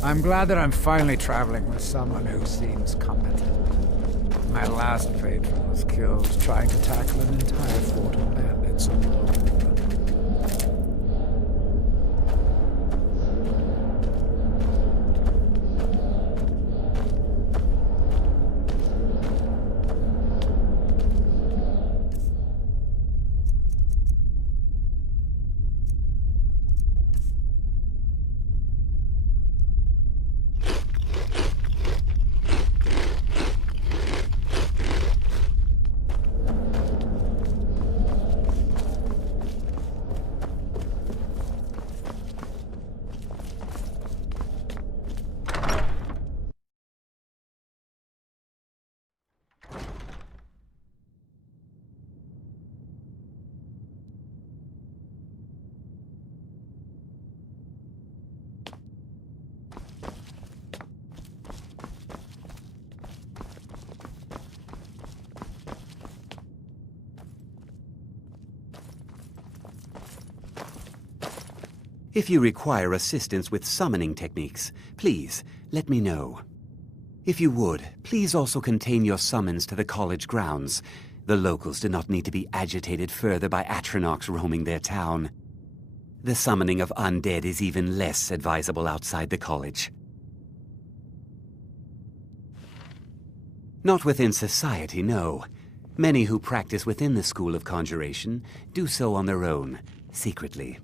I'm glad that I'm finally traveling with someone who seems competent. My last patron was killed trying to tackle an entire fort of bandits alone. If you require assistance with summoning techniques, please let me know. If you would, please also contain your summons to the college grounds. The locals do not need to be agitated further by Atronachs roaming their town. The summoning of undead is even less advisable outside the college. Not within society, no. Many who practice within the School of Conjuration do so on their own, secretly.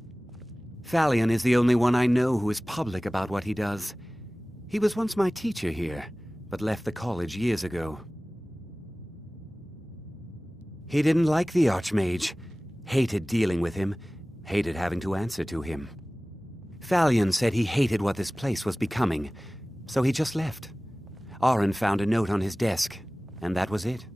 Thalion is the only one I know who is public about what he does. He was once my teacher here, but left the college years ago. He didn't like the Archmage, hated dealing with him, hated having to answer to him. Thalion said he hated what this place was becoming, so he just left. Aron found a note on his desk, and that was it.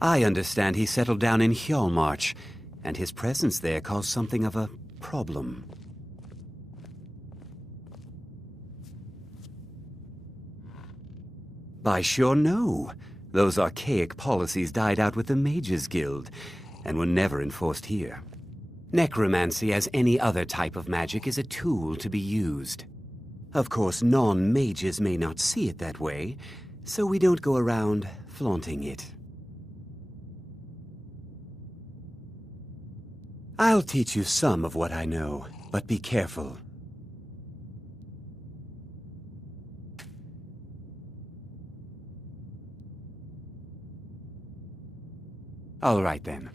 I understand he settled down in Hjalmarch, and his presence there caused something of a problem. I sure know. Those archaic policies died out with the Mages Guild, and were never enforced here. Necromancy, as any other type of magic, is a tool to be used. Of course, non-mages may not see it that way, so we don't go around flaunting it. I'll teach you some of what I know, but be careful. All right, then.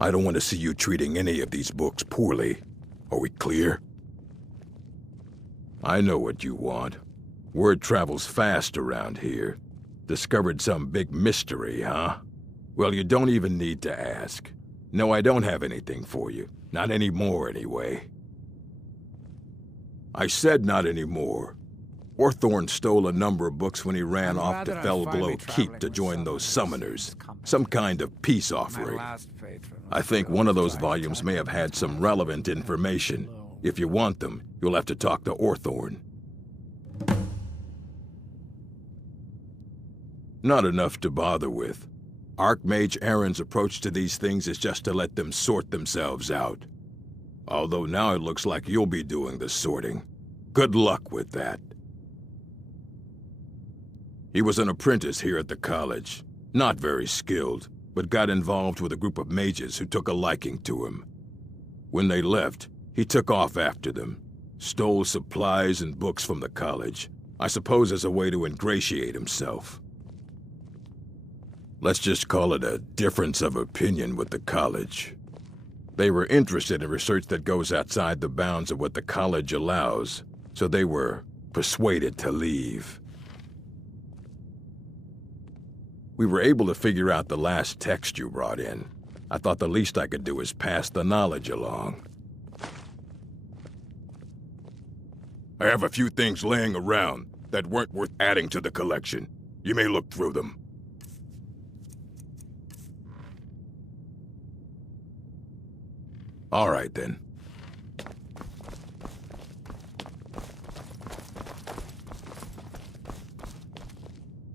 I don't want to see you treating any of these books poorly. Are we clear? I know what you want. Word travels fast around here. Discovered some big mystery, huh? Well, you don't even need to ask. No, I don't have anything for you. Not anymore, anyway. I said not anymore. Orthorn stole a number of books when he ran off to Fellblow Keep to join those summoners. Some kind of peace offering. I think one of those volumes may have had some relevant information. If you want them, you'll have to talk to Orthorn. Not enough to bother with. Archmage Aaron's approach to these things is just to let them sort themselves out. Although now it looks like you'll be doing the sorting. Good luck with that. He was an apprentice here at the college. Not very skilled, but got involved with a group of mages who took a liking to him. When they left, he took off after them. Stole supplies and books from the college. I suppose as a way to ingratiate himself. Let's just call it a difference of opinion with the college. They were interested in research that goes outside the bounds of what the college allows, so they were persuaded to leave. We were able to figure out the last text you brought in. I thought the least I could do is pass the knowledge along. I have a few things laying around that weren't worth adding to the collection. You may look through them. All right, then.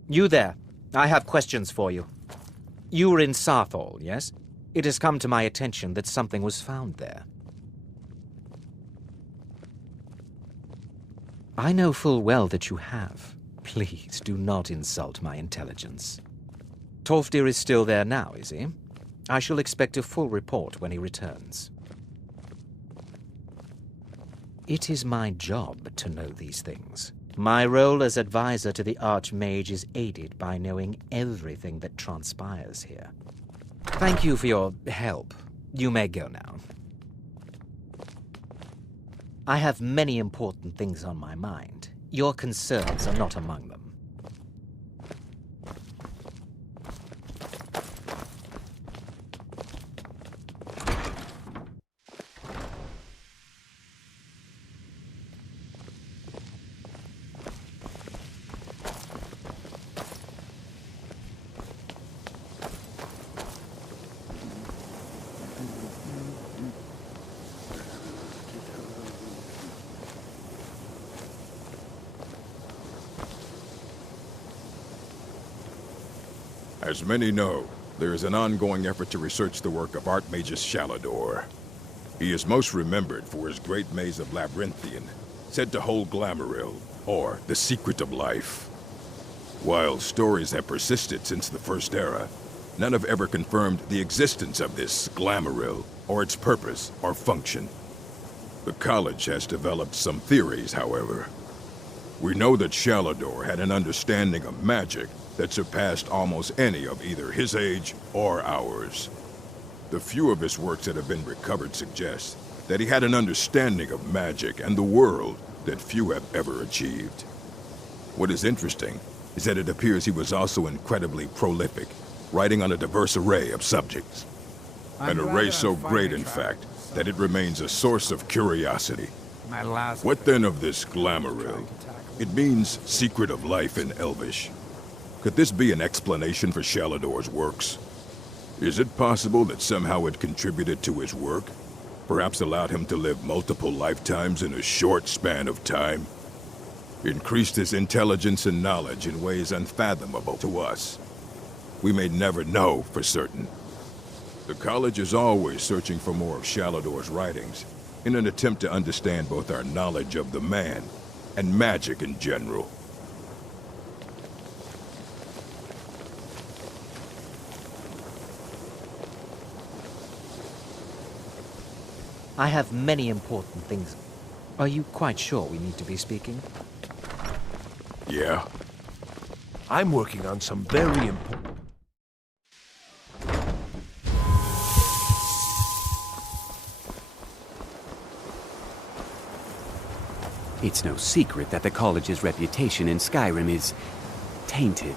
You there. I have questions for you. You were in Sarthal, yes? It has come to my attention that something was found there. I know full well that you have. Please do not insult my intelligence. Tolfdir is still there now, is he? I shall expect a full report when he returns. It is my job to know these things. My role as advisor to the Archmage is aided by knowing everything that transpires here. Thank you for your help. You may go now. I have many important things on my mind. Your concerns are not among them. As many know, There is an ongoing effort to research the work of Archmagus Shalador. He is most remembered for his great maze of Labyrinthian, said to hold Glamouril, or the secret of life. While stories have persisted since the First Era, none have ever confirmed the existence of this Glamouril, or its purpose or function. The college has developed some theories, however. We know that Shalador had an understanding of magic that surpassed almost any of either his age or ours. The few of his works that have been recovered suggest that he had an understanding of magic and the world that few have ever achieved. What is interesting is that it appears he was also incredibly prolific, writing on a diverse array of subjects. An array so great, in fact, that it remains a source of curiosity. What then of this Glamouril? It means secret of life in Elvish. Could this be an explanation for Shalador's works? Is it possible that somehow it contributed to his work? Perhaps allowed him to live multiple lifetimes in a short span of time? Increased his intelligence and knowledge in ways unfathomable to us? We may never know for certain. The college is always searching for more of Shalador's writings, in an attempt to understand both our knowledge of the man and magic in general. I have many important things. Are you quite sure we need to be speaking? Yeah. I'm working on some very important... It's no secret that the college's reputation in Skyrim is tainted.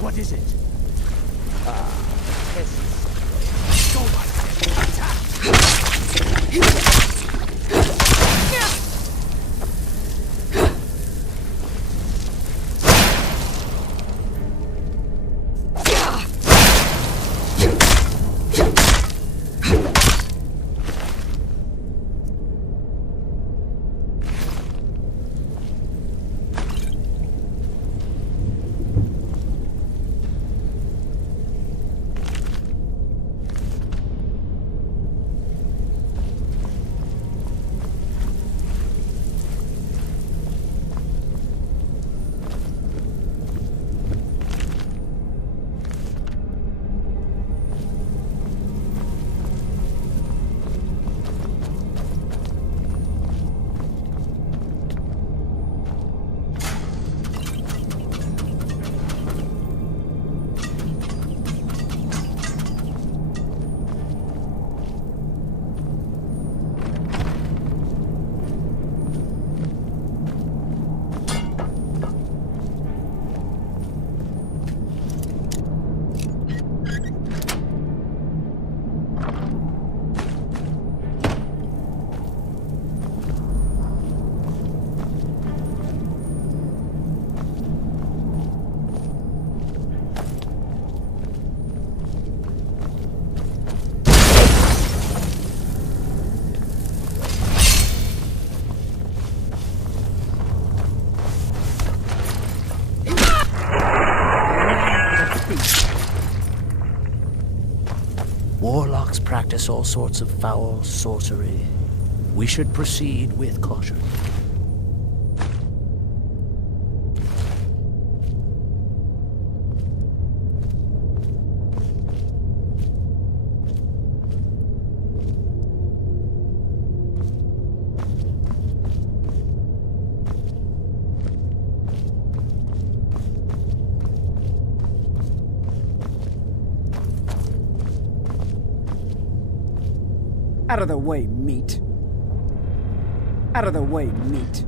What is it? practice all sorts of foul sorcery. We should proceed with caution. Out of the way, meat. Out of the way, meat.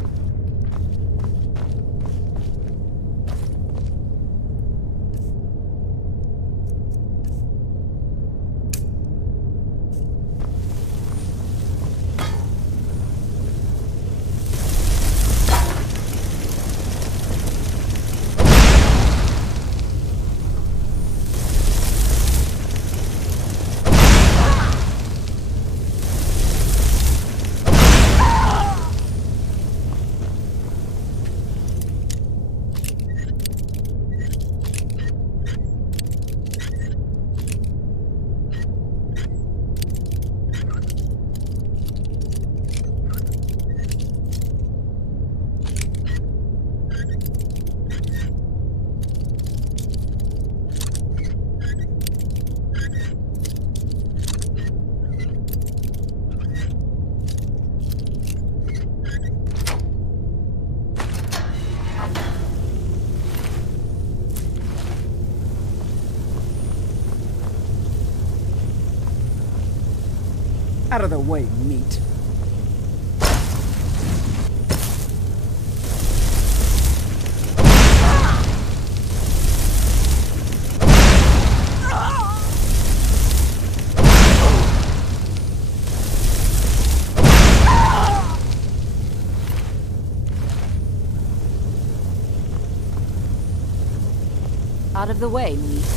Out of the way, meat. Out of the way, meat.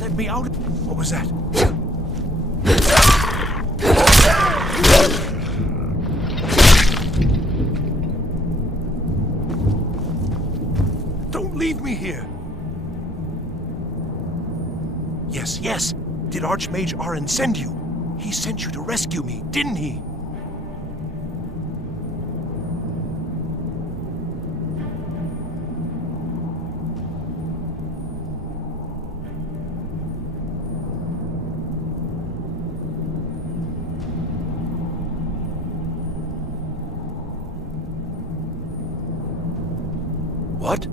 Let me out. What was that? Don't leave me here. Yes, yes. Did Archmage Arin send you? He sent you to rescue me, didn't he? What?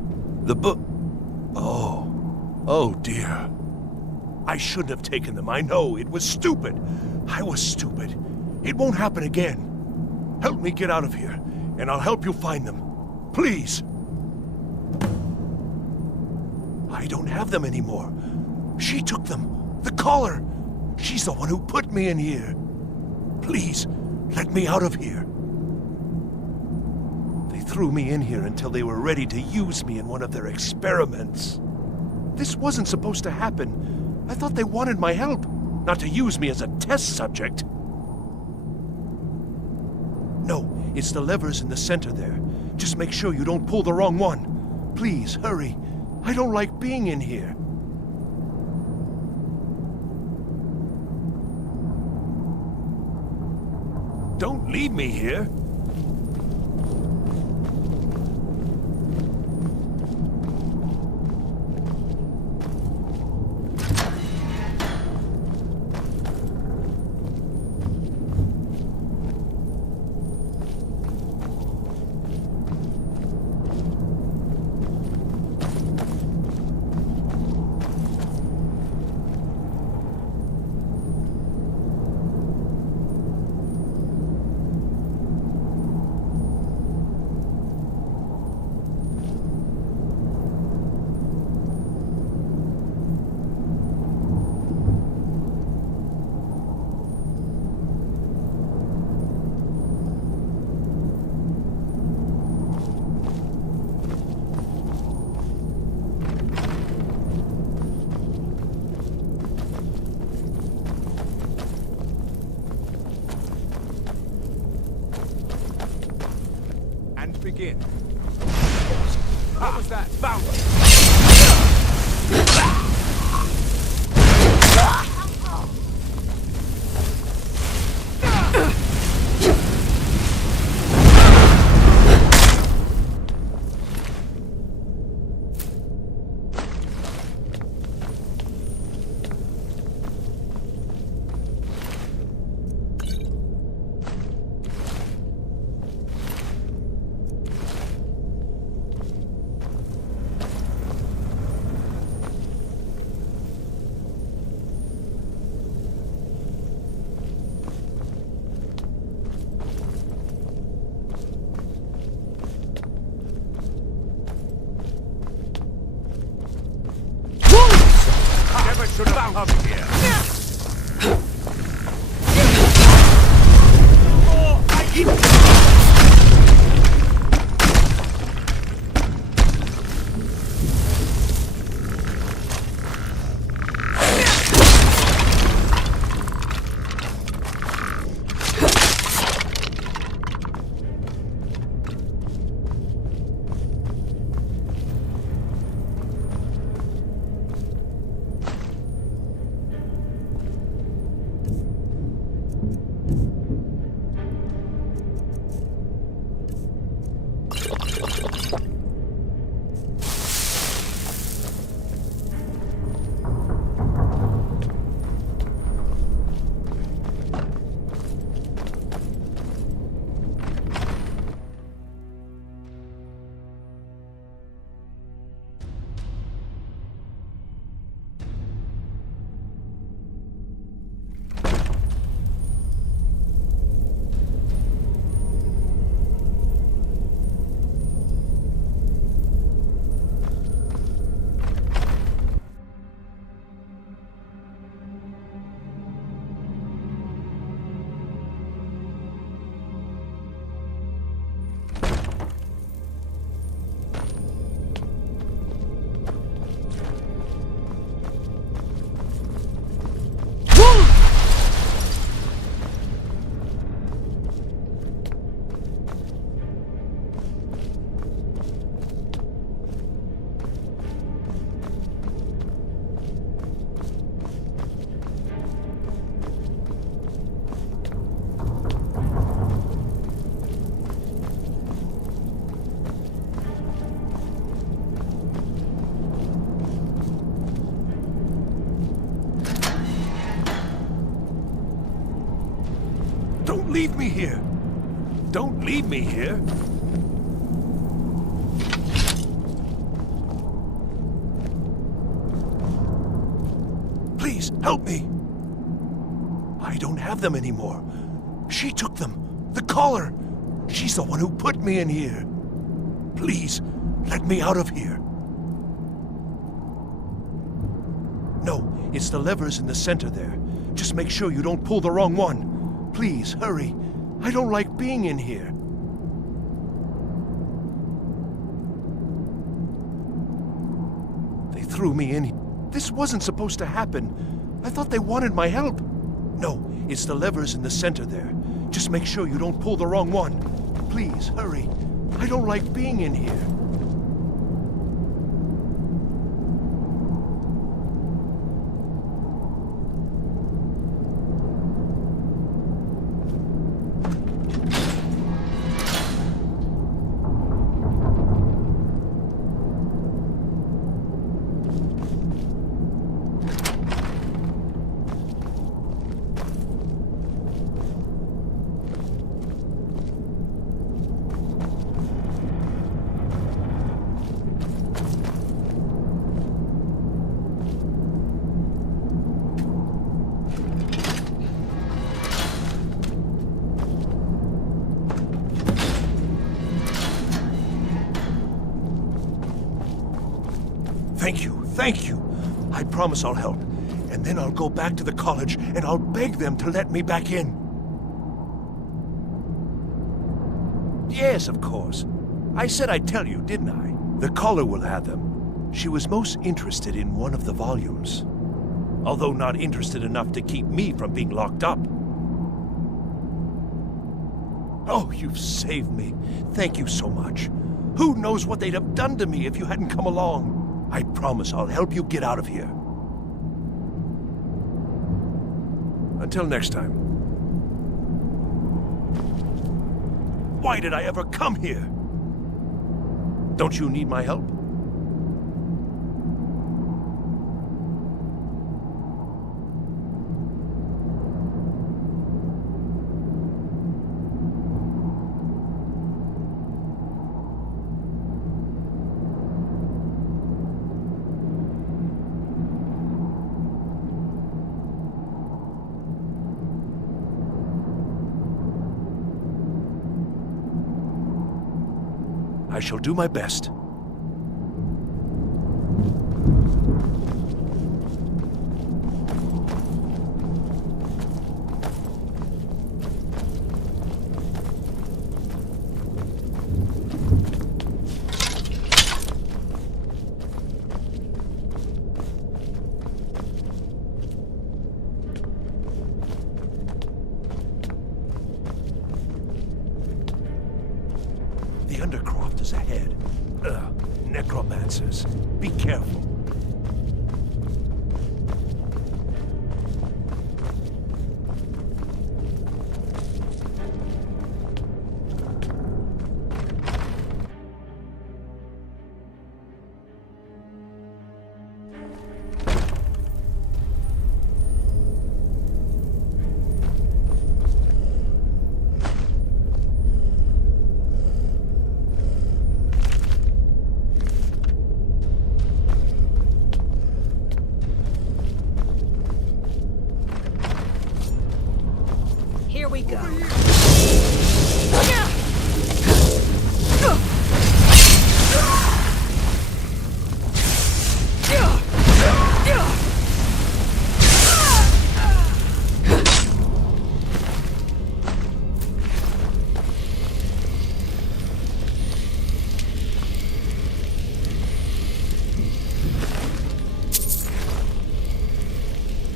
The book? Oh. Oh, dear. I shouldn't have taken them. I know. It was stupid. I was stupid. It won't happen again. Help me get out of here, and I'll help you find them. Please. I don't have them anymore. She took them. The collar. She's the one who put me in here. Please, let me out of here. They threw me in here until they were ready to use me in one of their experiments. This wasn't supposed to happen. I thought they wanted my help, not to use me as a test subject. No, it's the levers in the center there. Just make sure you don't pull the wrong one. Please, hurry. I don't like being in here. Don't leave me here. Begin. What was that? Bound. Should have come here. Don't leave me here! Don't leave me here! Please, help me! I don't have them anymore. She took them. The collar. She's the one who put me in here. Please, let me out of here. No, it's the levers in the center there. Just make sure you don't pull the wrong one. Please, hurry. I don't like being in here. They threw me in here. This wasn't supposed to happen. I thought they wanted my help. No, it's the levers in the center there. Just make sure you don't pull the wrong one. Please, hurry. I don't like being in here. Thank you. I promise I'll help. And then I'll go back to the college and I'll beg them to let me back in. Yes, of course. I said I'd tell you, didn't I? The caller will have them. She was most interested in one of the volumes. Although not interested enough to keep me from being locked up. Oh, you've saved me. Thank you so much. Who knows what they'd have done to me if you hadn't come along? I promise I'll help you get out of here. Until next time. Why did I ever come here? Don't you need my help? I shall do my best. The Undercroft is ahead. Necromancers. Be careful. Here we go.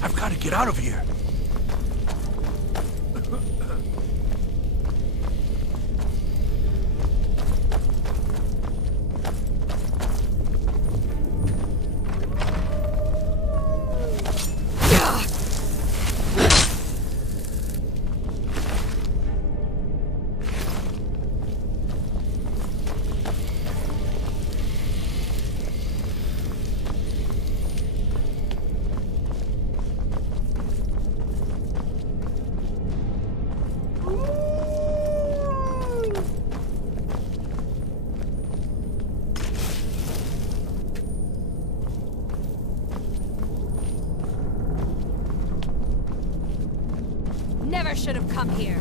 I've got to get out of here. Never should have come here.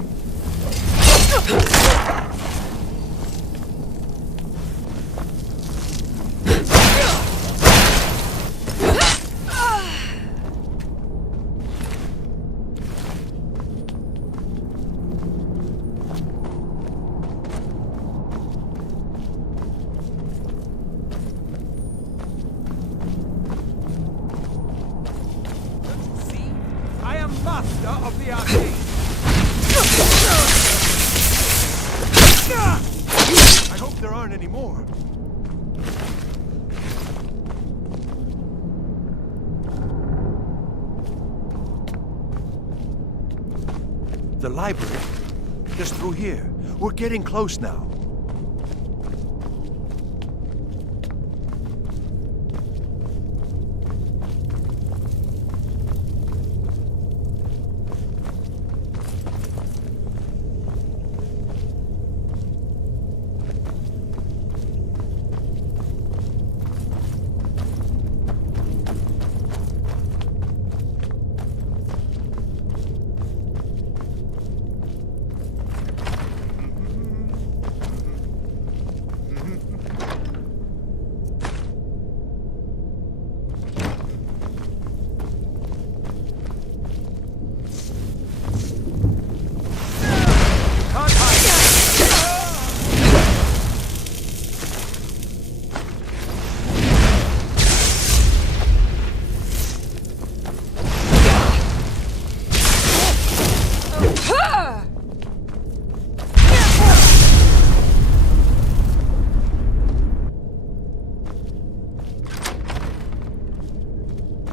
I hope there aren't any more. The library? Just through here. We're getting close now.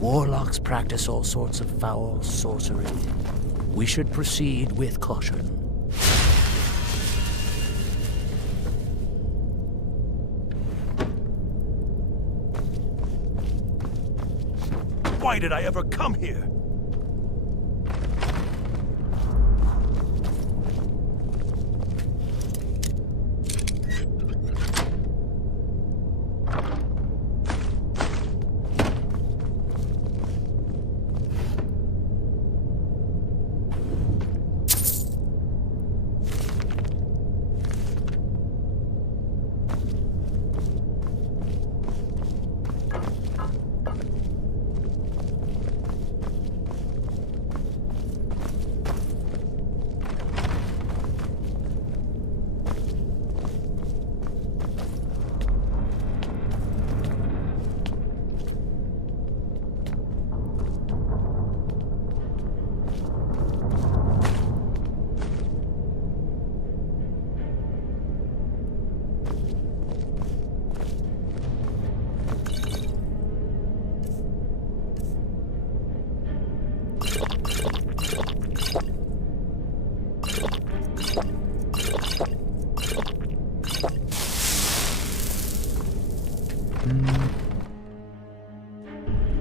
Warlocks practice all sorts of foul sorcery. We should proceed with caution. Why did I ever come here?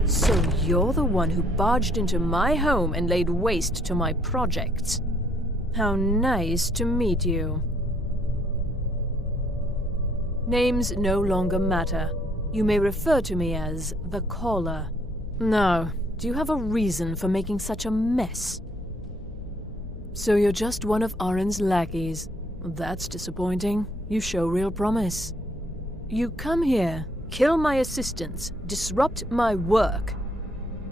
So you're the one who barged into my home and laid waste to my projects. How nice to meet you. Names no longer matter. You may refer to me as the Caller. Now, do you have a reason for making such a mess? So you're just one of Arin's lackeys. That's disappointing. You show real promise. You come here, kill my assistants, disrupt my work.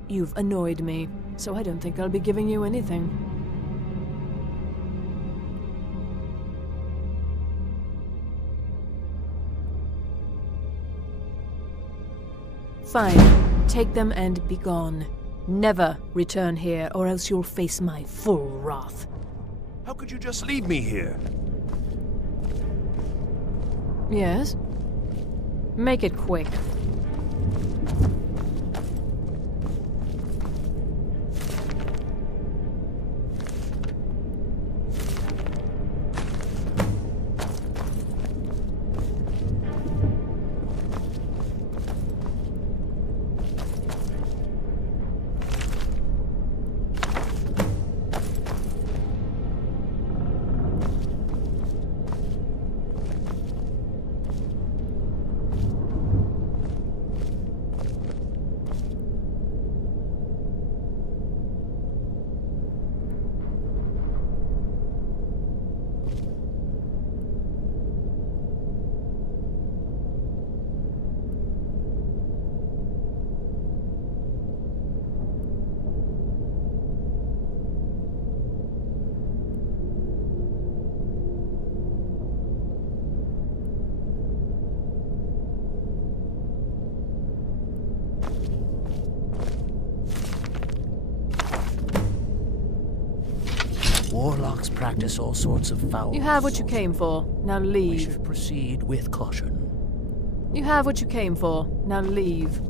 You've annoyed me, so I don't think I'll be giving you anything. Fine. Take them and be gone. Never return here, or else you'll face my full wrath. How could you just leave me here? Yes? Make it quick. Warlocks practice all sorts of foul. You have what you came for. Now leave. We should proceed with caution. You have what you came for. Now leave.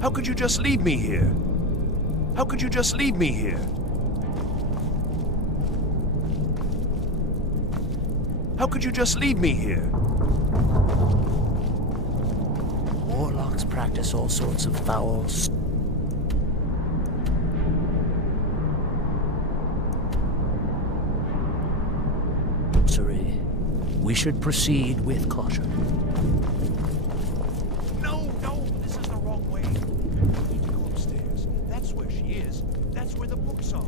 How could you just leave me here? How could you just leave me here? How could you just leave me here? Warlocks practice all sorts of foul. Sorry. We should proceed with caution. No, this is the wrong way. We need to go upstairs. That's where she is. That's where the books are.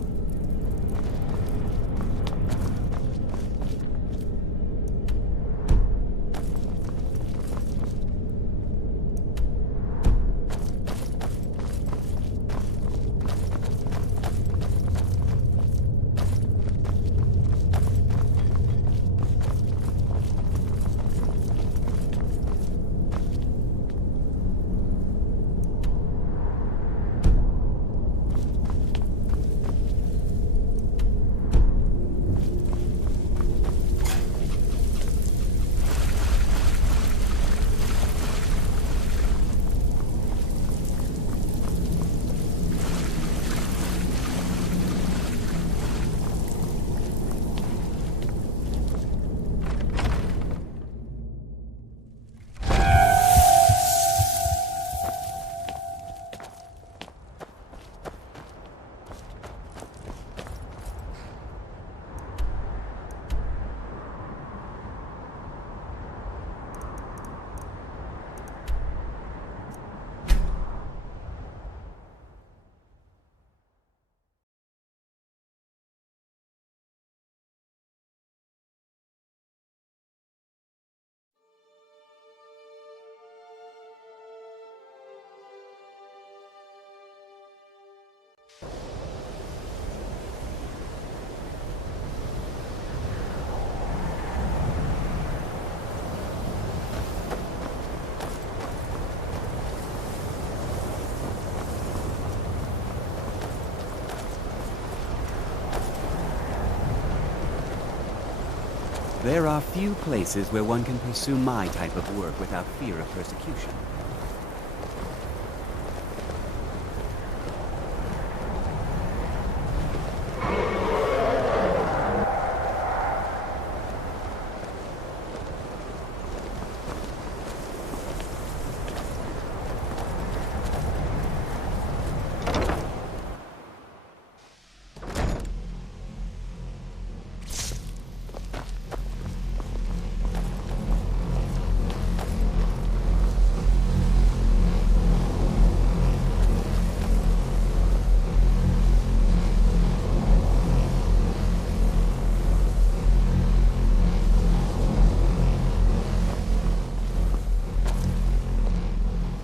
There are few places where one can pursue my type of work without fear of persecution.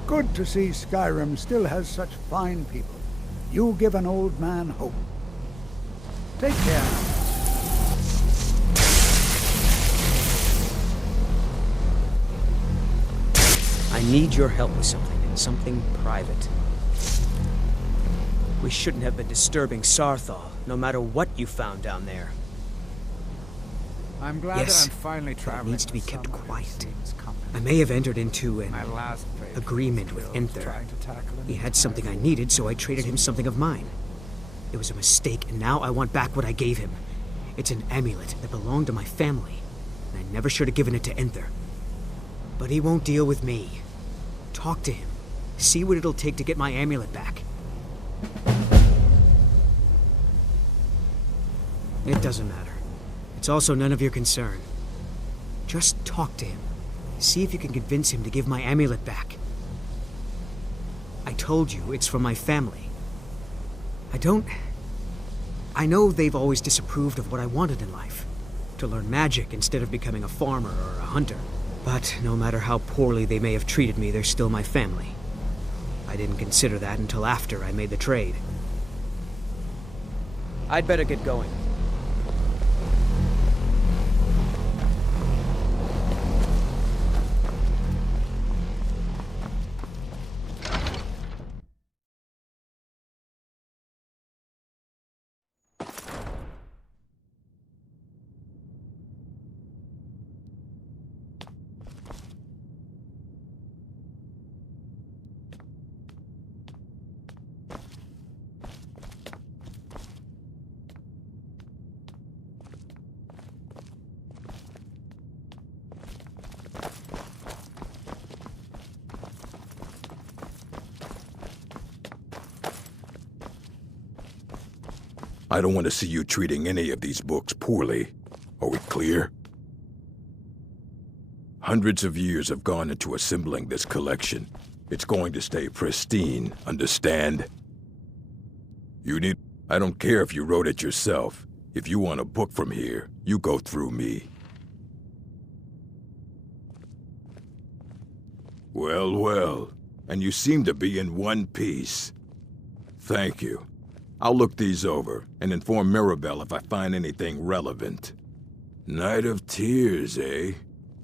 Good to see Skyrim still has such fine people. You give an old man hope. Take care. I need your help with something private. We shouldn't have been disturbing Sarthal, no matter what you found down there. I'm glad that I'm finally traveling. It needs to be kept quiet. I may have entered into an agreement with Enther. He had something I needed, so I traded him something of mine. It was a mistake, and now I want back what I gave him. It's an amulet that belonged to my family, and I never should have given it to Enther. But he won't deal with me. Talk to him. See what it'll take to get my amulet back. It doesn't matter. It's also none of your concern. Just talk to him. See if you can convince him to give my amulet back. I told you, it's from my family. I know they've always disapproved of what I wanted in life. To learn magic instead of becoming a farmer or a hunter. But no matter how poorly they may have treated me, they're still my family. I didn't consider that until after I made the trade. I'd better get going. I don't want to see you treating any of these books poorly. Are we clear? Hundreds of years have gone into assembling this collection. It's going to stay pristine, understand? I don't care if you wrote it yourself. If you want a book from here, you go through me. Well, well. And you seem to be in one piece. Thank you. I'll look these over and inform Mirabelle if I find anything relevant. Night of Tears, eh?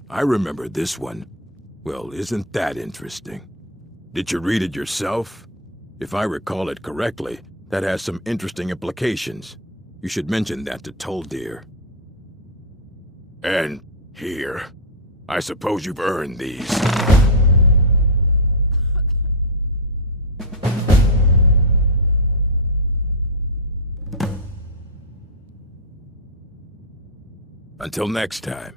I remember this one. Well, isn't that interesting? Did you read it yourself? If I recall it correctly, that has some interesting implications. You should mention that to Toldir. And here. I suppose you've earned these. Until next time.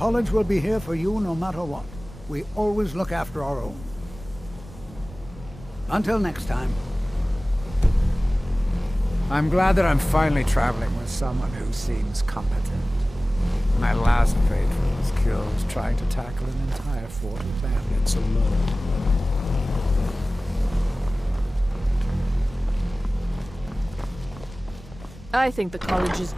college will be here for you no matter what. We always look after our own. Until next time. I'm glad that I'm finally traveling with someone who seems competent. My last patron was killed trying to tackle an entire fort of bandits alone. I think the college is...